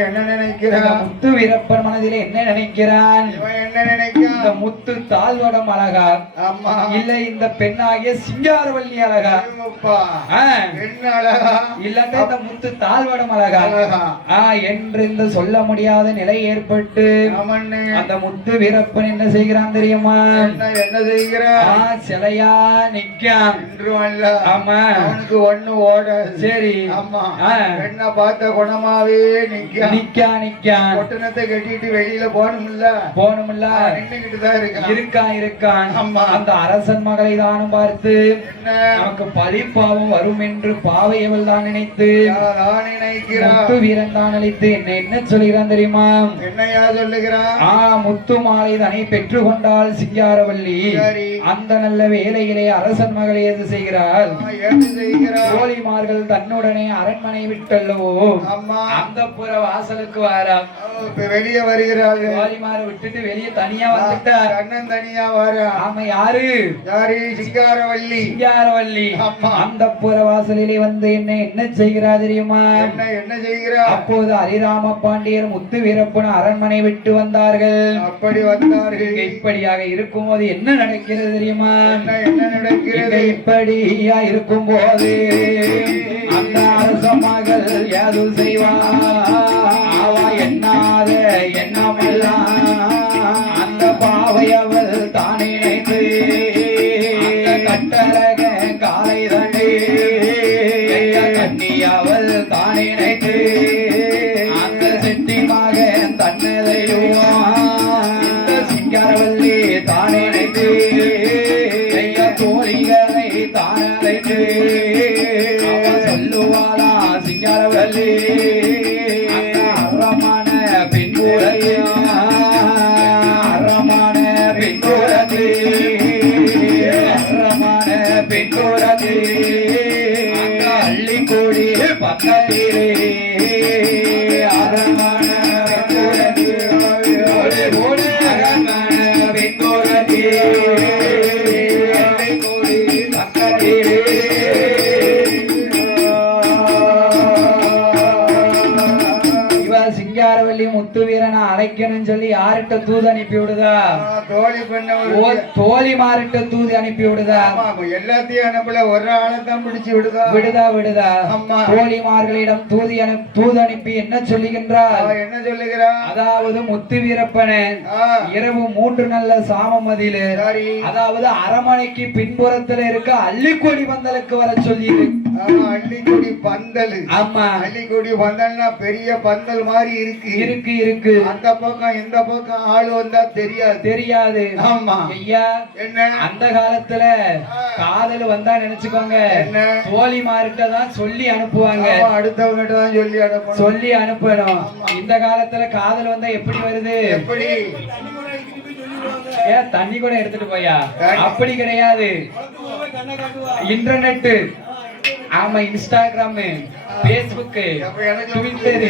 என்ன நினைக்கிறான்? முத்து வீரப்பன் மனதில என்ன நினைக்கிறான்? என்ன நினைக்கிறான்? இந்த முத்து தாழ்வடம் அழகா இல்ல இந்த பெண்ணாகிய சிங்காரவல்லி அழகா? என்ன அழகா இல்லன்னா இந்த முத்து தாழ்வடம் அழகா என்று இந்த சொல்ல முடியாத நிலை ஏற்பட்டு அந்த முத்து வீரப்பன் என்ன செய்கிறான் தெரியுமா? என்ன செய்கிறான்? சிலையா நிக்கான். ஆமா, அவனுக்கு ஒண்ணு ஓட. சரி, ஆமா, என்ன பார்த்த குணமாவே நிக்கான். ஒட்டனத்தை கட்டிட்டு வெளியில போகணும்ல, நின்னுகிட்டுதான் இருக்கான். அந்த அரசன் மகளை தானும் பார்த்து நமக்கு பழிப்பாவம் வரும் என்று பாவையவள் தான் நினைத்து முத்து வீரன் தான் அழைத்து என்ன சொல்கிறான் தெரியுமா? என்னையா சொல்லுகிறான்? முத்து மாலை தனை பெற்று கொண்டாள் சிங்காரவல்லி. அந்த நல்ல வேலையிலே அரசன் மகளை எது செய்கிறாள்? தோழிமார்கள் தன்னுடனே அரண்மனை விட்டல்லவோ அந்த புற வாசலுக்கு வாரா. வெளியே வருகிறார்கள். தோழிமாரை விட்டுட்டு வெளியே தனியா வந்துட்டா. அண்ணன் தனியா வாரா. ஆமா, யாரு? சிங்காரவல்லி. அந்த புற வாசலிலே வந்து என்ன செய்கிறா தெரியுமா? என்ன செய்கிறா? அப்போது ஹரிராம பாண்டியர் முத்து வீரப்பன் அரண்மனை விட்டு வந்தார்கள். அப்படி வந்தார்கள். இப்படியாக இருக்கும்போது என்ன நடக்கிறது தெரியுமா? என்ன நடக்கிறது? இப்படியா இருக்கும்போது அந்த அரச மகள் யாது செய்வா? அவ எண்ணாத எண்ணமெல்லாம் அந்த பாவையவள் தானே நினைத்து கட்டழக காலை தண்டு கண்ணியவள் தானே நினைத்து அந்த செட்டி மகன் தன்னதையும் சிங்காரவல்லி தானே நினைத்து தோழிகளை தானழைத்து சொல்லுவாளா சிங்காரவல்லி அறமான பின்புறத்து அள்ளி கூடி பக்கத்திலே அரமான சிங்காரவல்லி முத்து வீரனை அழைக்கணும் சொல்லி யார்கிட்ட தூது அனுப்பி விடுதா? தோழிமார்கிட்ட தூது அனுப்பி விடுதா? எல்லாத்தையும் அனுப்பல, ஒரு ஆளைத்தான் பிடிச்சு விடுதா. தோழிமார்களிடம் தூது அனுப்பி என்ன சொல்லுகின்றார்? என்ன சொல்லுகிறார்? அதாவது முத்து வீரப்பனை இரவு 3 நல்ல சாமமதியில, அதாவது அரமனைக்கு பின்புறத்துல இருக்க அள்ளிக்கொடி பந்தலுக்கு வர சொல்லி. அள்ளிக்கொடி பந்தல். ஆமா, அள்ளிக்கொடி பந்தல்னா பெரிய பந்தல் மாதிரி இருக்கு. அந்த பக்கம் இந்த பக்கம் ஆளு வந்தா தெரியாது. ஆமா ஐயா, என்ன அந்த காலத்துல காதல் வந்தா நினைச்சுக்கோங்க, தோழிமார்கிட்ட தான் சொல்லி அனுப்புவாங்க. அடுத்தவங்கிட்ட தான் சொல்லி அனுப்பணும். இந்த காலத்துல காதல் வந்தா எப்படி வருது? எப்படி? தண்ணி கூட எடுத்துட்டு போயா? அப்படி கிடையாது. இன்டர்நெட், ஆமா, இன்ஸ்டாகிராம், பேஸ்புக், ட்விட்டர்.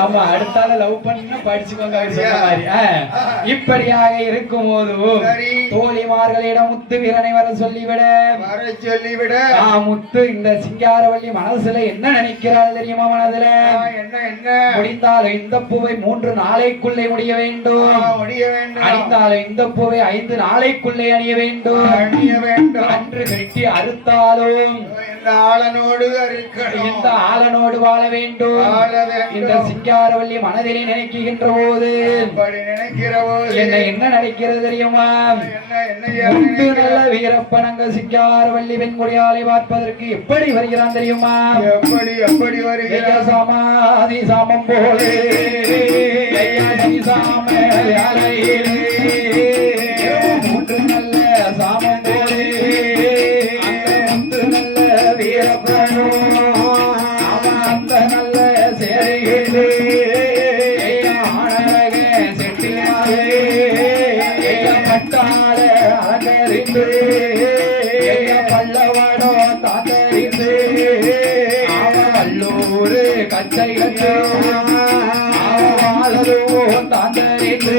ஆமா, அடுத்தால லவ் பண்ணா படிச்சுக்கோங்க. இப்படியாக இருக்கும் போது தோழிமார்களிடம் முத்து வீரனை வர சொல்லிவிட முத்து இந்த சிங்காரவல்லி மனசுல என்ன நினைக்கிறாள் தெரியுமா? மனதுல என்ன முடிந்தாலும் இந்த பூவை 3 நாளைக்குள்ளே முடிய வேண்டும். அணிந்தாலும் இந்த பூவை 5 நாளைக்குள்ளே அணிய வேண்டும். அன்று கட்டி அறுத்தாலும் இந்த ஆளனோடு வாழ வேண்டும். இந்த சிங்காரவல்லி மனதிலே நினைக்கின்ற போது என்ன நடக்கிறது தெரியுமா? முத்து நல்ல வீரப்பனங்க சிங்காரவல்லி வெண்கொடியாலை பார்ப்பதற்கு எப்படி வருகிறான் தெரியுமா? எப்படி வருகிறான்? சமாதி சாமம் போலே சாம மூன்று நல்ல சாமம் போலே அந்த நல்ல சேரிகளே செட்டியாரே கட்டாள அலங்கரித்து பல்லவாடோ தாத்தரித்து செல்வதும் தான் தெரிந்து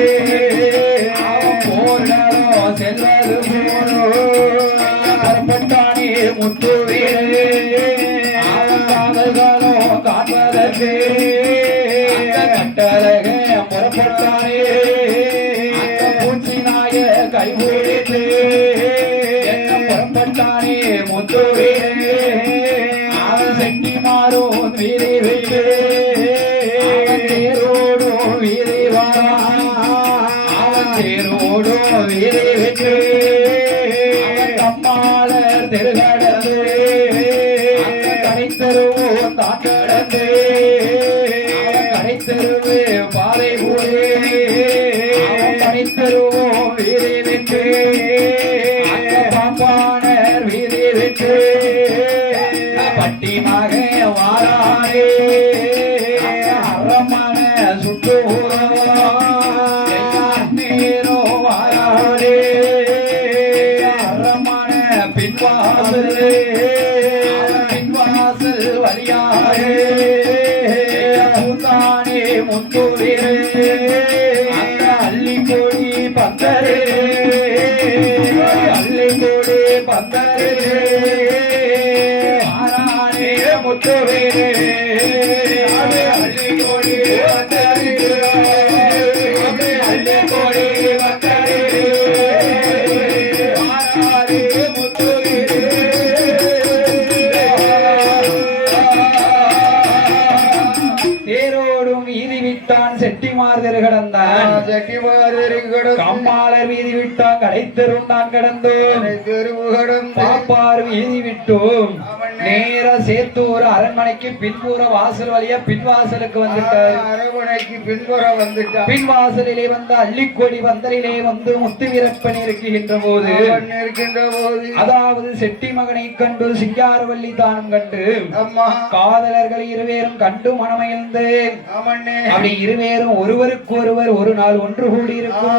அவன் போர்களோ செல்வது போலோ புறப்பட்டானே முத்துவேறு அவன் காதல்களோ காண்பதற்கு கட்டழக புறப்பட்டானே பூச்சி நாய கைகூடித்து புறப்பட்டானே முத்துவேறு அவன் செட்டி மாறும் வீரை வைத்து தேரோடும் வீரை வாரா அவன் தேரோடும் வீரை வைத்து கம்மாளர் தெருகடந்து கடைத்தருவோம் தான் கடந்து கடைத்தருவு பாதை போலே கடைத்தருவோம் வீரை வைத்து பாப்பானர் வீரை வைத்து பட்டி மக வாரானே அரமண சுட்டு நேரோ வாரானே அரமண பின்வாசல் வழியாரே பூத்தானே முத்துவேரே அந்த அள்ளி கொடி பந்தரே அள்ளி கொடி பந்தரே ஆரானே முத்துவேரே அள்ளி கொடி பந்தரே அள்ளி கொடி பந்தரே ஆரானே முத்துவேரே தேரோடும் வீதி விட்டான் செட்டிமார் தெரு கடந்தான் கம்மாளர் வீதி விட்டான் கடைத்தெரும் தான் கடந்தோம் பாப்பார் வீதி விட்டும் நேர சேத்தூர் அரண்மனைக்கு பின்புற வாசல் வழியா பின்வாசலுக்கு வந்துட்டார் அரண்மனைக்கு பின்புற வந்துட்டார் பின்வாசலிலே வந்து அள்ளிக்கொடி வந்தலிலே வந்து முத்துவீரப்பன் இருக்கின்ற போது அதாவது செட்டி மகனை கண்டு சிங்காரவல்லி தானும் கண்டு காதலர்கள் இருவேரும் கண்டு மனமகிழ்ந்து அப்படி இருவேரும் ஒருவருக்கு ஒருவர் ஒரு நாள் ஒன்று கூடி இருக்கும்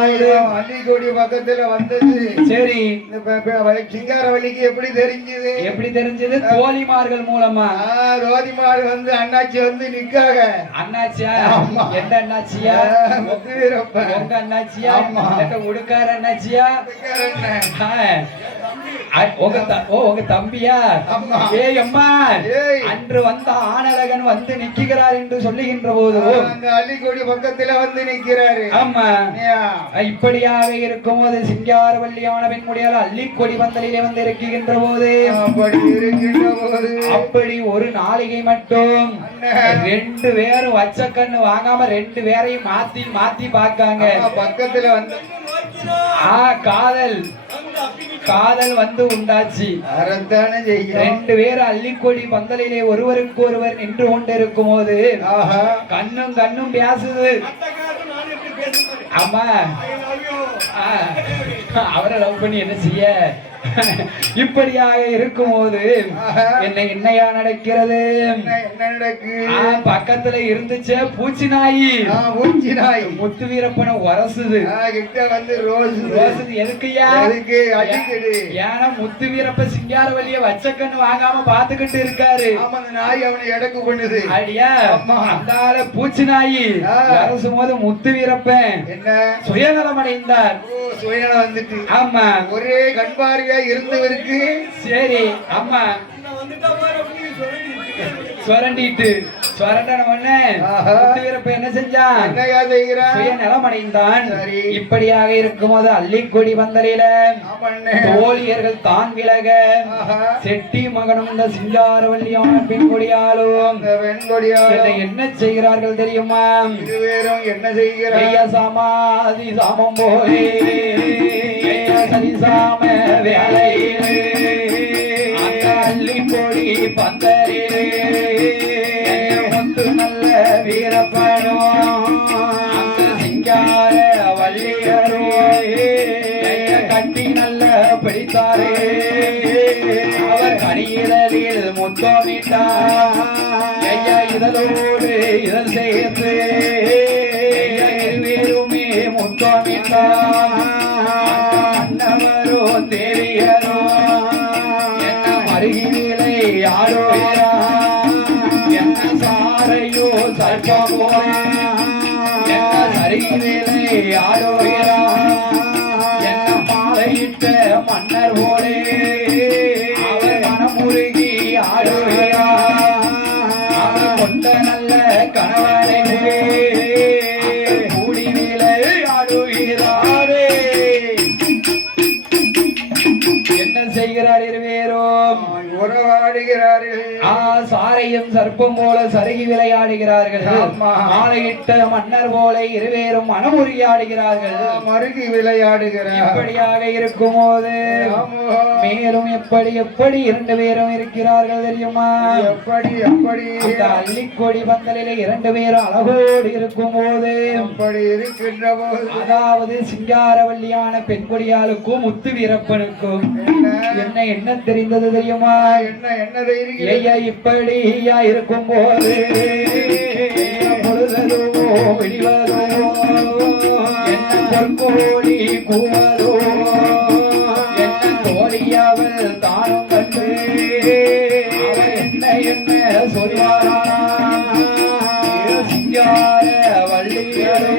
அள்ளிக்கொடி பக்கத்துல வந்தது. சரி, சிங்காரவல்லிக்கு எப்படி தெரிஞ்சது? எப்படி தெரிஞ்சது? தோழிமார்கள் மூலமா. தோழிமார் வந்து அண்ணாச்சி வந்து நிக்காக. அண்ணாச்சியா? எந்த அண்ணாச்சியா? உங்க அண்ணாச்சியா? உடுக்கார அண்ணாச்சியா? உங்க தம்பியா? ஏய் அம்மா, அன்று வந்த ஆனழகன் வந்து நிக்கிறார் என்று சொல்லுகின்ற போது அள்ளிக்கொடி பக்கத்துல வந்து நிக்கிறாரு. ஆமா, இப்படியாக இருக்கும் போது சிங்காரவல்லியான பெண்முடியால் அள்ளிக்கொடி பந்தலிலே வந்து இருக்கின்ற போது அப்படி ஒரு நாளிகை மட்டும் ரெண்டு பேரும் வச்ச கண்ணு வாங்காம ரெண்டு பேரையும் மாத்தி மாத்தி பாக்காங்க. பக்கத்துல வந்து காதல் வந்து உண்டாச்சு. ரெண்டு பேரும் அள்ளிக்கொடி பந்தலிலே ஒருவருக்கு ஒருவர் நின்று கொண்டிருக்கும் போது கண்ணும் கண்ணும் பேசுது. ஆமா, அவரை லவ் பண்ணி என்ன செய்ய? இப்படியாக இருக்கும் போது என்னையா நடக்கிறது? பக்கத்துல இருந்துச்சு பூச்சி நாயி. முத்து வீரப்பனை உரசுது. எதுக்குயா? ஏன்னா முத்து வீரப்ப சிங்காரவல்லிய வச்சக்கண்ணு வாங்காம பாத்துக்கிட்டு இருக்காரு. நாய் அவனை எடக்கு பண்ணுது. அடியா, அந்த பூச்சி நாயி உரசும் போது முத்து வீரப்பன் என்ன சுயநலம் அடைந்தார். சுயநலம் வந்துட்டு. ஆமா, ஒரே கண்பார்வை இருந்தவருக்கு. சரி, ஆமா, சுரண்டிட்டு என்ன செஞ்சான்? சுயநலம் அடைந்தான். இப்படியாக இருக்கும்போது அள்ளிக்கொடி பந்தலில தோழியர்கள் தான் விலக செட்டி மகனும் இந்த சிங்காரவல்லியான பெண்கொடியாலும் என்ன செய்கிறார்கள் தெரியுமா? என்ன செய்கிறார்? சமாதி சாமம் போலே சரிசாம வேலையிலே அள்ளிக்கொடி பந்தலிலே முத்து நல்ல வீரப்பனும் சிங்கார வள்ளியரோ கட்டி நல்ல பிடித்தாரே. அவர் கனியிடலில் முத்தமிட்டார். இதழோடு இதழ் சேர்த்து இருவேருமே முத்தமிட்டார். அன்னவரோ தேவியரோ என்ன மருகிலே யாரோ என்ன சாரையோ சல்பமோ என்ன சருகிலே ஆடுகிறார் என்ன மாலையிட்ட மன்னர் போலே அவர் மனமுருகி ஆடுகிறார் அவர் கொண்ட நல்ல கணவரே கூடி வேலை ஆடுகிறாரே என்ன செய்கிறார் இருவேரும் உறவாடுகிறார்கள் சாரையும் சர்ப்பம் போல சருகி விளையாடுகிறார்கள் மாலையிட்ட மன்னர் போல இருவேரும் மனமுறியாடுகிறார்கள் மருகி விளையாடுகிறார் இப்படியாக இருக்கும் போது மேலும் எப்படி எப்படி இரண்டு பேரும் இருக்கிறார்கள் தெரியுமா எப்படி எப்படி அந்த அள்ளிக்கொடி பந்தலிலே இரண்டு பேரும் அழகோடு இருக்கும் போது அப்படி இருக்கின்ற போது அதாவது சிங்காரவல்லியான பெண்கொடியாளுக்கும் முத்து வீரப்பனுக்கும் என்ன என்ன தெரிந்தது தெரியுமா என்ன என்ன தைரியம் இப்படியா இருக்கும் போது பொழுதோ விடிவதோ என்ன பொற்கோடி கூவதோ என்ன தோழியவள் தானும் கண்டு அவள் என்ன என்ன சொல்வாரா சிங்கார வள்ளியரோ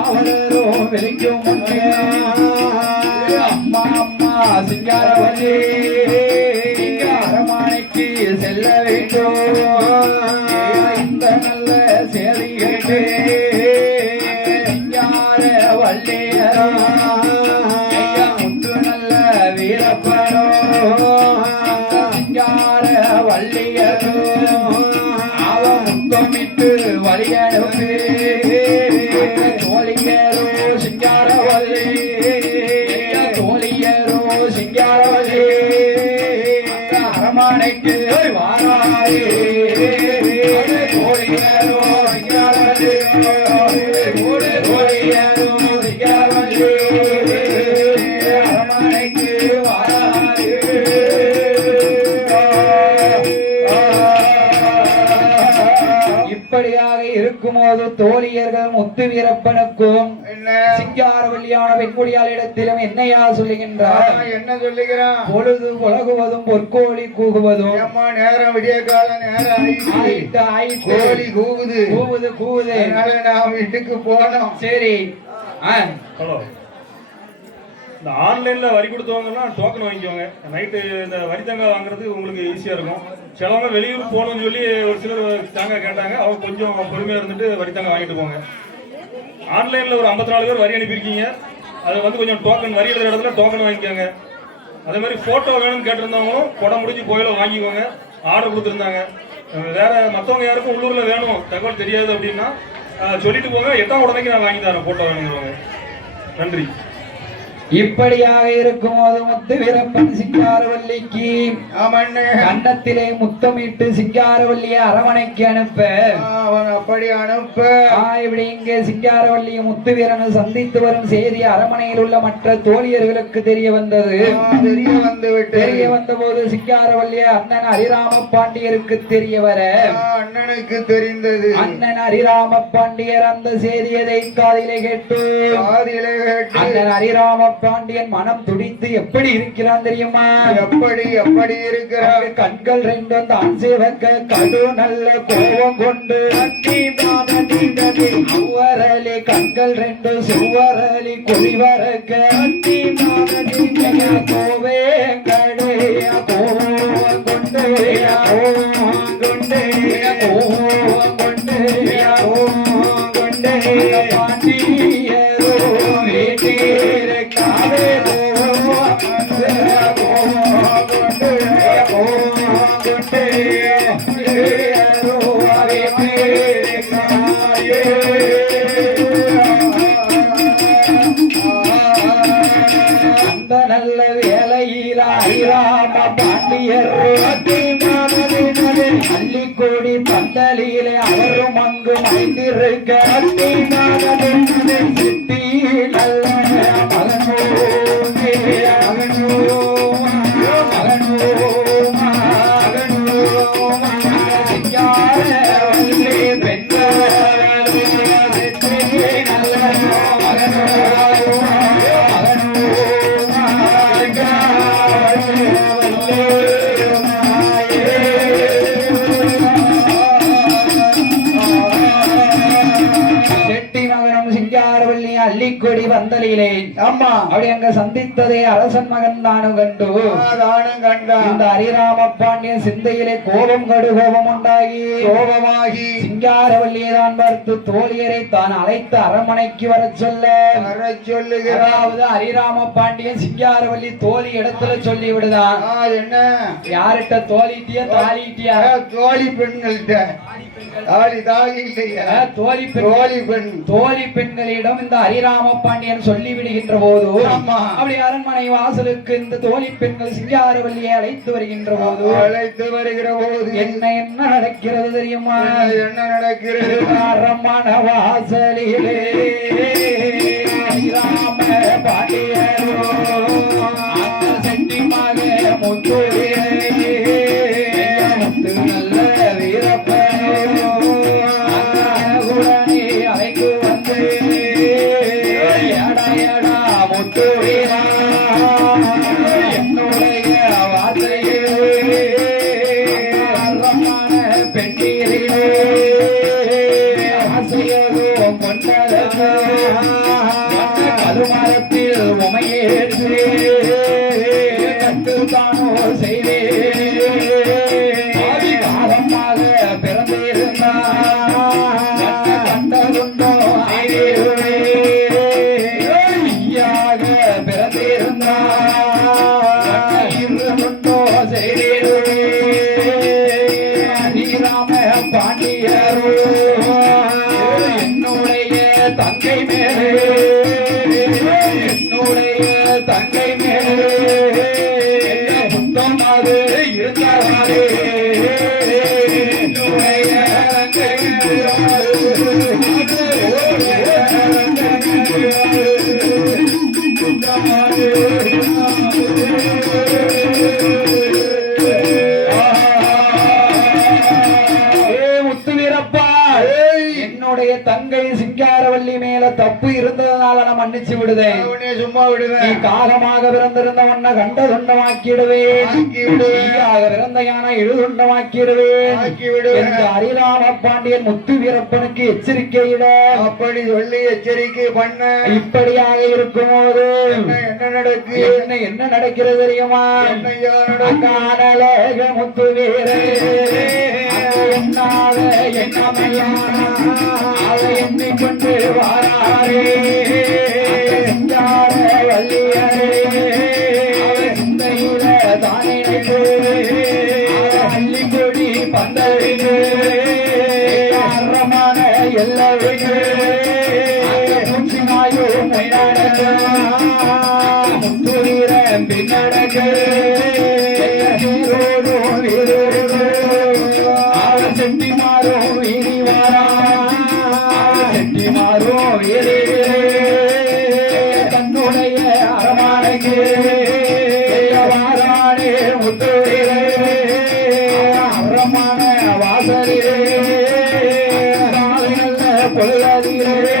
அவளரோ வெளிக்கும் முன்னே அம்மா அம்மா சிங்காரவல்லி அரமானைக்கு செல்ல வேண்டும் இந்த நல்ல செய்தி கேட்டு சிங்கார வள்ளியரோ முத்து நல்ல வீரப்பனோ சிங்கார வள்ளியரோ அவ முத்தமிட்டு வழியனுப்பு தோழியரோ சிங்கார வள்ளி தோழியரோ சிங்கார வள்ளி அரமானைக்கு வாராரே தோழியரோ சிங்கார வள்ளி தோழியரோ சிங்கார வள்ளி அரமானைக்கு வாராரே இப்படியாக இருக்கும்போது தோழியர்கள் முத்து வீரப்பனுக்கும் சிங்காரவல்லியான பெண்குடியால் இடத்திலும் என்னையா சொல்லுகின்றார் என்ன சொல்லுகிறான் பொழுது உலகுவதும் பொற்கோழி கூகுவதும் அம்மா நேரம் விடிய கால நேரம் ஆயிட்டு கோழி கூவுது கூவுது கூவுது அதனால நான் வீட்டுக்கு போனோம் சரி ஹலோ இந்த ஆன்லைன்ல வரி கொடுத்தவங்கன்னா டோக்கன் வாங்கிக்கோங்க நைட்டு இந்த வரி தேங்காய் வாங்குறது உங்களுக்கு ஈஸியா இருக்கும் சிலவங்க வெளியூர் போகணும்னு சொல்லி ஒரு சிலர் தேங்காய் கேட்டாங்க அவங்க கொஞ்சம் பொறுமையா இருந்துட்டு வரி தேங்காய் வாங்கிட்டு போங்க ஆன்லைன்ல ஒரு 54 பேர் வரி அனுப்பியிருக்கீங்க அது வந்து கொஞ்சம் டோக்கன் வரி எழுதுற இடத்துல டோக்கன் வாங்கிக்கோங்க அதே மாதிரி போட்டோ வேணும்னு கேட்டிருந்தவங்களும் கொடை முடிஞ்சு போயில வாங்கிக்கோங்க ஆர்டர் கொடுத்துருந்தாங்க வேற மற்றவங்க யாருக்கும் உள்ளூர்ல வேணும் தகவல் தெரியாது அப்படின்னா சொல்லிட்டு போங்க 8ஆம் உடனேக்கு நான் வாங்கி தரேன் போட்டோ வேணுங்கிறவங்க நன்றி இப்படியாக இருக்கும் போது முத்து வீரப்பன் சிங்காரவல்லிக்கு கன்னத்திலே முத்தமிட்டு சிங்காரவல்லியை அரவணைக்கு அனுப்ப அவன் அப்படி அனுப்ப இப்படி இங்கே சிங்காரவல்லி முத்து வீரனை சந்தித்து வரும் செய்தி அரமனையில் உள்ள மற்ற தோழியர்களுக்கு தெரிய வந்தது தெரிய வந்த போது சிங்காரவல்லிய அண்ணன் ஹரிராம பாண்டியருக்கு தெரிய வர அண்ணனுக்கு தெரிந்தது அண்ணன் ஹரிராம பாண்டியர் அந்த செய்தியதை காதிலே கேட்டு அண்ணன் ஹரிராம பாண்டியன் மனம் துடித்து எப்படி இருக்கிறான் தெரியுமா எப்படி எப்படி இருக்கிறார் கண்கள் ரெண்டும் தான் சிவக்க கடு நல்ல கோபம் கொண்டு சுவரலி கண்கள் ரெண்டும் சுவரலி குறிவரக்க கோவே கடைய கோபம் கொண்டு பாண்டியரோ அந்த நல்ல வேலையில ஹரிராம பாண்டியர் அள்ளிக்கோடி பந்தலிலே அவரும் அங்கு மைந்திருக்க சித்தி நல்ல மகனோ அள்ளிக்கொடி வந்தலிலே ஆமா அப்படி அங்க சந்தித்ததே அரசன் மகன் தானும் கண்டு தானும் கண்டா இந்த ஹரிராம பாண்டியன் சிந்தையிலே கோபம் கடுகோபம் உண்டாகி கோபமாகி சிங்காரவல்லியை தான் பார்த்து தோழியரை தான் அழைத்து அரண்மனைக்கு வர சொல்லுகிறார். அதாவது ஹரிராம பாண்டியன் சிங்காரவல்லி தோழி இடத்துல சொல்லி விடுதான். என்ன யார்கிட்ட தோழிட்டியா தாலிட்டியா? தோழி பெண்கள்கிட்ட. தோழி பெண்களிடம் இந்த ஹரிராம பாண்டியன் சொல்லி விடுகின்ற போது அப்படி அரண்மனை வாசலுக்கு இந்த தோழி பெண்கள் சிங்காரவல்லியை அழைத்து வருகின்ற போது என்ன என்ன நடக்கிறது தெரியுமா? என்ன நடக்கிறது? அரண்மனை வாசலிலே ஹரிராம பாண்டியனோ அந்த செட்டி மக முத்துவே நல்ல வீரப்பனோ உடனே அழைத்து வந்து எடா எடா முத்துவீரா என்னுடைய வார்த்தையிலே அரண்மன பெண்ணிலே ஆசையதோ கொண்டதோ கருமரத்தில் உமையேற்று கட்டுத்தானோ செய்தே காலமாக பிறந்திருந்தார் கண்டதுண்டோ ஐயாக பிறந்திருந்தார் இருந்துண்டோ செய்திருவே ஹரிராம பாண்டியரோ என்னுடைய தங்கை மேலே என்னுடைய தங்கை மேலே புத்தமாக இருந்தாரே என்னுடைய தங்கை முத்துவீரப்பா என்னுடைய தங்கை சிங்காரவல்லி மேல தப்பு இருந்ததுனால நான் மன்னிச்சு விடுதேன். சும்மா விடுவேன். நீ காகமாக பிறந்திருந்த உன்னை கண்ட துண்டமாக்கிடுவேன். பிறந்த யானை இழுதுண்டமாக்கிடுவேன் என்று ஹரிராம பாண்டியன் முத்து வீரப்பனுக்கு எச்சரிக்கையிட அப்படி சொல்லி எச்சரிக்கை பண்ண இப்படியாக இருக்கும்போது என்ன நடக்கு என்ன நடக்கிறது தெரியுமா? காணலேக முத்து வீரே என்னால அதை எண்ணிக்கொண்டு வாராரே வள்ளியரே சிந்தையில தானே அள்ளிக்கொடி பந்தலிலே அரமான எல்லவிலே பூச்சிமாயோ முத்துவீரன் பின்னடக செட்டி மாறோ வீரி வாரா செட்டி மாறோ வீரி தன்னுடைய அரமானைக்கு வாரானே முத்துவீரே அரமான வாசலிலே நல்ல பொருளாதிரே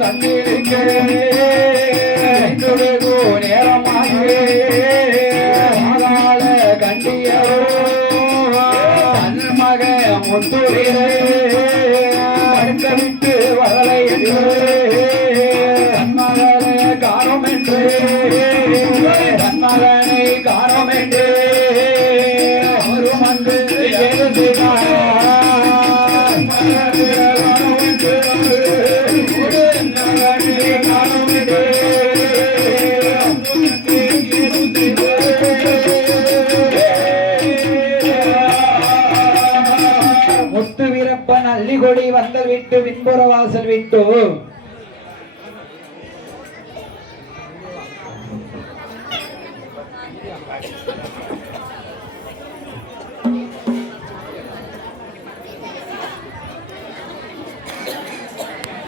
தண்ணீருக்கு நேரமாகவே கண்டியரோ மக முத்துவீரே அடுக்க விட்டு வரலை என்று தன்மகனை காணும் என்று தன்மகனை காணும் என்று அவரும் வந்து முத்து வீரப்பன் அள்ளிகொடி வந்தல் விட்டு விண்புற வாசல் விட்டு